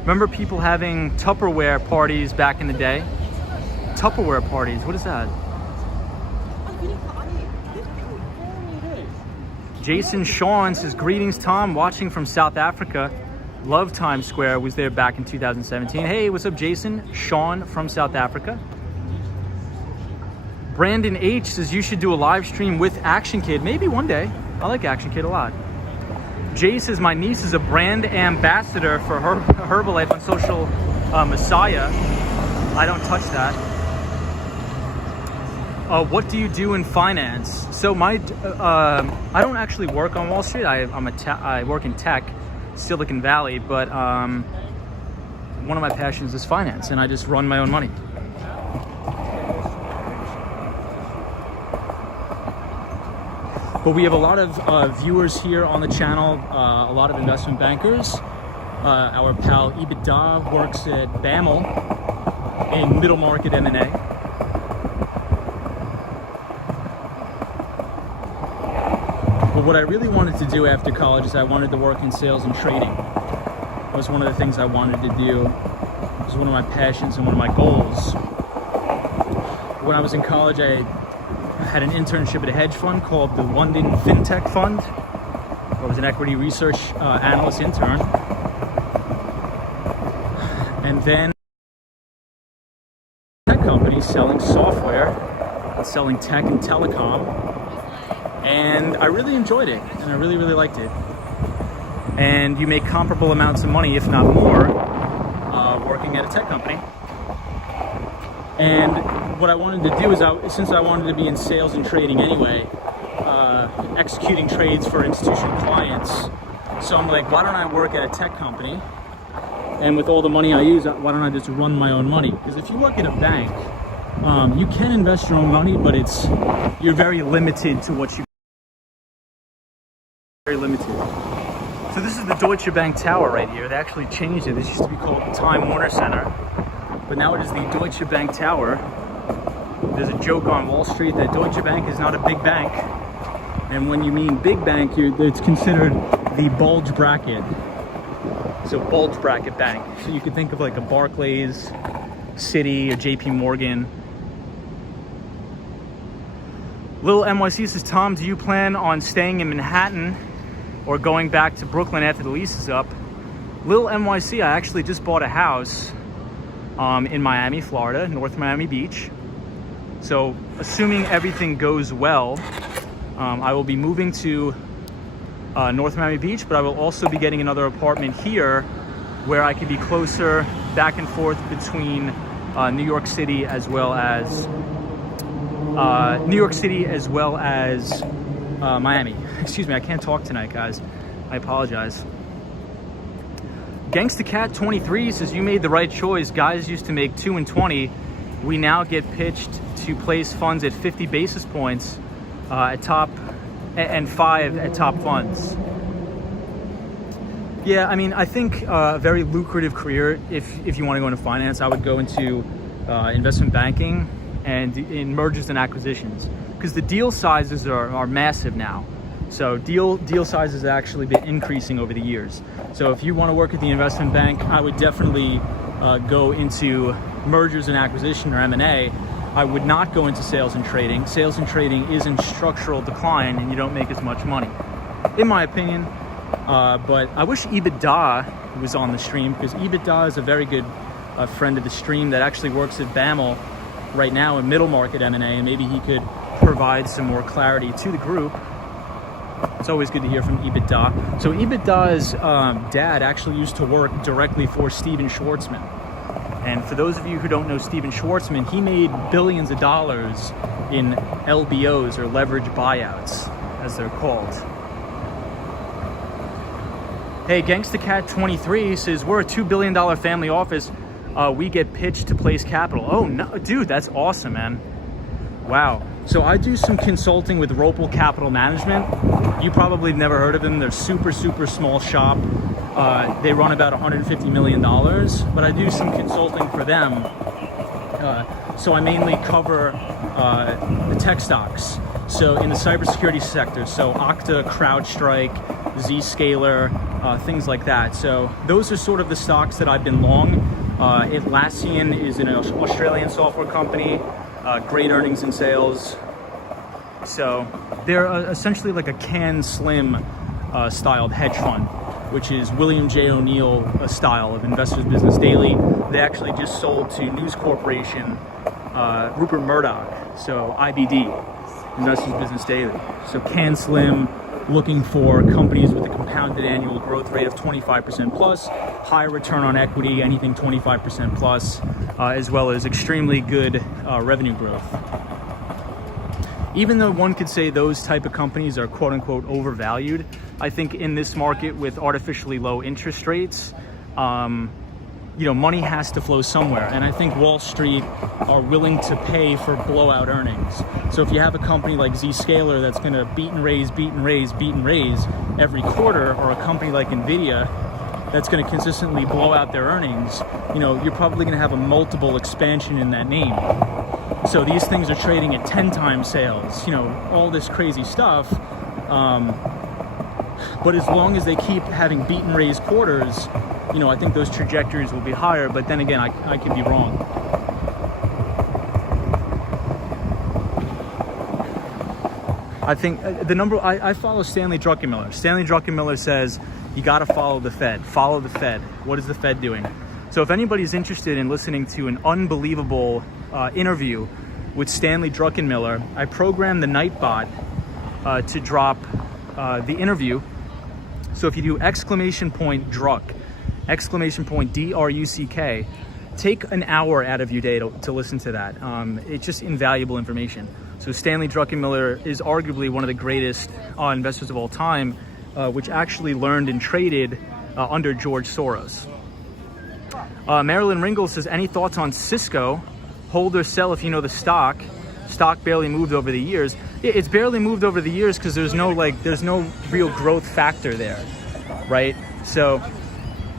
Remember people having Tupperware parties back in the day? Tupperware parties, what is that? Jason Sean says, greetings, Tom, watching from South Africa. Love Times Square, was there back in 2017. Hey, what's up, Jason? Sean from South Africa. Brandon H says, you should do a live stream with Action Kid. Maybe one day. I like Action Kid a lot. Jay says, my niece is a brand ambassador for Herbalife on Social Messiah. I don't touch that. What do you do in finance? So I don't actually work on Wall Street. I work in tech, Silicon Valley, but one of my passions is finance, and I just run my own money. But we have a lot of viewers here on the channel, a lot of investment bankers. Our pal EBITDA works at BAML in middle market M&A. But what I really wanted to do after college is I wanted to work in sales and trading. was one of the things I wanted to do. It was one of my passions and one of my goals. When I was in college, I had an internship at a hedge fund called the London FinTech Fund. I was an equity research analyst intern. And then tech companies selling software, selling tech and telecom. And I really enjoyed it, and I really, really liked it. And you make comparable amounts of money, if not more, working at a tech company. And what I wanted to do is, since I wanted to be in sales and trading anyway, executing trades for institutional clients, so I'm like, why don't I work at a tech company? And with all the money I use, why don't I just run my own money? Because if you work at a bank, you can invest your own money, but you're very limited to what you. Very limited. So this is the Deutsche Bank Tower right here. They actually changed it. This used to be called the Time Warner Center, but now it is the Deutsche Bank Tower. There's a joke on Wall Street that Deutsche Bank is not a big bank, and when you mean big bank, it's considered the bulge bracket. So bulge bracket bank. So you could think of like a Barclays, Citi, or JP Morgan. Little NYC says, Tom, do you plan on staying in Manhattan or going back to Brooklyn after the lease is up? Little NYC, I actually just bought a house in Miami, Florida, North Miami Beach. So assuming everything goes well, I will be moving to North Miami Beach, but I will also be getting another apartment here where I can be closer back and forth between New York City as well as Miami. Excuse me, I can't talk tonight, guys. I apologize. Gangsta Cat 23 says, you made the right choice. Guys used to make 2 and 20. We now get pitched to place funds at 50 basis points at top and 5 at top funds. Yeah, I mean, I think a very lucrative career, if you want to go into finance, I would go into investment banking and in mergers and acquisitions, because the deal sizes are massive now. So deal sizes have actually been increasing over the years. So if you want to work at the investment bank, I would definitely go into mergers and acquisition, or M&A. I would not go into sales and trading. Sales and trading is in structural decline and you don't make as much money, in my opinion. But I wish EBITDA was on the stream, because EBITDA is a very good friend of the stream that actually works at BAML right now in middle market M&A, and maybe he could provide some more clarity to the group. It's always good to hear from EBITDA. So EBITDA's dad actually used to work directly for Steven Schwartzman. And for those of you who don't know Steven Schwartzman, he made billions of dollars in LBOs, or leverage buyouts, as they're called. Hey, Gangsta Cat 23 says, we're a $2 billion family office. We get pitched to place capital. Oh, no, dude, that's awesome, man. Wow. So I do some consulting with Ropel Capital Management. You probably have never heard of them. They're super, super small shop. They run about $150 million, but I do some consulting for them. So I mainly cover the tech stocks. So in the cybersecurity sector, so Okta, CrowdStrike, Zscaler, things like that. So those are sort of the stocks that I've been long. Atlassian is an Australian software company, great earnings and sales. So they're essentially like a Can Slim styled hedge fund, which is William J. O'Neill style of Investors Business Daily. They actually just sold to News Corporation, Rupert Murdoch, so IBD, Investors Business Daily. So Can Slim, looking for companies with a compounded annual growth rate of 25% plus, high return on equity, anything 25% plus, as well as extremely good revenue growth. Even though one could say those type of companies are quote unquote overvalued, I think in this market with artificially low interest rates, money has to flow somewhere. And I think Wall Street are willing to pay for blowout earnings. So if you have a company like Zscaler that's going to beat and raise every quarter, or a company like Nvidia that's going to consistently blow out their earnings, you're probably going to have a multiple expansion in that name. So these things are trading at 10 times sales, all this crazy stuff. But as long as they keep having beat and raise quarters, you know, I think those trajectories will be higher, but then again, I could be wrong. I think I follow Stanley Druckenmiller. Stanley Druckenmiller says, you got to follow the Fed. Follow the Fed. What is the Fed doing? So if anybody's interested in listening to an unbelievable interview with Stanley Druckenmiller, I programmed the Nightbot to drop the interview. So if you do !Druck, !Druck, take an hour out of your day to listen to that. It's just invaluable information. So Stanley Druckenmiller is arguably one of the greatest investors of all time, which actually learned and traded under George Soros. Marilyn Ringel says, any thoughts on Cisco? Hold or sell if you know the stock. Stock barely moved over the years. It's barely moved over the years because there's no real growth factor there, right? So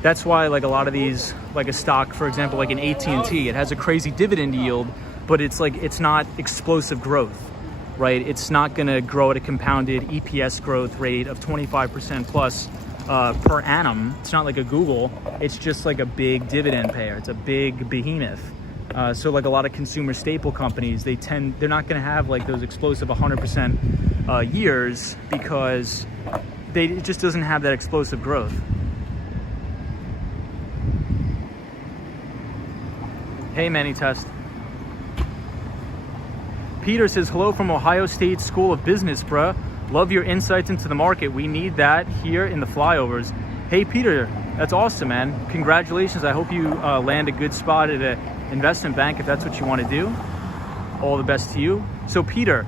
that's why like a lot of these, like a stock, for example, like an AT&T, it has a crazy dividend yield, but it's not explosive growth, right? It's not gonna grow at a compounded EPS growth rate of 25% plus per annum. It's not like a Google. It's just like a big dividend payer. It's a big behemoth. So like a lot of consumer staple companies, they're not gonna have like those explosive 100% years because it just doesn't have that explosive growth. Hey, Manny Test. Peter says, hello from Ohio State School of Business, bruh. Love your insights into the market. We need that here in the flyovers. Hey, Peter, that's awesome, man. Congratulations. I hope you land a good spot at an investment bank if that's what you want to do. All the best to you. So, Peter,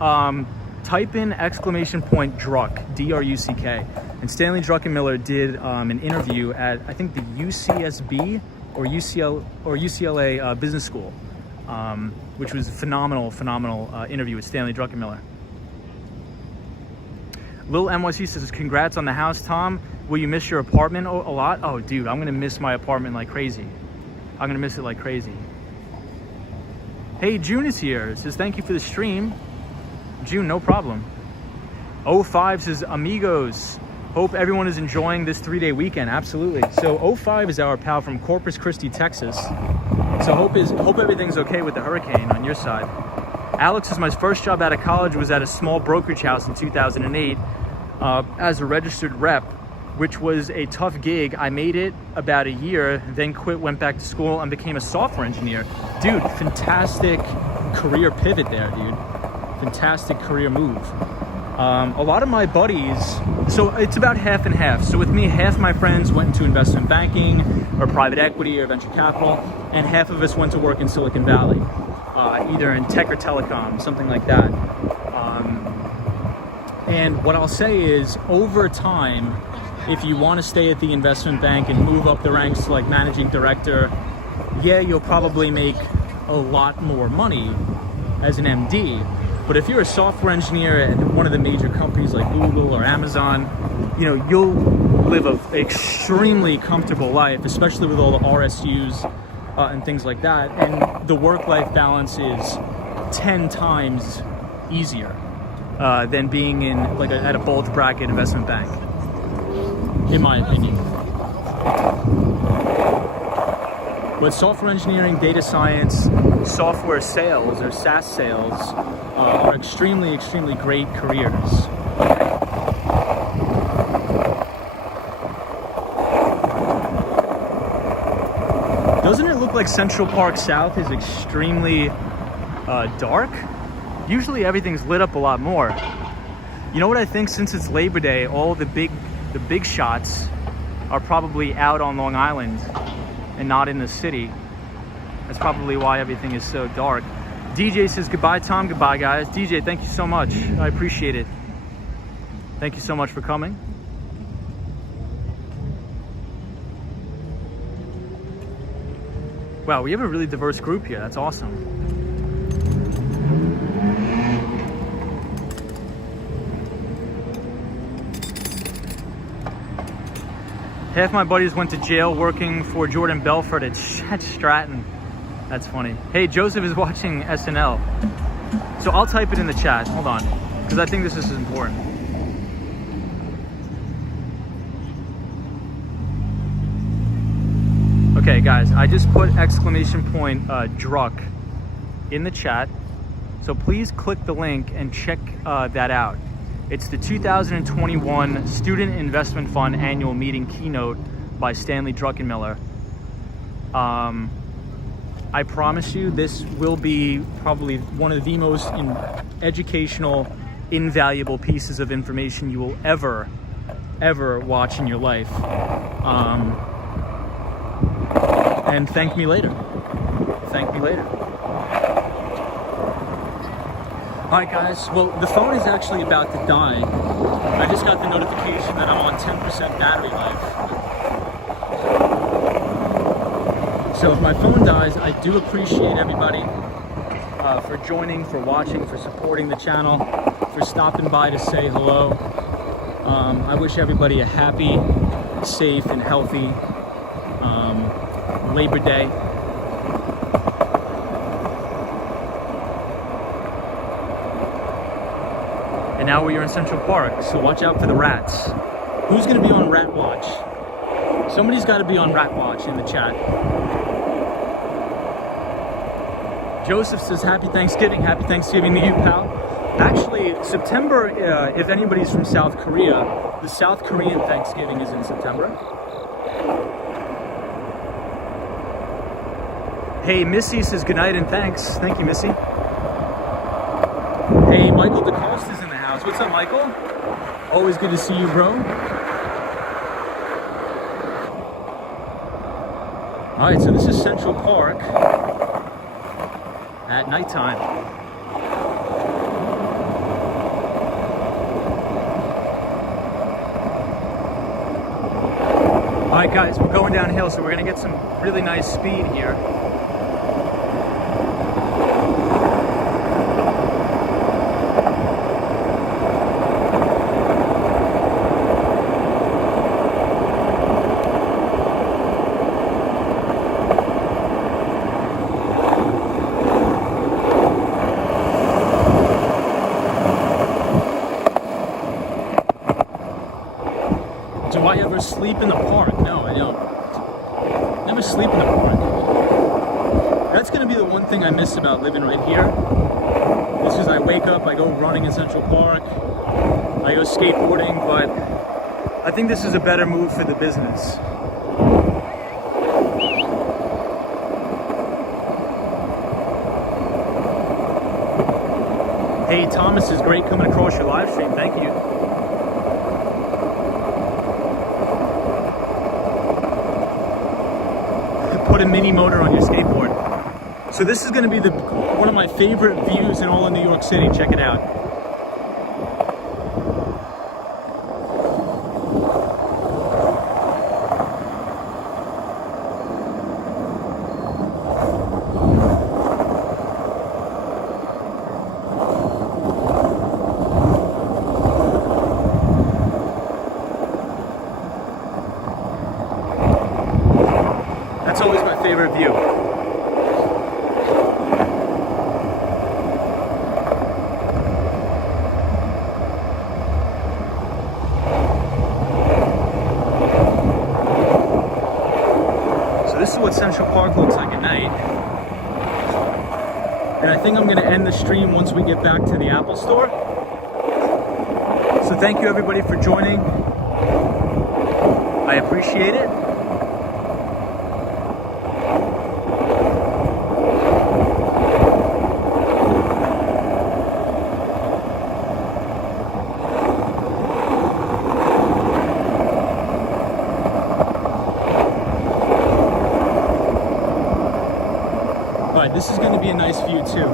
type in !Druck, D-R-U-C-K. And Stanley Druckenmiller did an interview at, I think, the UCSB or UCLA Business School. Which was a phenomenal interview with Stanley Druckenmiller. Lil NYC says, congrats on the house, Tom. Will you miss your apartment a lot? Oh, dude, I'm gonna miss my apartment like crazy. I'm gonna miss it like crazy. Hey, June is here. It says, thank you for the stream. June, no problem. 05 says, amigos. Hope everyone is enjoying this 3-day weekend. Absolutely. So 05 is our pal from Corpus Christi, Texas. So hope everything's okay with the hurricane on your side. Alex says, my first job out of college was at a small brokerage house in 2008 as a registered rep, which was a tough gig. I made it about a year, then quit, went back to school, and became a software engineer. Dude, fantastic career pivot there, dude. Fantastic career move. A lot of my buddies, so it's about half and half. So with me, half my friends went into investment banking or private equity or venture capital, and half of us went to work in Silicon Valley, either in tech or telecom, something like that. And what I'll say is, over time, if you want to stay at the investment bank and move up the ranks to like managing director, yeah, you'll probably make a lot more money as an MD. But if you're a software engineer at one of the major companies like Google or Amazon, you know, you'll live an extremely comfortable life, especially with all the RSUs and things like that. And the work-life balance is 10 times easier than being in like at a bulge bracket investment bank, in my opinion. But software engineering, data science, software sales or SaaS sales are extremely great careers. Doesn't it look like Central Park South is extremely dark? Usually everything's lit up a lot more. You know what I think? Since it's Labor Day, all the big shots are probably out on Long Island and not in the city. That's probably why everything is so dark. DJ says, goodbye, Tom. Goodbye, guys. DJ, thank you so much. I appreciate it. Thank you so much for coming. Wow, we have a really diverse group here. That's awesome. Half my buddies went to jail working for Jordan Belfort at Stratton. That's funny. Hey, Joseph is watching SNL. So I'll type it in the chat. Hold on. Because I think this is important. Okay, guys, I just put exclamation point Druck in the chat. So please click the link and check that out. It's the 2021 Student Investment Fund Annual Meeting Keynote by Stanley Druckenmiller. I promise you this will be probably one of the most educational, invaluable pieces of information you will ever watch in your life. And thank me later. Thank me later. Alright guys, well the phone is actually about to die. I just got the notification that I'm on 10% battery life. So if my phone dies, I do appreciate everybody for joining, for watching, for supporting the channel, for stopping by to say hello. I wish everybody a happy, safe, and healthy Labor Day. And now we are in Central Park, so watch out for the rats. Who's gonna be on Rat Watch? Somebody's gotta be on Rat Watch in the chat. Joseph says, happy Thanksgiving to you, pal. Actually, September, if anybody's from South Korea, the South Korean Thanksgiving is in September. Hey, Missy says goodnight and thanks. Thank you, Missy. Hey, Michael DeCosta's in the house. What's up, Michael? Always good to see you, bro. All right, so this is Central Park at nighttime. All right, guys, we're going downhill, so we're gonna get some really nice speed here. Do I ever sleep in the park? No, I don't. Never sleep in the park. That's gonna be the one thing I miss about living right here. This is I wake up, I go running in Central Park, I go skateboarding, but I think this is a better move for the business. Hey, Thomas, is great coming across your live stream. Thank you. Put a mini motor on your skateboard. So this is going to be one of my favorite views in all of New York City. Check it out. That's always my favorite view. So this is what Central Park looks like at night. And I think I'm going to end the stream once we get back to the Apple Store. So thank you everybody for joining. I appreciate it. This is going to be a nice view too.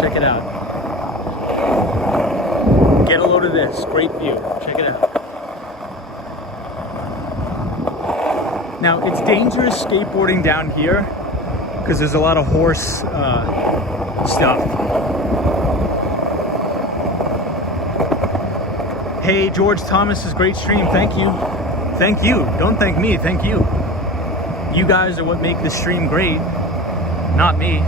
Check it out. Get a load of this. Great view. Check it out. Now, it's dangerous skateboarding down here because there's a lot of horse stuff. Hey, George Thomas, is great stream. Thank you. Thank you. Don't thank me. Thank you. You guys are what make this stream great, not me.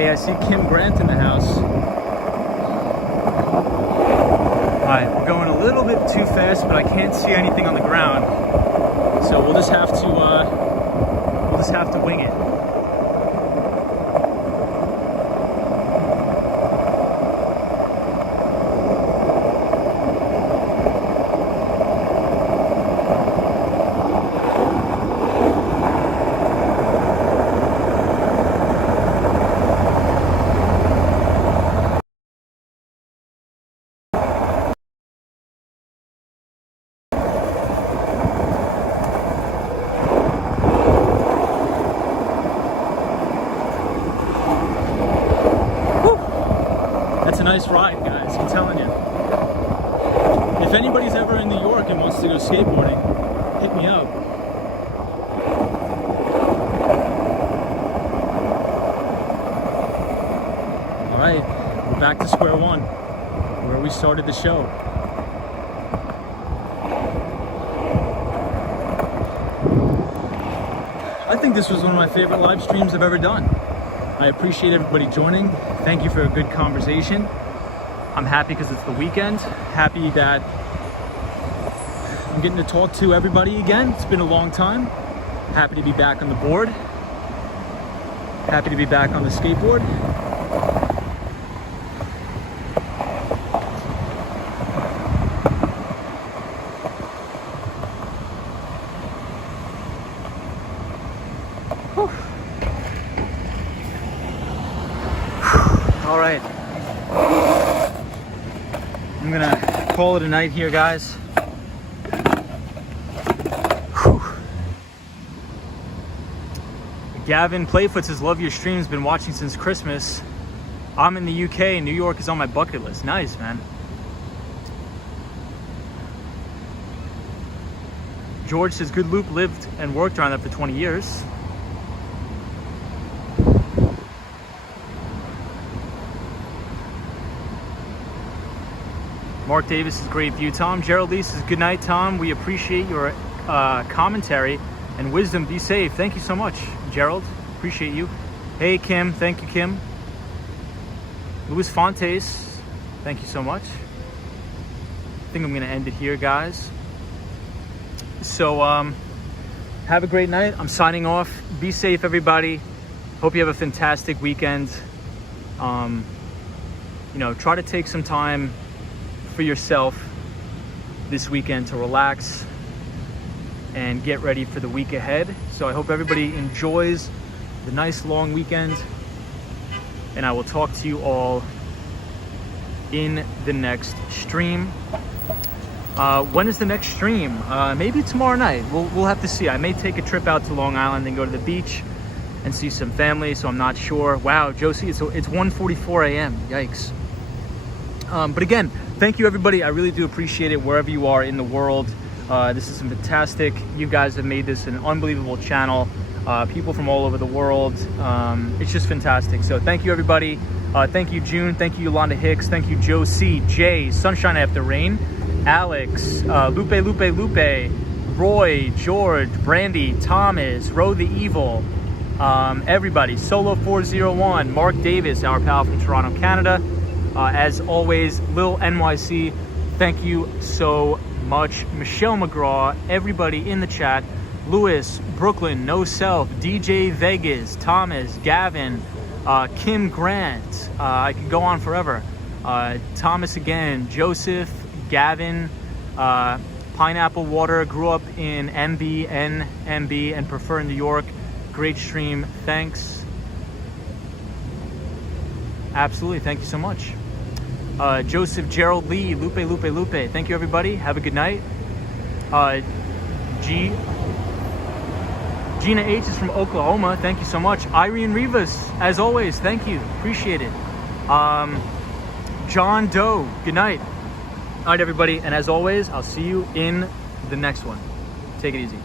Hey, I see Kim Grant in the house. Alright, we're going a little bit too fast, but I can't see anything on the ground. So we'll just have to wing it. That's a nice ride, guys, I'm telling you. If anybody's ever in New York and wants to go skateboarding, hit me up. All right, we're back to square one, where we started the show. I think this was one of my favorite live streams I've ever done. I appreciate everybody joining. Thank you for a good conversation. I'm happy because it's the weekend. Happy that I'm getting to talk to everybody again. It's been a long time. Happy to be back on the board. Happy to be back on the skateboard. All right, I'm gonna call it a night here, guys. Whew. Gavin Playfoot says, love your streams, been watching since Christmas. I'm in the UK and New York is on my bucket list. Nice, man. George says, good loop, lived and worked around that for 20 years. Mark Davis is great view. Tom Gerald Lee says, good night, Tom. We appreciate your commentary and wisdom. Be safe. Thank you so much, Gerald. Appreciate you. Hey, Kim. Thank you, Kim. Luis Fontes, thank you so much. I think I'm going to end it here, guys. So, have a great night. I'm signing off. Be safe, everybody. Hope you have a fantastic weekend. You know, try to take some time for yourself this weekend to relax and get ready for the week ahead. So I hope everybody enjoys the nice long weekend, and I will talk to you all in the next stream. When is the next stream? Maybe tomorrow night. We'll have to see. I may take a trip out to Long Island and go to the beach and see some family, so I'm not sure. Wow, Josie, it's 1:44 a.m. Yikes. But again, thank you, everybody. I really do appreciate it wherever you are in the world. This is fantastic. You guys have made this an unbelievable channel. People from all over the world. It's just fantastic. So thank you, everybody. Thank you, June. Thank you, Yolanda Hicks. Thank you, Joe C, Jay, Sunshine After Rain, Alex, Lupe, Roy, George, Brandy, Thomas, Ro the Evil, everybody, Solo 401, Mark Davis, our pal from Toronto, Canada. As always, Lil NYC, thank you so much. Michelle McGraw, everybody in the chat, Lewis, Brooklyn, No Self, DJ Vegas, Thomas, Gavin, Kim Grant, I could go on forever. Thomas again, Joseph, Gavin, Pineapple Water, grew up in MB and prefer in New York. Great stream, thanks. Absolutely, thank you so much. Joseph Gerald Lee, Lupe, thank you, everybody. Have a good night. Gina H is from Oklahoma, thank you so much. Irene Rivas, as always, thank you, appreciate it. John Doe, good night. All right, everybody, and as always, I'll see you in the next one. Take it easy.